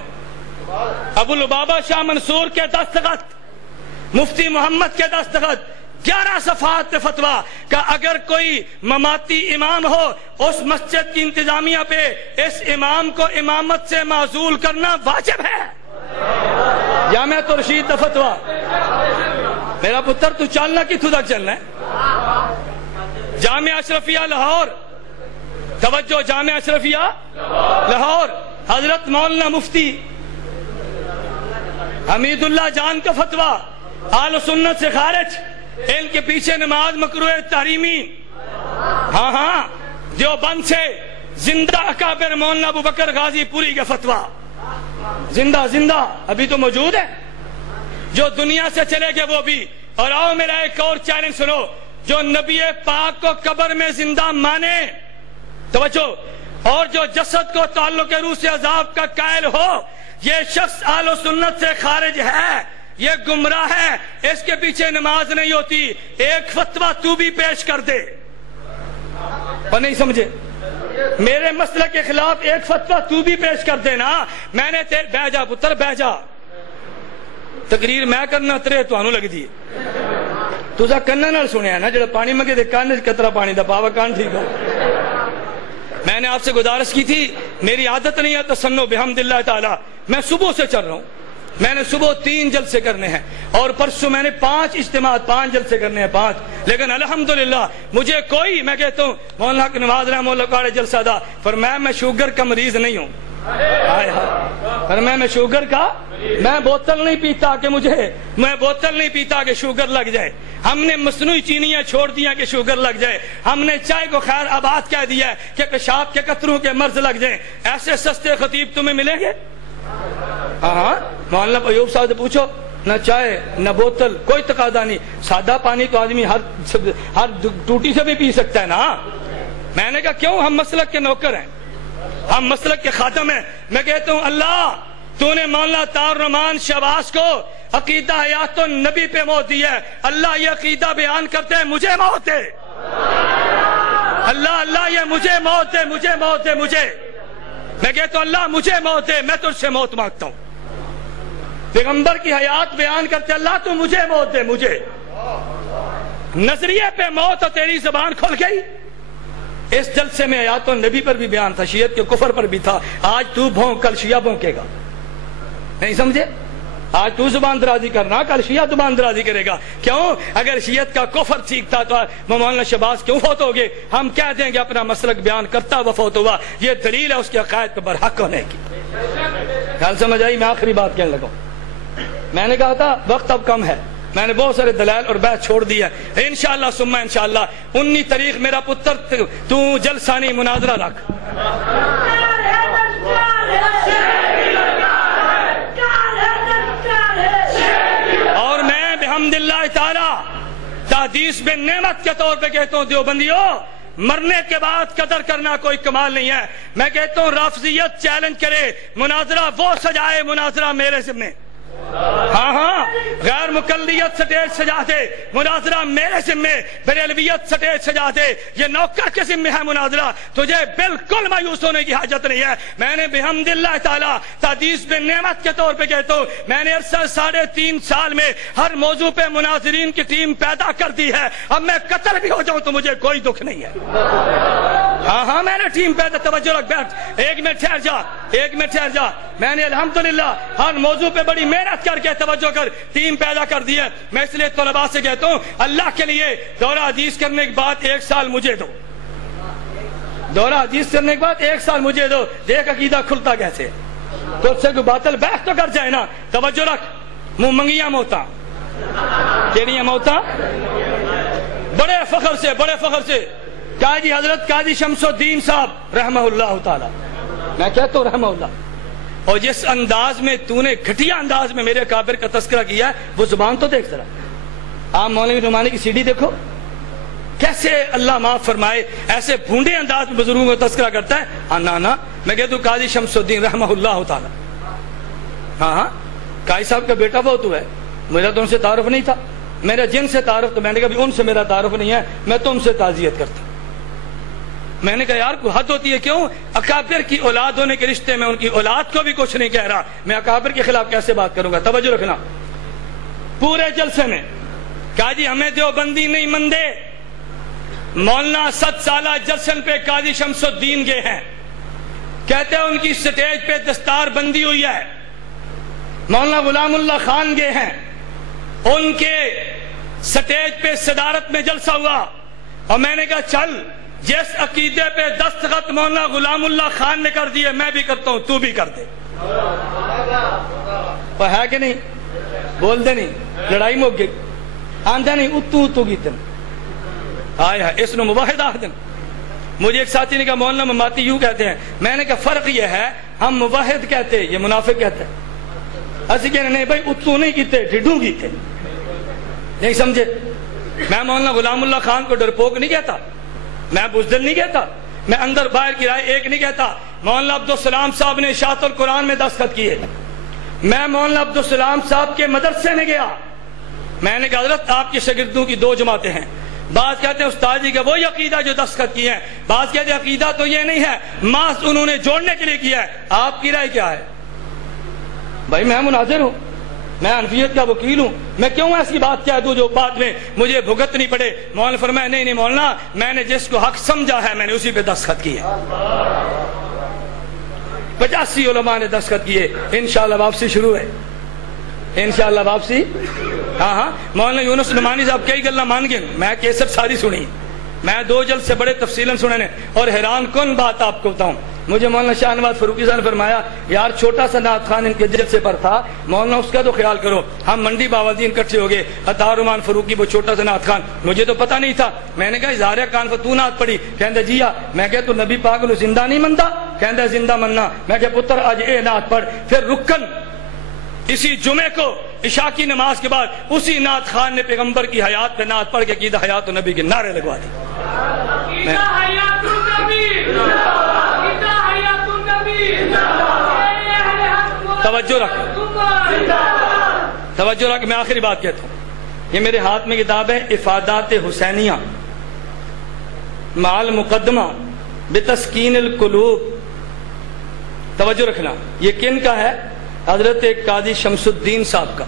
ابو لبابہ شاہ منصور کے دستخط مفتی محمد کے دستخط 11 صفحات فتویٰ کہ اگر کوئی مماتی امام ہو اس مسجد کی انتظامیہ پہ اس امام کو امامت سے معزول کرنا واجب ہے جامعۃ الرشید کا فتویٰ میرا پتر تو چلنا کتوں تک چلنا ہے جامعہ اشرفیہ لاہور توجہ جامعہ اشرفیہ لاہور حضرت مولانا مفتی حمید اللہ جان کا فتویٰ اہل سنت سے خارج ان کے پیچھے نماز مکروہ تحریمی ہاں دیوبند سے زندہ اکابر مولانا ابو بکر غازی پوری کا فتویٰ زندہ ابھی تو موجود ہے جو دنیا سے چلے گئے وہ بھی اور آؤ میرا ایک اور چیلنج سنو جو نبی پاک کو قبر میں زندہ مانے توجہ اور جو جسد کو تعلق روح سے عذاب کا قائل ہو یہ شخص اہل سنت سے خارج ہے یہ گمراہ ہے اس کے پیچھے نماز نہیں ہوتی ایک فتویٰ تو بھی پیش کر دے اور نہیں سمجھے میرے مسئلے کے خلاف ایک فتویٰ تو بھی پیش کر دینا میں نے بہ جا پتر بہ جا تقریر میں کرنا ترے تو لگ دی تجا کنا نال سنیا نا جڑا پانی منگے دے کان قطرہ پانی دا پاوا کان ٹھیک ہو میں نے آپ سے گزارش کی تھی میری عادت نہیں ہے تسنو بحمد اللہ تعالی میں صبح سے چل رہا ہوں میں نے صبح 3 جلسے کرنے ہیں اور پرسوں میں نے 5 اجتماعات 5 جلسے کرنے ہیں 5 لیکن الحمدللہ مجھے کوئی میں کہتا ہوں مولانا حق نواز رحمہ اللہ کا جلسہ دا فرمایا میں شوگر کا مریض نہیں ہوں فرمایا میں شوگر کا میں بوتل نہیں پیتا کہ میں بوتل نہیں پیتا کہ شوگر لگ جائے ہم نے مصنوعی چینیاں چھوڑ دیا کہ شوگر لگ جائے ہم نے چائے کو خیر آباد کہہ دیا ہے کہ پیشاب کے قطروں کے مرض لگ جائیں ایسے سستے خطیب تمہیں ملیں گے ہاں مولانا ایوب صاحب سے پوچھو نہ چائے نہ بوتل کوئی تقاضا نہیں سادہ پانی تو آدمی ہر ٹوٹی سے بھی پی سکتا ہے نا میں نے کہا کیوں ہم مسلک کے نوکر ہیں ہم مسلک کے خادم ہیں میں کہتا ہوں اللہ تو نے مولانا طاہر الرحمان شہباز کو عقیدہ حیات النبی پہ موت دی ہے اللہ یہ عقیدہ بیان کرتے ہیں مجھے موت دے اللہ یہ مجھے موت دے مجھے میں کہتا ہوں اللہ مجھے موت دے میں تجھ سے موت مانگتا ہوں پیغمبر کی حیات بیان کرتے اللہ تو مجھے موت دے مجھے نظریے پہ موت اور تیری زبان کھل گئی اس جلسے میں حیات النبی پر بھی بیان تھا شیعت کے کفر پر بھی تھا آج تو بھونک کل شیعہ بھونکے گا نہیں سمجھے آج تو زبان درازی کرنا کل شیعہ زبان درازی کرے گا کیوں اگر شیعت کا کفر ٹھیک تھا تو مولانا شہباز کیوں فوت ہو گئے ہم کہہ دیں گے اپنا مسلک بیان کرتا وہ فوت ہوا یہ دلیل ہے اس کے عقائد پہ برحق ہونے کی خیال سمجھ آئی میں آخری بات کہنے لگا میں نے کہا تھا وقت اب کم ہے میں نے بہت سارے دلائل اور بحث چھوڑ دیا انشاءاللہ ثم انشاءاللہ 19 تاریخ میرا پتر تو جلسہ نہیں مناظرہ رکھ بحمداللہ تعالی تحدیث بن نعمت کے طور پہ کہتا ہوں دیوبندیوں، مرنے کے بعد قدر کرنا کوئی کمال نہیں ہے۔ میں کہتا ہوں رافضیت چیلنج کرے، مناظرہ وہ سجائے، مناظرہ میرے ذمہ۔ ہاں غیر مقلدیت سٹیج سجا دے، مناظرہ میرے ذمہ۔ بریلویت سٹیج سجا دے، یہ نوکر کے ذمہ ہے مناظرہ، تجھے بالکل مایوس ہونے کی حاجت نہیں ہے۔ میں نے بحمداللہ تعالی تحدیث بن نعمت کے طور پہ کہتا ہوں، میں نے عرصہ 3.5 سال میں ہر موضوع پہ مناظرین کی ٹیم پیدا کر دی ہے۔ اب میں قتل بھی ہو جاؤں تو مجھے کوئی دکھ نہیں ہے۔ ہاں میں نے ٹیم پیدا، توجہ رکھ، بیٹھ، ایک منٹ ٹھہر جا۔ میں نے الحمدللہ ہر موضوع پہ بڑی محنت کر کے توجہ کر ٹیم پیدا کر دی ہے۔ میں اس لیے طلباء سے کہتا ہوں اللہ کے لیے دورہ حدیث کرنے کے بعد 1 سال مجھے دو، دورہ حدیث کرنے کے بعد 1 سال مجھے دو، دیکھ عقیدہ کھلتا کیسے۔ تو سے کوئی باطل بحث تو کر جائے نا۔ توجہ رکھ، منہ منگیاں موتاں، کیڑیاں موتاں، بڑے فخر سے قاضی حضرت قاضی شمس الدین صاحب رحمہ اللہ تعالی، میں کہتا ہوں رحمہ اللہ، اور جس انداز میں تو نے گھٹیا انداز میں میرے اکابر کا تذکرہ کیا ہے، وہ زبان تو دیکھ ذرا۔ آپ مولوی نعمانی کی CD دیکھو، کیسے اللہ معاف فرمائے ایسے بھونڈے انداز میں بزرگوں کا تذکرہ کرتا ہے۔ نا میں کہتا ہوں قاضی شمس الدین رحمہ اللہ تعالی، ہاں قاضی صاحب کا بیٹا وہ تو ہے، میرا تو ان سے تعارف نہیں تھا، میرا جن سے تعارف، تو میں نے کہا ان سے میرا تعارف نہیں ہے، میں تو ان سے تعزیت کرتا ہوں۔ میں نے کہا یار کوئی حد ہوتی ہے، کیوں اکابر کی اولاد ہونے کے رشتے میں ان کی اولاد کو بھی کچھ نہیں کہہ رہا، میں اکابر کے خلاف کیسے بات کروں گا۔ توجہ رکھنا، پورے جلسے میں قاضی ہمیں دیوبندی نہیں مندے، مولانا 7 سالہ جشن پہ قاضی شمس الدین گئے ہیں، کہتے ہیں ان کی سٹیج پہ دستار بندی ہوئی ہے۔ مولانا غلام اللہ خان گئے ہیں، ان کے سٹیج پہ صدارت میں جلسہ ہوا، اور میں نے کہا چل جس عقیدے پہ دستخط مولانا غلام اللہ خان نے کر دیے میں بھی کرتا ہوں، تو بھی کر دے۔ اور ہے کہ نہیں؟ بول دے نہیں، لڑائی مک گئی، آندہ نہیں اتو گیتن آیا ہے، اس نے مواحد آخدن۔ مجھے ایک ساتھی نے کہا مولانا مماتی یوں کہتے ہیں، میں نے کہا فرق یہ ہے ہم مواحد کہتے، یہ منافق کہتے ہیں۔ ایسے کہنے نہیں بھائی اتو نہیں کیتے، ڈھڈوں کیتے، نہیں سمجھے۔ میں مولانا غلام اللہ خان کو ڈرپوک نہیں کہتا، میں بزدل نہیں کہتا، میں اندر باہر کی رائے ایک نہیں کہتا۔ مولانا عبدالسلام صاحب نے اشاعت القرآن میں دستخط کیے، میں مولانا عبدالسلام صاحب کے مدرسے میں گیا، میں نے کہا حضرت آپ کے شاگردوں کی 2 جماعتیں ہیں، بعض کہتے ہیں استاد جی کا وہی عقیدہ جو دستخط کیے ہیں، بعض کہتے ہیں عقیدہ تو یہ نہیں ہے، محض انہوں نے جوڑنے کے لیے کیا ہے، آپ کی رائے کیا ہے؟ بھائی میں مناظر ہوں، میں حنفیت کا وکیل ہوں، میں کیوں ایسی بات کہہ دوں جو بعد میں مجھے بھگتنی پڑے۔ مولانا فرمایا نہیں مولانا، میں نے جس کو حق سمجھا ہے میں نے اسی پہ دستخط کیے۔ 85 علماء نے دستخط کیے، انشاءاللہ واپسی شروع ہے، انشاءاللہ واپسی۔ ہاں مولانا یونس نعمانی صاحب کئی گلا مان گئے، میں کیسٹ ساری سنی، میں 2 جلد سے بڑے تفصیلاً سننے، اور حیران کن بات آپ کو بتاؤں، مجھے مولانا شاہ نواز فاروقی صاحب نے فرمایا یار چھوٹا سا نعت خان ان کے جلسے پر تھا، مولانا اس کا تو خیال کرو۔ ہم منڈی باوالدین اکٹھے ہو گئے، عطا رحمان فاروقی وہ چھوٹا سا نعت خان، مجھے تو پتہ نہیں تھا، میں نے کہا اظہار کان تو نعت پڑھی، کہندے جی میں کہا تو نبی پاک نو زندہ نہیں منتا، کہندے زندہ مننا، میں کہا پتر آج اے نعت پڑھ۔ پھر رکن اسی جمعے کو عشاء کی نماز کے بعد اسی نعت خان نے پیغمبر کی حیات پہ نعت پڑھ کے عقیدہ حیات النبی کے نعرے لگوا دی۔ توجہ رکھ، میں آخری بات کہتا ہوں، یہ میرے ہاتھ میں کتاب ہے افادات حسینیہ مع المقدمہ بتسکین القلوب۔ توجہ رکھنا، یہ کن کا ہے؟ حضرت قاضی شمس الدین صاحب کا۔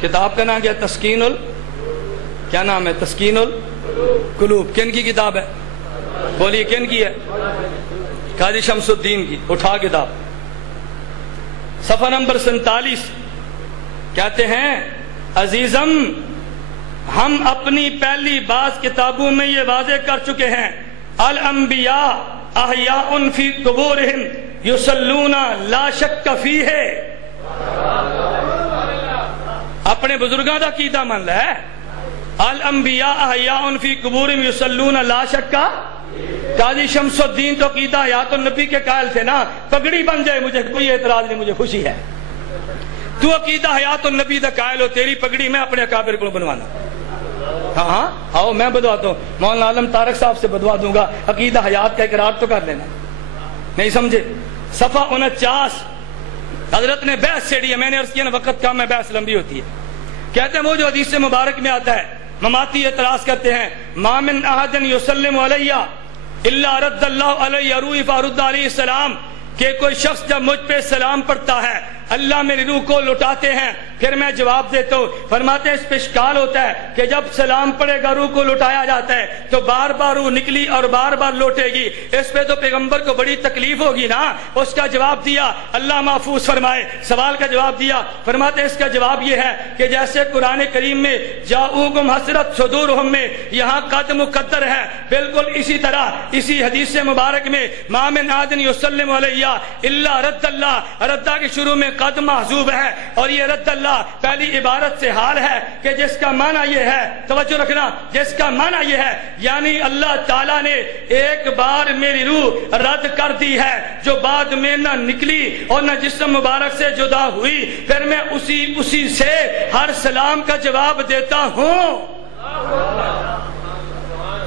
کتاب کا نام کیا؟ تسکین کیا نام ہے؟ تسکین القلوب۔ کن کی کتاب ہے؟ بولیے کن کی ہے؟ قاضی شمس الدین کی۔ اٹھا کتاب، صفحہ نمبر 47 کہتے ہیں عزیزم ہم اپنی پہلی بعض کتابوں میں یہ واضح کر چکے ہیں، الانبیاء احیاء فی قبورہم یصلون لا شک فیہ۔ اپنے بزرگاں دا عقیدہ من لے، الانبیاء احیاء فی قبورہم یصلون لا شک۔ قاضی شمس الدین تو عقیدہ حیات النبی کے قائل تھے نا، پگڑی بن جائے مجھے کوئی اعتراض نہیں، مجھے خوشی ہے۔ تو عقیدہ حیات النبی دا قائل ہو، تیری پگڑی میں اپنے اکابر کو بنوانا. ہاں ہاں آؤ میں بدواتا ہوں، مولانا عالم طارق صاحب سے بدوا دوں گا، عقیدہ حیات کا اقرار تو کر لینا. نہیں سمجھے؟ صفحہ 49 حضرت نے بحث چھیڑی ہے. میں نے عرض کیا نا وقت کم ہے، بحث لمبی ہوتی ہے. کہتے ہیں وہ جو حدیث مبارک میں آتا ہے، مماتی اعتراض کرتے ہیں ما من احد یسلم علی الا رد اللہ علیہ روح فارد علیہ السلام، کہ کوئی شخص جب مجھ پہ سلام پڑھتا ہے اللہ میری روح کو لوٹاتے ہیں پھر میں جواب دیتا ہوں. فرماتے ہیں اس پہ اشکال ہوتا ہے کہ جب سلام پڑے گا روح کو لوٹایا جاتا ہے تو بار بار روح نکلی اور بار بار لوٹے گی، اس پہ تو پیغمبر کو بڑی تکلیف ہوگی نا. اس کا جواب دیا اللہ محفوظ فرمائے، سوال کا جواب دیا. فرماتے ہیں اس کا جواب یہ ہے کہ جیسے قرآن کریم میں جاؤکم حسرت صدورہم میں یہاں قد مقدر ہے، بالکل اسی طرح اسی حدیث مبارک میں ما من احد یسلم علیہ الا رد اللہ، ردہ کے شروع میں قد محذوب ہے، اور یہ رد اللہ پہلی عبارت سے حال ہے کہ جس کا معنی یہ ہے، توجہ رکھنا، جس کا معنی یہ ہے یعنی اللہ تعالیٰ نے ایک بار میری روح رد کر دی ہے جو بعد میں نہ نکلی اور نہ جسم مبارک سے جدا ہوئی، پھر میں اسی سے ہر سلام کا جواب دیتا ہوں.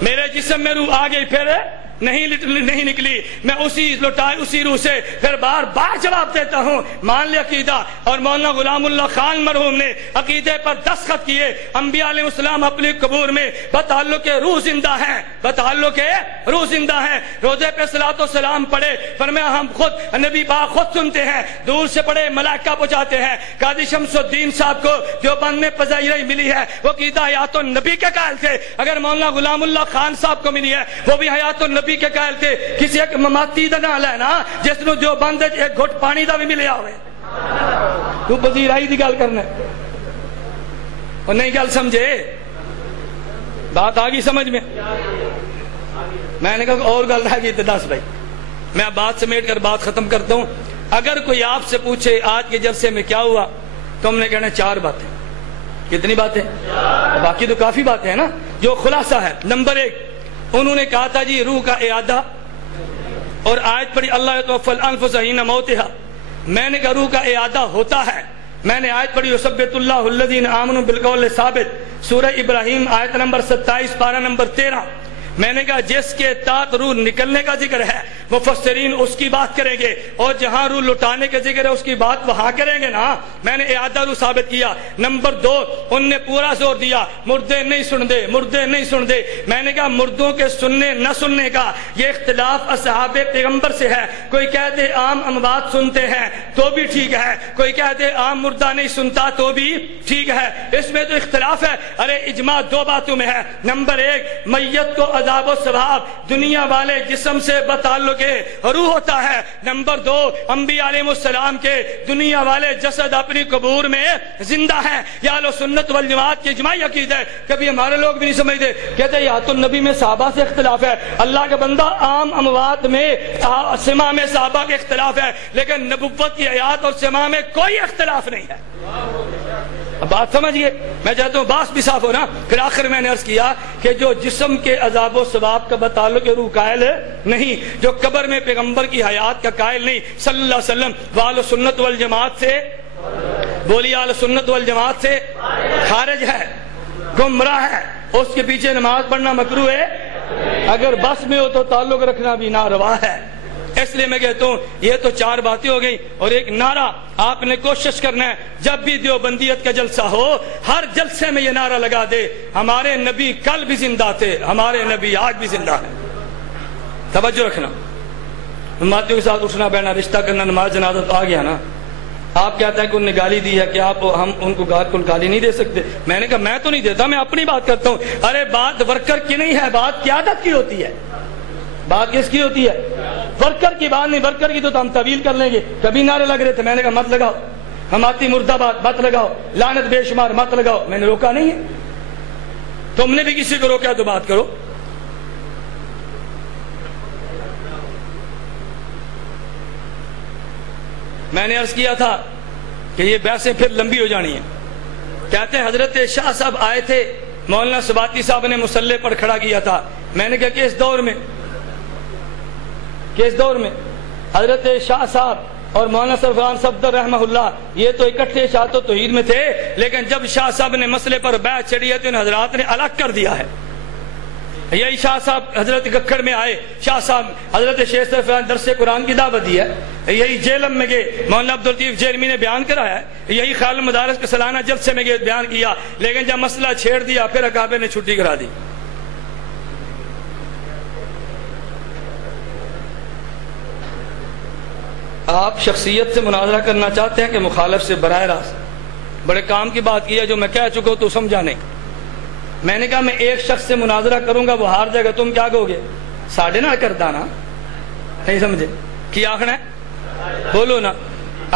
میرے جسم میں روح آ گئی پھر نہیں نکلی، میں اسی روح سے پھر بار بار جواب دیتا ہوں. مان لے عقیدہ. اور مولانا غلام اللہ خان مرحوم نے عقیدے پر دستخط کیے. انبیاء علیہ السلام اپنے قبور میں بتعلق روح زندہ ہیں، بتعلق روح زندہ ہیں. روزے پہ صلاۃ و سلام پڑھے، فرمایا ہم خود نبی پاک خود سنتے ہیں، دور سے پڑھے ملائکہ پہنچاتے ہیں. قاضی شمس الدین صاحب کو دیوبند میں پذیرائی ملی ہے، وہ عقیدہ حیات النبی کے قائل تھے. اگر مولانا غلام اللہ خان صاحب کو ملی ہے وہ بھی حیات النبی کے قائل تھے. کسی ایک مماتی دا نال ہے نا جس نو جو بند ایک گھٹ پانی دا بھی ملیا ہوئے، تو پذیرائی دی گل کرنا اور نہیں گل سمجھے. بات آگئی سمجھ میں؟ میں نے کہا اور گل رہ گئی تو دس بھائی. میں بات سمیٹ کر بات ختم کرتا ہوں. اگر کوئی آپ سے پوچھے آج کے جلسے میں کیا ہوا تو ہم نے کہنا 4 باتیں. کتنی باتیں؟ باقی تو کافی باتیں ہیں نا. جو خلاصہ ہے، نمبر 1 انہوں نے کہا تھا جی روح کا اعادہ، اور آیت پڑھی اللہ یتوفی الانفس حین موتہا. میں نے کہا روح کا اعادہ ہوتا ہے. میں نے آیت پڑھی یثبت اللہ الذین آمنوا بالقول ثابت، سورہ ابراہیم آیت نمبر 27 پارہ نمبر 13. میں نے کہا جس کے تحت روح نکلنے کا ذکر ہے مفسرین اس کی بات کریں گے، اور جہاں روح لٹانے کا ذکر ہے اس کی بات وہاں کریں گے نا. میں نے اعادہ روح ثابت کیا. نمبر 2 ان نے پورا زور دیا مردے نہیں سن دے، مردے نہیں سن دے. میں نے کہا مردوں کے سننے نہ سننے کا یہ اختلاف اصحاب پیغمبر سے ہے. کوئی کہتے عام اموات سنتے ہیں تو بھی ٹھیک ہے، کوئی کہتے عام مردہ نہیں سنتا تو بھی ٹھیک ہے. اس میں تو اختلاف ہے. ارے اجماع 2 باتوں میں ہے. نمبر 1 میت کو عذاب و ثواب دنیا والے جسم سے بتعلق روح ہوتا ہے. نمبر 2 انبیاء علیہ السلام کے دنیا والے جسد اپنی قبور میں زندہ ہیں. یا اہل سنت والجماعت کی اجماعی عقیدہ ہے. کبھی ہمارے لوگ بھی نہیں سمجھتے، کہتے حیات النبی میں صحابہ سے اختلاف ہے. اللہ کا بندہ عام اموات میں سما میں صحابہ کے اختلاف ہے، لیکن نبوت کی حیات اور سما میں کوئی اختلاف نہیں ہے. اب بات سمجھئے. میں چاہتا ہوں باس بھی صاف ہو نا. پھر آخر میں نے عرض کیا کہ جو جسم کے عذاب و ثواب کا بتعلق روح قائل نہیں، جو قبر میں پیغمبر کی حیات کا قائل نہیں صلی اللہ علیہ وسلم، اہل سنت والجماعت سے بولی اہل سنت والجماعت سے خارج ہے، گمراہ ہے. اس کے پیچھے نماز پڑھنا مکروہ ہے، اگر بس میں ہو تو تعلق رکھنا بھی ناروا ہے. اس لیے میں کہتا ہوں یہ تو 4 باتیں ہو گئی. اور ایک نعرہ آپ نے کوشش کرنا ہے جب بھی دیوبندیت کا جلسہ ہو ہر جلسے میں یہ نعرہ لگا دے ہمارے نبی کل بھی زندہ تھے، ہمارے نبی آج بھی زندہ ہیں. توجہ رکھنا. امتیوں کے ساتھ اٹھنا بیٹھنا رشتہ کرنا نماز جنازہ تو آ گیا نا. آپ کہتے ہیں کہ انہوں نے گالی دی ہے کہ ہم ان کو گالی نہیں دے سکتے. میں نے کہا میں تو نہیں دیتا، میں اپنی بات کرتا ہوں. ارے بات ورکر کی نہیں ہے، بات قیادت کی ہوتی ہے. بات کس کی ہوتی ہے؟ ورکر کی بات نہیں. ورکر کی تو ہم طویل کر لیں گے. کبھی نعرے لگ رہے تھے، میں نے کہا مت لگاؤ. ہماتی مرد آباد مت لگاؤ، لعنت بے شمار مت لگاؤ. میں نے روکا نہیں ہے. تم نے بھی کسی کو روکا تو بات کرو. میں نے عرض کیا تھا کہ یہ بحثیں پھر لمبی ہو جانی ہیں. کہتے ہیں حضرت شاہ صاحب آئے تھے، مولانا سباتی صاحب نے مصلی پر کھڑا کیا تھا. میں نے کہا کس دور میں حضرت شاہ صاحب اور مولانا سرفراز صفدر رحمہ اللہ یہ تو اکٹھے اشاعت و توحید میں تھے، لیکن جب شاہ صاحب نے مسئلے پر بیعت چڑھی ہے تو ان حضرات نے الگ کر دیا ہے۔ یہی شاہ صاحب حضرت گکھڑ میں آئے، شاہ صاحب حضرت شیخ سرفراز درس قرآن کی دعوت دی ہے، یہی جیلم میں گئے مولانا عبداللطیف جیلمی نے بیان کرایا ہے، یہی خیال المدارس کے سالانہ جلسے میں گئے بیان کیا، لیکن جب مسئلہ چھیڑ دیا پھر اکابر نے چھٹی کرا دی۔ آپ شخصیت سے مناظرہ کرنا چاہتے ہیں کہ مخالف سے براہ راست؟ بڑے کام کی بات کی ہے، جو میں کہہ چکا ہوں تو سمجھا نہیں۔ میں نے کہا میں ایک شخص سے مناظرہ کروں گا، وہ ہار جائے گا، تم کیا کہو گے؟ ساڑھے نال کردا نا، نہیں سمجھے کی آخنا ہے؟ بولو نا۔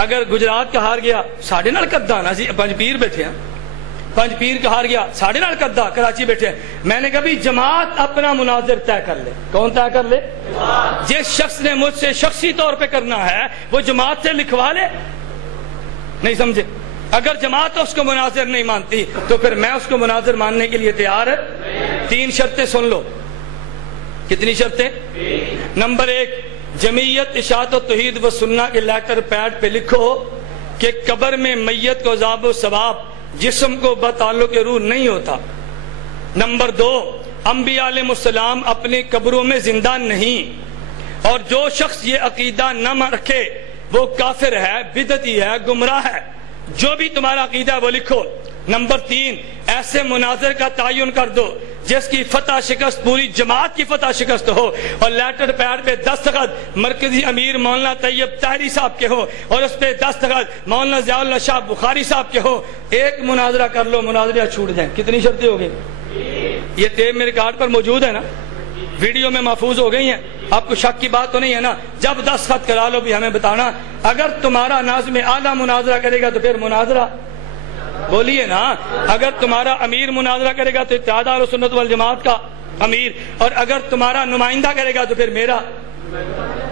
اگر گجرات کا ہار گیا ساڑھے نال کردا نا، پنج پیر بیٹھے ہیں، پنج پیر کا ہار گیا ساڑھے نال کردا، کراچی بیٹھے ہیں۔ میں نے کہا بھی جماعت اپنا مناظر طے کر لے۔ کون طے کر لے؟ جس شخص نے مجھ سے شخصی طور پہ کرنا ہے وہ جماعت سے لکھوا لے، نہیں سمجھے؟ اگر جماعت اس کو مناظر نہیں مانتی تو پھر میں اس کو مناظر ماننے کے لیے تیار ہے۔ 3 شرطیں سن لو۔ کتنی شرطیں؟ نمبر 1، جمعیت اشاعت و توحید و سنہ کے لیٹر پیڈ پہ لکھو کہ قبر میں میت کو عذاب و ثواب جسم کو بتعلق روح نہیں ہوتا۔ نمبر 2، انبیاء علیہ السلام اپنی قبروں میں زندہ نہیں، اور جو شخص یہ عقیدہ نہ رکھے وہ کافر ہے، بدعتی ہے، گمراہ ہے۔ جو بھی تمہارا عقیدہ ہے وہ لکھو۔ نمبر 3، ایسے مناظر کا تعین کر دو جس کی فتح شکست پوری جماعت کی فتح شکست ہو، اور لیٹر پیڈ پہ دستخط مرکزی امیر مولانا طیب طاہری صاحب کے ہو، اور اس پہ دستخط مولانا ضیاء اللہ شاہ بخاری صاحب کے ہو۔ ایک مناظرہ کر لو، مناظرہ چھوٹ جائیں۔ کتنی شرطیں ہو گئی؟ یہ ٹیپ میرے کارڈ پر موجود ہے نا، ویڈیو میں محفوظ ہو گئی ہیں، آپ کو شک کی بات تو نہیں ہے نا؟ جب دستخط کرا لو بھی ہمیں بتانا۔ اگر تمہارا ناظم اعلیٰ مناظرہ کرے گا تو پھر مناظرہ بولیے نا۔ اگر تمہارا امیر مناظرہ کرے گا تو اتحاد اہل سنت والجماعت کا امیر، اور اگر تمہارا نمائندہ کرے گا تو پھر میرا۔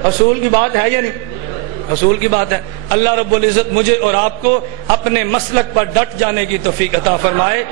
اصول کی بات ہے یا نہیں؟ اصول کی بات ہے۔ اللہ رب العزت مجھے اور آپ کو اپنے مسلک پر ڈٹ جانے کی توفیق عطا فرمائے۔